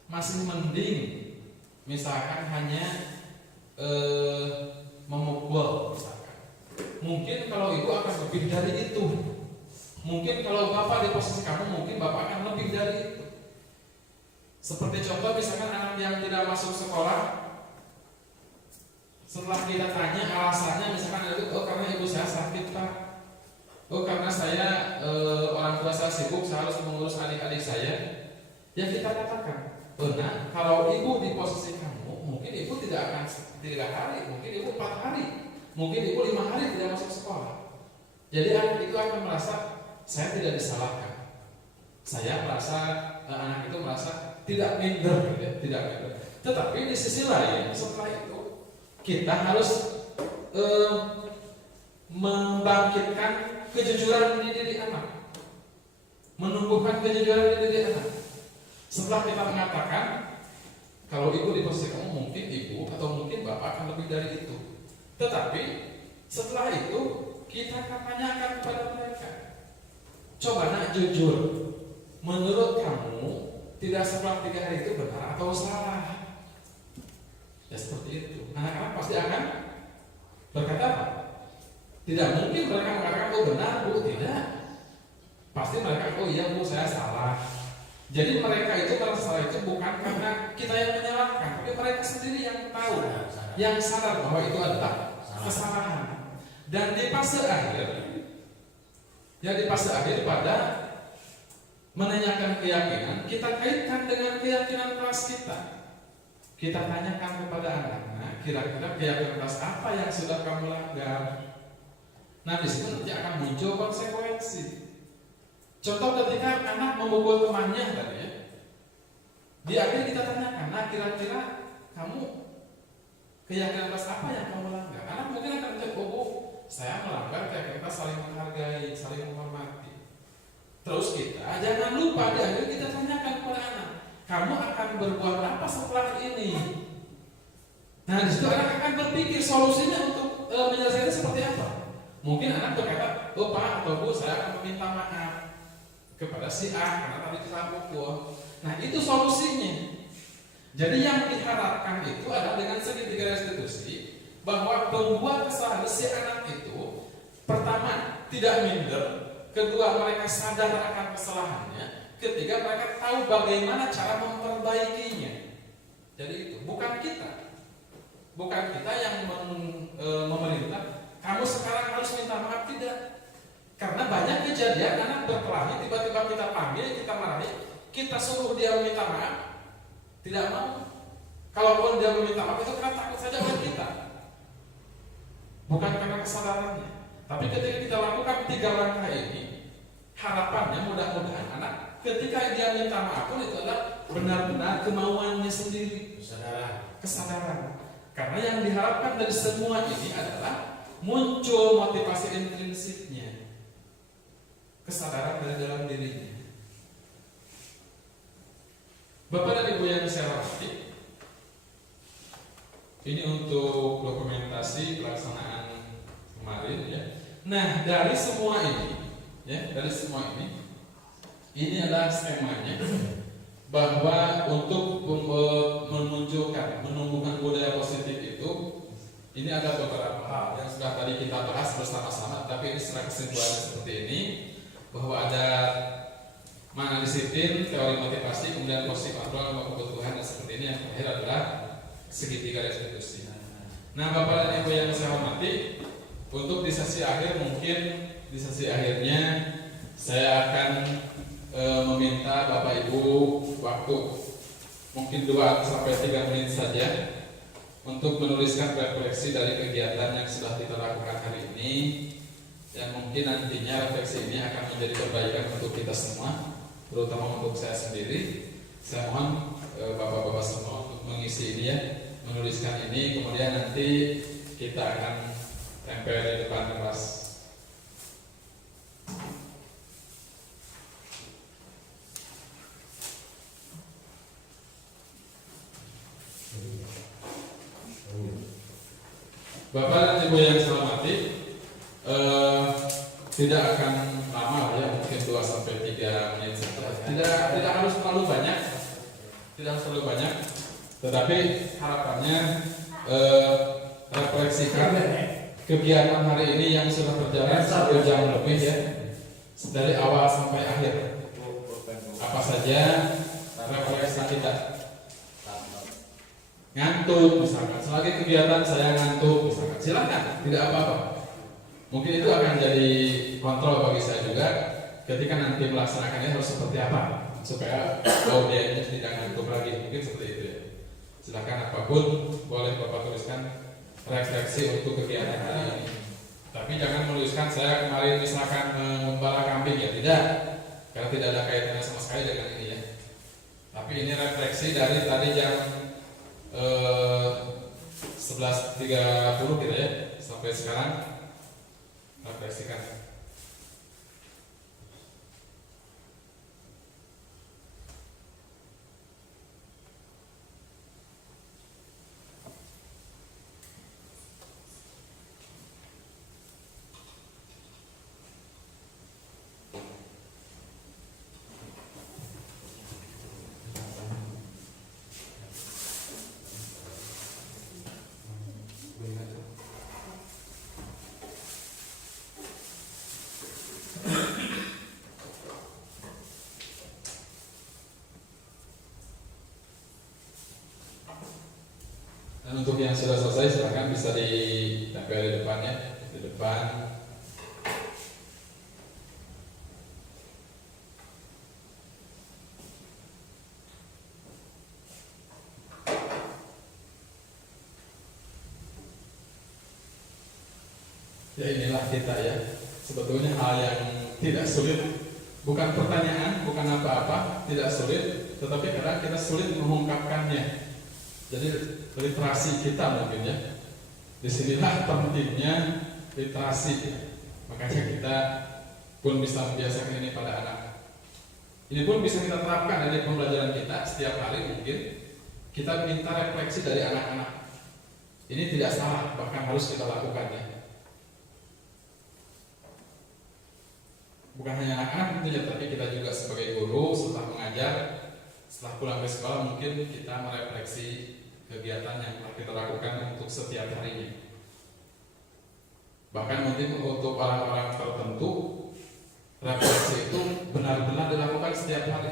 masih mending misalkan hanya memukul misalkan. Mungkin kalau ibu akan lebih dari itu. Mungkin kalau bapak di posisi kamu, mungkin bapak akan lebih dari itu. Seperti contoh misalkan anak yang tidak masuk sekolah, setelah kita tanya alasannya, misalkan itu, oh karena ibu saya sakit pak, oh karena saya orang tua saya sibuk, saya harus mengurus adik-adik saya. Ya kita katakan, oh nah kalau ibu di posisi kamu, mungkin ibu tidak akan 3 hari, mungkin ibu 4 hari, mungkin ibu 5 hari tidak masuk sekolah. Jadi anak itu akan merasa saya tidak disalahkan. Saya merasa anak itu merasa tidak minder, tidak minder. Tetapi di sisi lain, setelah itu kita harus membangkitkan kejujuran di diri anak, menumbuhkan kejujuran di diri anak. Setelah kita mengatakan, kalau ibu di posisi kamu, mungkin ibu atau mungkin bapak akan lebih dari itu. Tetapi setelah itu kita akan tanyakan kepada mereka, coba nak jujur, menurut kamu tidak setelah 3 hari itu benar atau salah? Ya seperti itu. Anak-anak pasti akan berkata apa? Tidak mungkin mereka mengatakan oh benar bu, tidak. Pasti mereka oh iya bu saya salah. Jadi mereka itu merasa salah itu bukan karena kita yang menyalahkan, tapi mereka sendiri yang tahu, yang sadar bahwa itu adalah kesalahan. Dan di fase akhir, ya di fase akhir pada menanyakan keyakinan, kita kaitkan dengan keyakinan kelas kita. Kita tanyakan kepada anak, kira-kira keyakinan kelas apa yang sudah kamu langgar? Nah di situ nanti akan muncul konsekuensi. Contoh ketika anak memukul temannya tadi ya, di akhir kita tanyakan, nah kira-kira kamu keyakinan kelas apa yang kamu langgar? Anak mungkin akan menjawab, oh saya melanggar keyakinan kelas saling menghargai, saling menghormati. Terus kita jangan lupa di akhir kita tanyakan kepada anak, kamu akan berbuat apa setelah ini? Nah, di situ anak akan berpikir solusinya untuk menyelesaikan seperti apa. Mungkin anak berkata, oh Pak atau Bu, saya akan meminta maaf kepada si A karena tadi saya pukul. Nah, itu solusinya. Jadi yang diharapkan itu adalah dengan segitiga restitusi, bahwa pembuat kesalahan si anak itu pertama tidak minder, kedua mereka sadar akan kesalahannya, ketiga mereka tahu bagaimana cara memperbaikinya. Jadi itu bukan kita yang memerintah kamu sekarang harus minta maaf, tidak. Karena banyak kejadian anak berkelahi, tiba-tiba kita panggil, kita marahi, kita suruh dia meminta maaf, tidak mau. Kalaupun dia meminta maaf itu karena takut saja oleh kita, bukan karena kesadarannya. Tapi ketika kita lakukan 3 langkah ini, harapannya mudah-mudahan anak ketika dia minta maaf pun itu adalah benar-benar kemauannya sendiri, kesadaran. Karena yang diharapkan dari semua ini adalah muncul motivasi intrinsiknya, kesadaran dari dalam dirinya. Bapak dan Ibu yang saya hormati, ini untuk dokumentasi pelaksanaan kemarin ya. Nah, dari semua ini adalah skemanya, bahwa untuk menumbuhkan budaya positif itu, ini ada beberapa hal yang sudah tadi kita bahas bersama-sama, tapi ini secara kesimpulannya seperti ini, bahwa ada mana disiplin, teori motivasi, kemudian posisi kontrol sama kebutuhan, dan seperti ini. Yang terakhir adalah segitiga restitusi. Nah, Bapak dan Ibu yang saya hormati, untuk di sesi akhir, mungkin di sesi akhirnya saya akan meminta Bapak Ibu waktu mungkin 2-3 menit saja untuk menuliskan refleksi dari kegiatan yang sudah kita lakukan hari ini, yang mungkin nantinya refleksi ini akan menjadi perbaikan untuk kita semua, terutama untuk saya sendiri. Saya mohon Bapak-Bapak semua untuk mengisi ini ya, menuliskan ini, kemudian nanti kita akan tempel di depan kelas. Bapak dan Ibu yang saya hormati, tidak akan lama ya, mungkin 2-3 menit saja. Tidak harus terlalu banyak, tetapi harapannya refleksikan kegiatan hari ini yang sudah berjalan 1 jam lebih ya, dari awal sampai akhir. Apa saja refleksi kita? Ngantuk misalkan, selagi kegiatan saya ngantuk misalkan, silakan, tidak apa-apa. Mungkin itu akan jadi kontrol bagi saya juga ketika nanti melaksanakannya harus seperti apa, supaya audiensnya tidak ngantuk lagi. Mungkin seperti itu ya. Silakan, apapun boleh Bapak tuliskan refleksi untuk kegiatan hari ini. Tapi jangan menuliskan saya kemarin misalkan mengembala kambing ya, tidak, karena tidak ada kaitannya sama sekali dengan ini ya. Tapi ini refleksi dari tadi jam 11.30 gitu ya, sampai sekarang refleksikan. Dan untuk yang sudah selesai silakan bisa ditempel di depannya, di depan. Ya, inilah kita ya. Sebetulnya hal yang tidak sulit, bukan pertanyaan, bukan apa-apa, tidak sulit, tetapi kadang kita sulit mengungkapkannya. Jadi literasi kita mungkin ya, disinilah pentingnya literasi ya. Makanya kita pun bisa membiasakan ini pada anak. Ini pun bisa kita terapkan dari pembelajaran kita setiap hari. Mungkin kita minta refleksi dari anak-anak. Ini tidak salah, bahkan harus kita lakukan ya. Bukan hanya anak-anak tentunya, tapi kita juga sebagai guru setelah mengajar, setelah pulang ke sekolah mungkin kita merefleksi kegiatan yang telah kita lakukan untuk setiap harinya. Bahkan mungkin untuk orang-orang tertentu, refleksi itu benar-benar dilakukan setiap hari.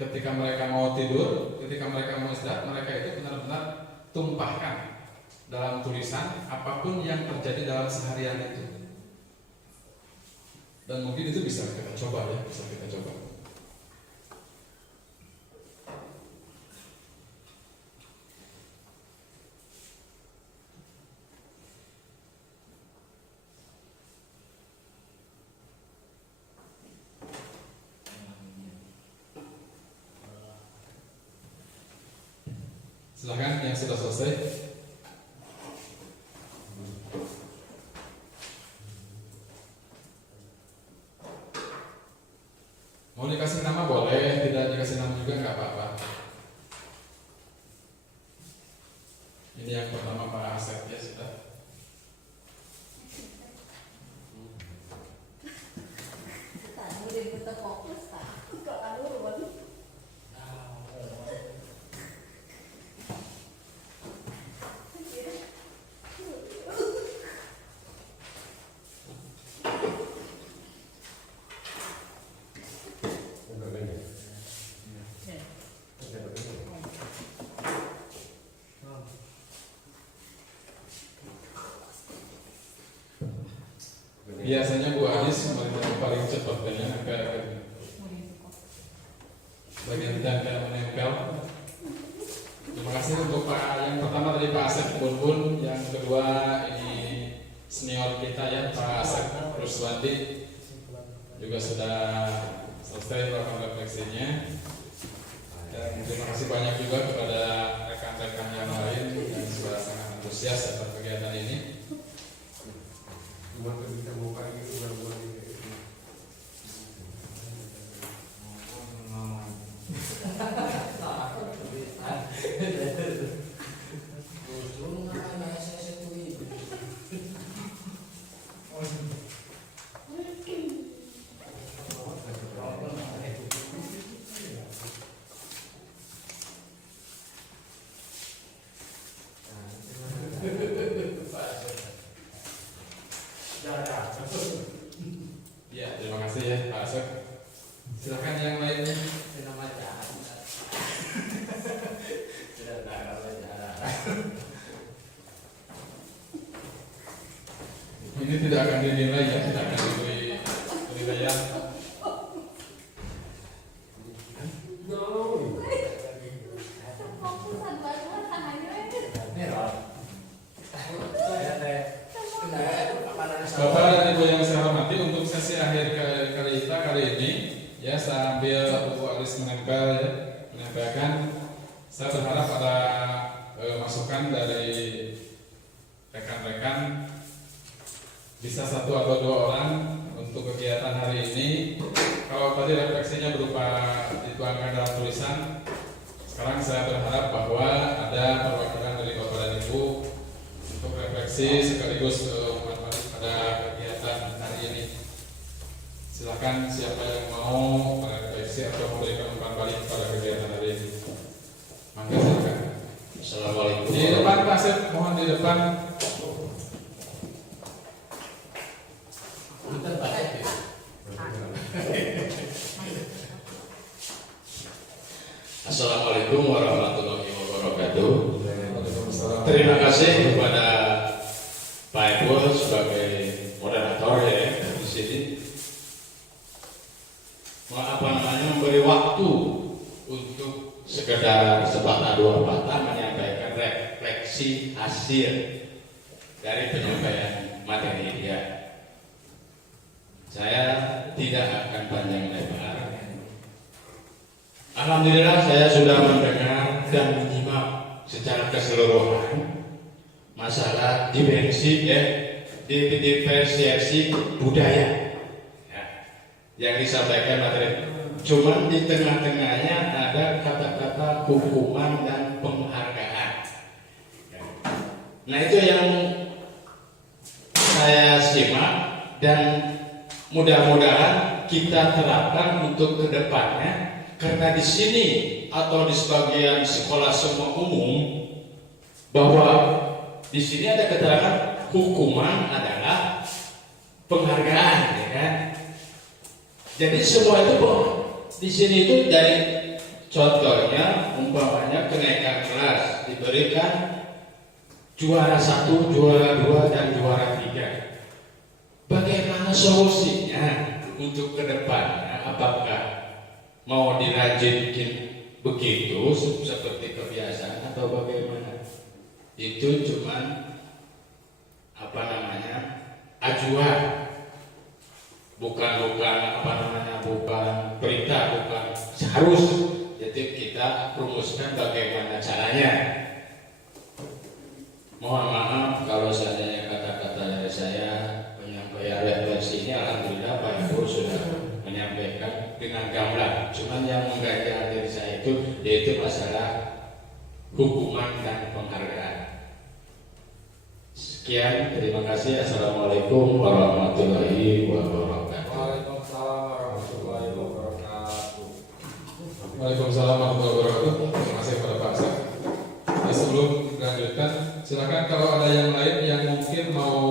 Ketika mereka mau tidur, ketika mereka mau istirahat, mereka itu benar-benar tumpahkan dalam tulisan apapun yang terjadi dalam seharian itu. Dan mungkin itu bisa kita coba ya, bisa kita coba. Silakan yang sudah selesai. Mau dikasih nama boleh, tidak dikasih nama juga nggak apa-apa. Ini yang pertama Pak Asep ya sudah. Biasanya Bu Adis paling cepat kayaknya agak bagian tanda menempel. Terima kasih untuk Pak yang pertama tadi Pak Asep Bun, yang kedua ini senior kita ya Pak Asep Ruswandi juga sudah selesai melakukan refleksinya. Dan terima kasih banyak juga kepada rekan-rekan yang lain yang sudah sangat antusias atas kegiatan ini. Cuma kita mau pagi bulan-bulan ini. Ya, terima kasih ya Pak Asep. Silakan yang lainnya. Ini tidak akan dinilai ya, tidak akan diberi penilaian. Bapak dan Ibu yang saya hormati, untuk sesi akhir kali ini ya sambil Bu Alis menempel ya, menyampaikan, saya berharap ada masukan dari rekan-rekan, bisa 1 atau 2 orang untuk kegiatan hari ini. Kalau tadi refleksinya berupa dituangkan dalam tulisan, sekarang saya berharap bahwa ada perwakilan dari Bapak dan Ibu untuk refleksi sekaligus pada kegiatan hari ini. Silakan siapa yang mau merefleksi atau memberikan umpan balik pada kegiatan hari ini. Mangga silakan. Assalamualaikum. Di depan Pak Asep, mohon di depan. Assalamualaikum warahmatullahi wabarakatuh. Terima kasih kepada Pak Epul sebagai moderator ya di sini. Memberi waktu untuk sekedar sepatah dua patah menyampaikan refleksi hasil dari penyampaian materi dia. Saya tidak akan panjang lebar. Alhamdulillah saya sudah mendengar dan menyimak secara keseluruhan masalah diferensiasi budaya ya, yang disampaikan materi cuman di tengah-tengahnya ada kata-kata hukuman dan penghargaan. Nah itu yang saya simak dan mudah-mudahan kita terapkan untuk kedepannya, karena di sini atau di sebagian sekolah semua umum bahwa di sini ada keterangan hukuman adalah penghargaan, ya kan? Jadi semua itu di sini itu dari contohnya umpamanya kenaikan kelas diberikan juara 1, juara 2 dan juara 3. Bagaimana solusinya untuk kedepannya? Apakah mau dirajinkan begitu seperti kebiasaan atau bagaimana? Itu cuman ajuan, bukan perintah, bukan harus. Jadi kita rumuskan bagaimana caranya. Mohon maaf kalau seandainya kata-kata dari saya penyampaian refleksi ini, alhamdulillah Pak Ibu sudah menyampaikan dengan gamblang. Cuman yang mengganjal dari saya itu yaitu masalah hukuman dan penghargaan. Sekian, terima kasih. Assalamualaikum warahmatullahi wabarakatuh. Waalaikumsalam warahmatullahi wabarakatuh. Waalaikumsalam warahmatullahi wabarakatuh. Terima kasih kepada Pak Asep. Nah, sebelum dilanjutkan, silakan kalau ada yang lain yang mungkin mau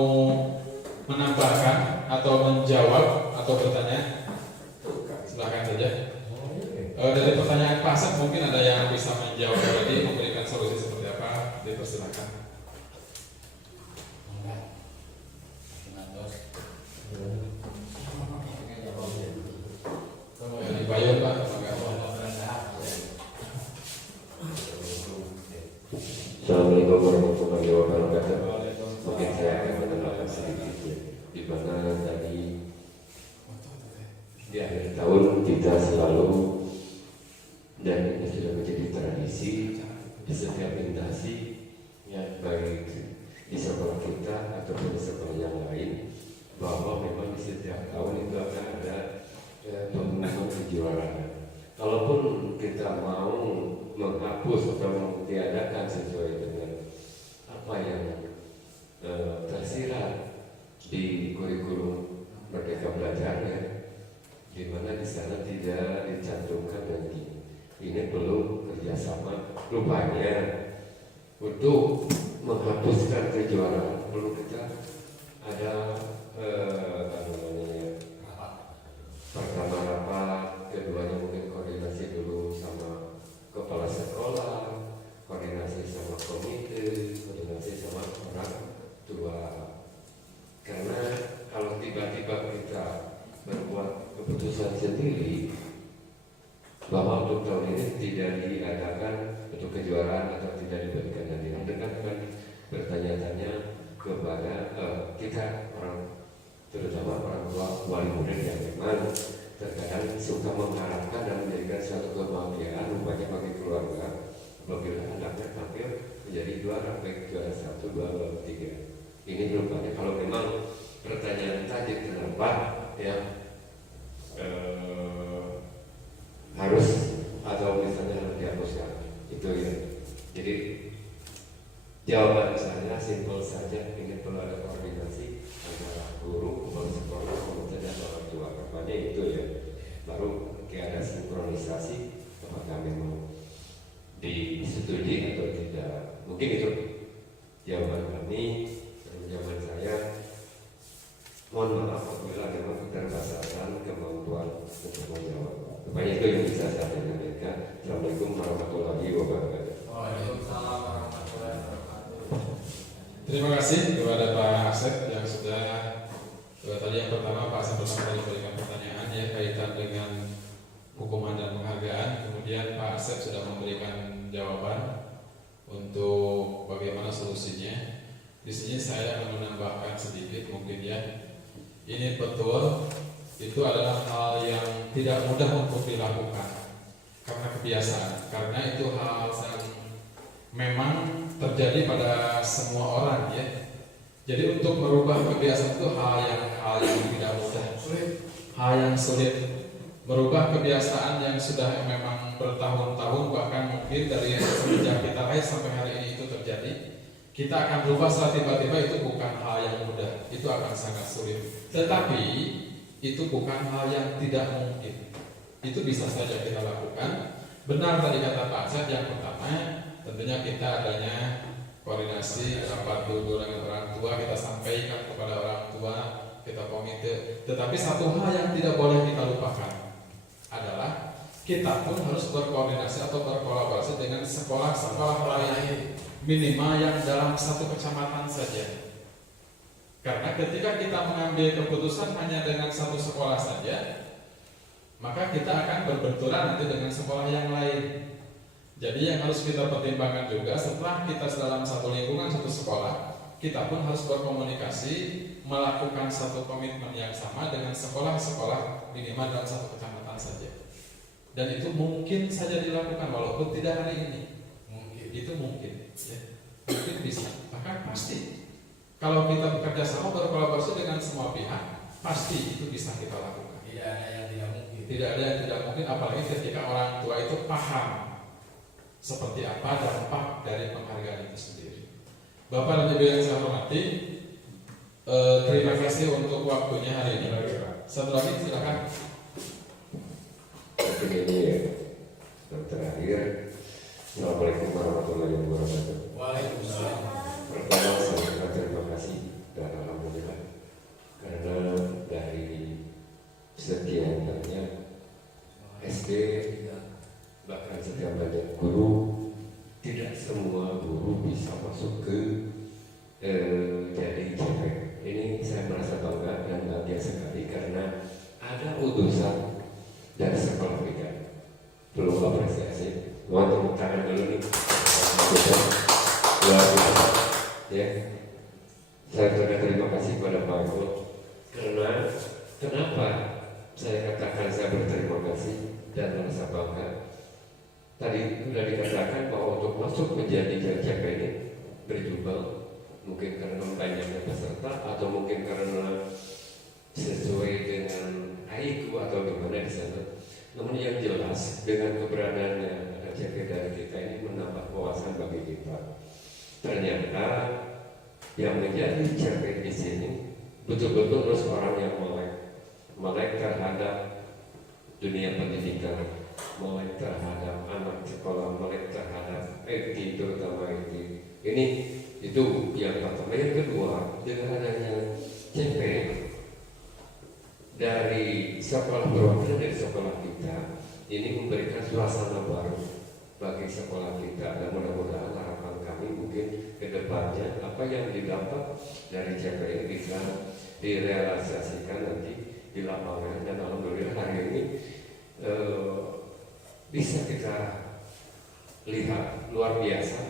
menambahkan atau menjawab atau bertanya, silakan saja. Dari pertanyaan Pak Asep mungkin ada yang bisa menjawab tadi, memberikan solusi seperti apa, dipersilakan. Dibayar Pak. Assalamualaikum warahmatullahi wabarakatuh. Mungkin saya akan menambahkan sedikit ya, di mana tadi di akhir tahun kita selalu, dan ini sudah menjadi tradisi di setiap interaksi ya, baik di sekolah kita ataupun di sekolah yang lain, bahwa memang di setiap tahun itu akan ada pengumuman kejuaraan. Kalaupun kita mau menghapus atau mentiadakan sesuai dengan apa yang tersirat di kurikulum Merdeka Belajarnya, di mana di sana tidak dicantumkan lagi. Ini perlu kerjasama. Rupanya untuk menghapuskan kejuaraan perlu kita ada pertama rapat, keduanya mungkin koordinasi dulu sama kepala sekolah, koordinasi sama komite, koordinasi sama orang tua. Karena kalau tiba-tiba kita berbuat keputusan sendiri bahwa untuk tahun ini tidak diadakan untuk kejuaraan atau tidak diberikan hadiah, dengan bertanya-tanya kepada kita orang, terutama orang tua, wali murid yang memang terkadang suka mengharapkan dan menjadikan suatu kebahagiaan rupanya bagi keluarga apabila anaknya tampil menjadi juara, baik juara 1, 2, 3. Ini rupanya kalau memang pertanyaan tadi kenapa ya harus atau misalnya harus dihapuskan itu ya. Jadi jawaban saya simpel saja, ingin perlu ada koordinasi antara guru, kepala sekolah, komite dan orang tua. Kepada itu ya, baru ada sinkronisasi apakah memang disetujui atau tidak. Mungkin itu jawaban kami. Jawaban saya, mohon maaf apabila memang keterbatasan kemampuan untuk menjawab. Kepada itu yang bisa saya sampaikan. Assalamualaikum warahmatullahi wabarakatuh. Waalaikumsalam warahmatullahi wabarakatuh. Terima kasih kepada Pak Asep yang sudah tadi yang pertama Pak Asep pertama kali memberikan pertanyaan ya kaitan dengan hukuman dan penghargaan. Kemudian Pak Asep sudah memberikan jawaban untuk bagaimana solusinya. Di sini saya akan menambahkan sedikit mungkin ya. Ini betul, itu adalah hal yang tidak mudah untuk dilakukan karena kebiasaan, karena itu hal yang memang terjadi pada semua orang ya. Jadi untuk merubah kebiasaan itu hal yang tidak mudah, hal yang sulit. merubah kebiasaan yang sudah memang bertahun-tahun, bahkan mungkin dari semenjak kita lahir sampai hari ini itu terjadi. Kita akan berubah secara tiba-tiba, itu bukan hal yang mudah, itu akan sangat sulit. Tetapi itu bukan hal yang tidak mungkin, itu bisa saja kita lakukan. Benar tadi kata Pak Aceh, yang pertama tentunya kita adanya koordinasi rapat dulu dengan orang tua, kita sampaikan kepada orang tua, kita komite. Tetapi satu hal yang tidak boleh kita lupakan adalah kita pun harus berkoordinasi atau berkolaborasi dengan sekolah-sekolah lain, minimal yang dalam satu kecamatan saja. Karena ketika kita mengambil keputusan hanya dengan satu sekolah saja, maka kita akan berbenturan nanti dengan sekolah yang lain. Jadi yang harus kita pertimbangkan juga, setelah kita dalam satu lingkungan, satu sekolah, kita pun harus berkomunikasi, melakukan satu komitmen yang sama dengan sekolah-sekolah minimal dalam satu kecamatan saja. Dan itu mungkin saja dilakukan walaupun tidak hari ini. Mungkin itu mungkin, ya. Mungkin bisa, bahkan pasti. Kalau kita bekerja sama, berkolaborasi dengan semua pihak, pasti itu bisa kita lakukan. Tidak ada yang tidak mungkin. Tidak ada yang tidak mungkin, apalagi ketika orang tua itu paham seperti apa dampak dari penghargaan itu sendiri. Bapak dan Ibu yang saya hormati, terima kasih untuk waktunya hari ini. Satu lagi silakan. Mungkin ini ya, yang terakhir. Assalamualaikum warahmatullahi wabarakatuh. Waalaikumsalam. Pertama saya ucapkan terima kasih dan alhamdulillah karena dari sekian banyak SD, bahkan setiap banyak guru, tidak semua guru bisa masuk ke jadi CP. Ini saya merasa bangga dan bahagia sekali karena ada utusan dari sekolah kita. Perlu apresiasi. Mohon tepuk tangan dulu nih. Luar biasa. Ya, saya ucapkan terima kasih kepada Pak Eko. Karena kenapa saya katakan saya berterima kasih dan merasa bangga? Tadi sudah dikatakan bahwa untuk masuk menjadi JCP ini berjubel, mungkin karena banyaknya peserta atau mungkin karena sesuai dengan IQ atau gimana di sana. Namun yang jelas dengan keberadaannya JCP dari kita ini menambah wawasan bagi kita. Ternyata yang menjadi JCP di sini betul-betul harus orang yang melek terhadap dunia pendidikan, melek terhadap anak sekolah, melek terhadap IT, terutama IT. Ini itu yang pertama. Yang kedua, dengan adanya CP dari sekolah perwakilan dari sekolah kita, ini memberikan suasana baru bagi sekolah kita, dan mudah-mudahan harapan kami mungkin ke depannya apa yang didapat dari CP ini bisa direalisasikan nanti di lapangan. Dan alhamdulillah hari ini bisa kita lihat luar biasa.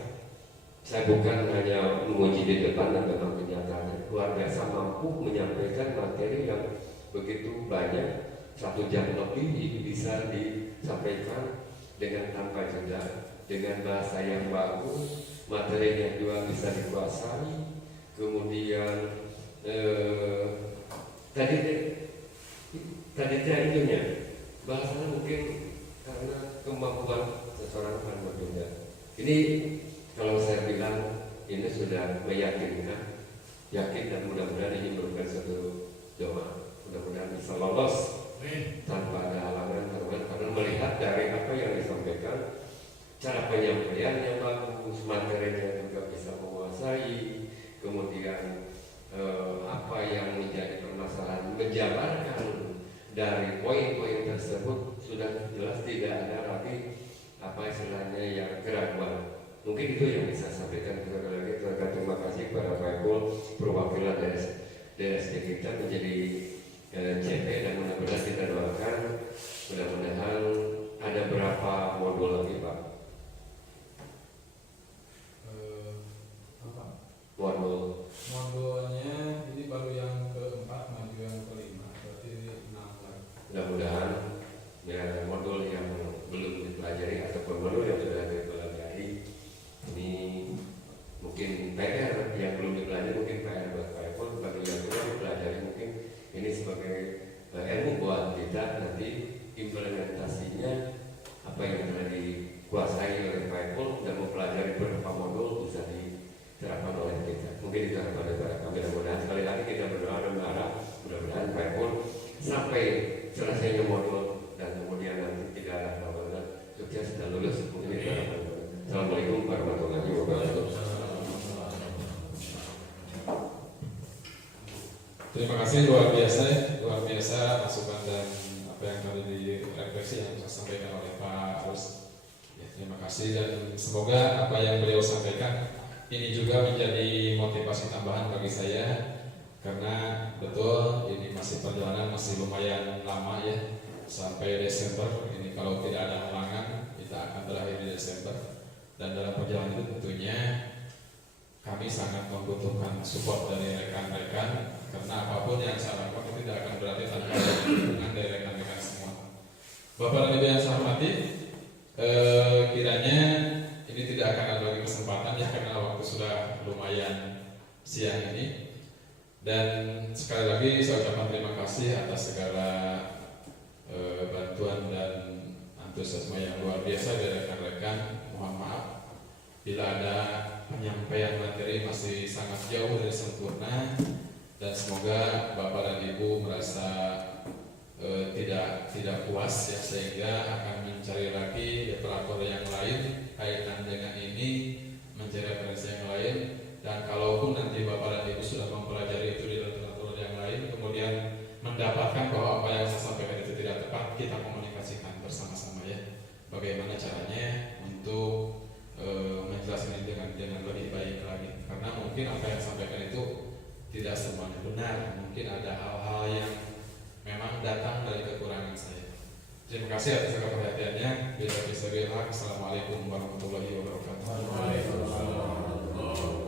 Saya bukan hanya menguji di depan dan memang kenyataannya luar biasa, mampu menyampaikan materi yang begitu banyak, 1 jam lebih bisa disampaikan dengan tanpa jeda, dengan bahasa yang bagus, materinya juga bisa dikuasai. Kemudian tadi itunya bahasanya mungkin karena kemampuan seseorang kan berbeda. Ini kalau saya bilang ini sudah meyakinkan, yakin dan mudah-mudahan ini merupakan satu doa, mudah-mudahan bisa lolos tanpa ada halangan, karena melihat dari apa yang disampaikan, cara penyampaian yang bagus, materinya juga bisa menguasai, kemudian apa yang menjadi permasalahan menjabarkan dari poin-poin tersebut sudah jelas, tidak ada lagi apa istilahnya yang keraguan. Mungkin itu yang bisa saya sampaikan. Sekali lagi terima kasih kepada Pak Eko, perwakilan dari DSD kita menjadi CP, dan mudah-mudahan kita doakan, mudah-mudahan ada berapa modul lagi Pak? Modulnya ini baru yang keempat, maju yang kelima, berarti 6 lagi. Mudah-mudahan ya modul yang belum dipelajari ataupun modul yang sudah dipelajari ini mungkin PR yang belum dipelajari, mungkin PR buat Pak Eko. Bagi yang sudah dipelajari mungkin ini sebagai ilmu buat kita nanti implementasi mungkin itu harapan daripada kami. Mudah-mudahan sekali lagi kita berdoa dan berharap mudah-mudahan Pak pun sampai selesainya modul dan kemudian nanti tidak ada hambatan, sukses dan lulus. Mungkin itu harapan. Assalamualaikum warahmatullahi wabarakatuh. Terima kasih, luar biasa masukan dan apa yang tadi direfleksi yang saya sampaikan oleh Pak Arus. Ya, terima kasih dan semoga apa yang beliau sampaikan ini juga menjadi motivasi tambahan bagi saya, karena betul ini masih perjalanan masih lumayan lama ya, sampai Desember ini kalau tidak ada halangan kita akan berakhir di Desember. Dan dalam perjalanan itu tentunya kami sangat membutuhkan support dari rekan-rekan, karena apapun yang saya lakukan itu tidak akan berarti tanpa dukungan dari rekan-rekan semua. Bapak dan Ibu yang saya hormati, kiranya ini tidak akan ada lagi kesempatan ya, karena waktu sudah lumayan siang ini. Dan sekali lagi saya ucapkan terima kasih atas segala bantuan dan antusiasme yang luar biasa dari rekan-rekan. Mohon maaf bila ada penyampaian materi masih sangat jauh dari sempurna, dan semoga Bapak dan Ibu merasa tidak puas ya, sehingga akan mencari lagi literatur yang lain kaitan dengan ini, mencari referensi yang lain. Dan kalaupun nanti Bapak dan Ibu sudah mempelajari itu di literatur yang lain, kemudian mendapatkan bahwa apa yang saya sampaikan itu tidak tepat, kita komunikasikan bersama-sama ya, bagaimana caranya untuk menjelaskan ini dengan lebih baik lagi. Karena mungkin apa yang saya sampaikan itu tidak semuanya benar, mungkin ada hal-hal yang memang datang dari kekurangan saya. Terima kasih atas segala perhatiannya. Bila bisa bilang, Assalamualaikum warahmatullahi wabarakatuh. Waalaikumsalam.